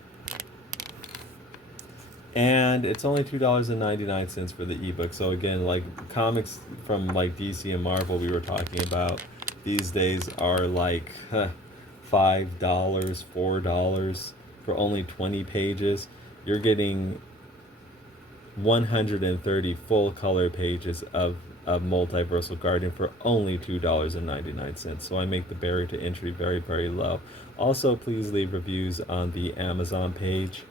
And it's only $2.99 for the ebook. So again, like comics from like DC and Marvel we were talking about, these days are like $5, $4 for only 20 pages. You're getting 130 full color pages of Multiversal Guardian for only $2.99. So I make the barrier to entry very, very low. Also, please leave reviews on the Amazon page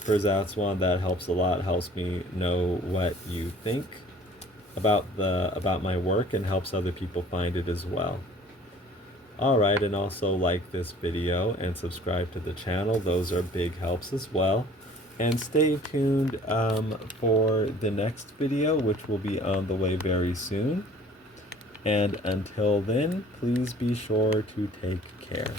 for Zatswan. That helps a lot, helps me know what you think about my work, and helps other people find it as well. Alright, and also like this video and subscribe to the channel. Those are big helps as well. And stay tuned for the next video, which will be on the way very soon. And until then, please be sure to take care.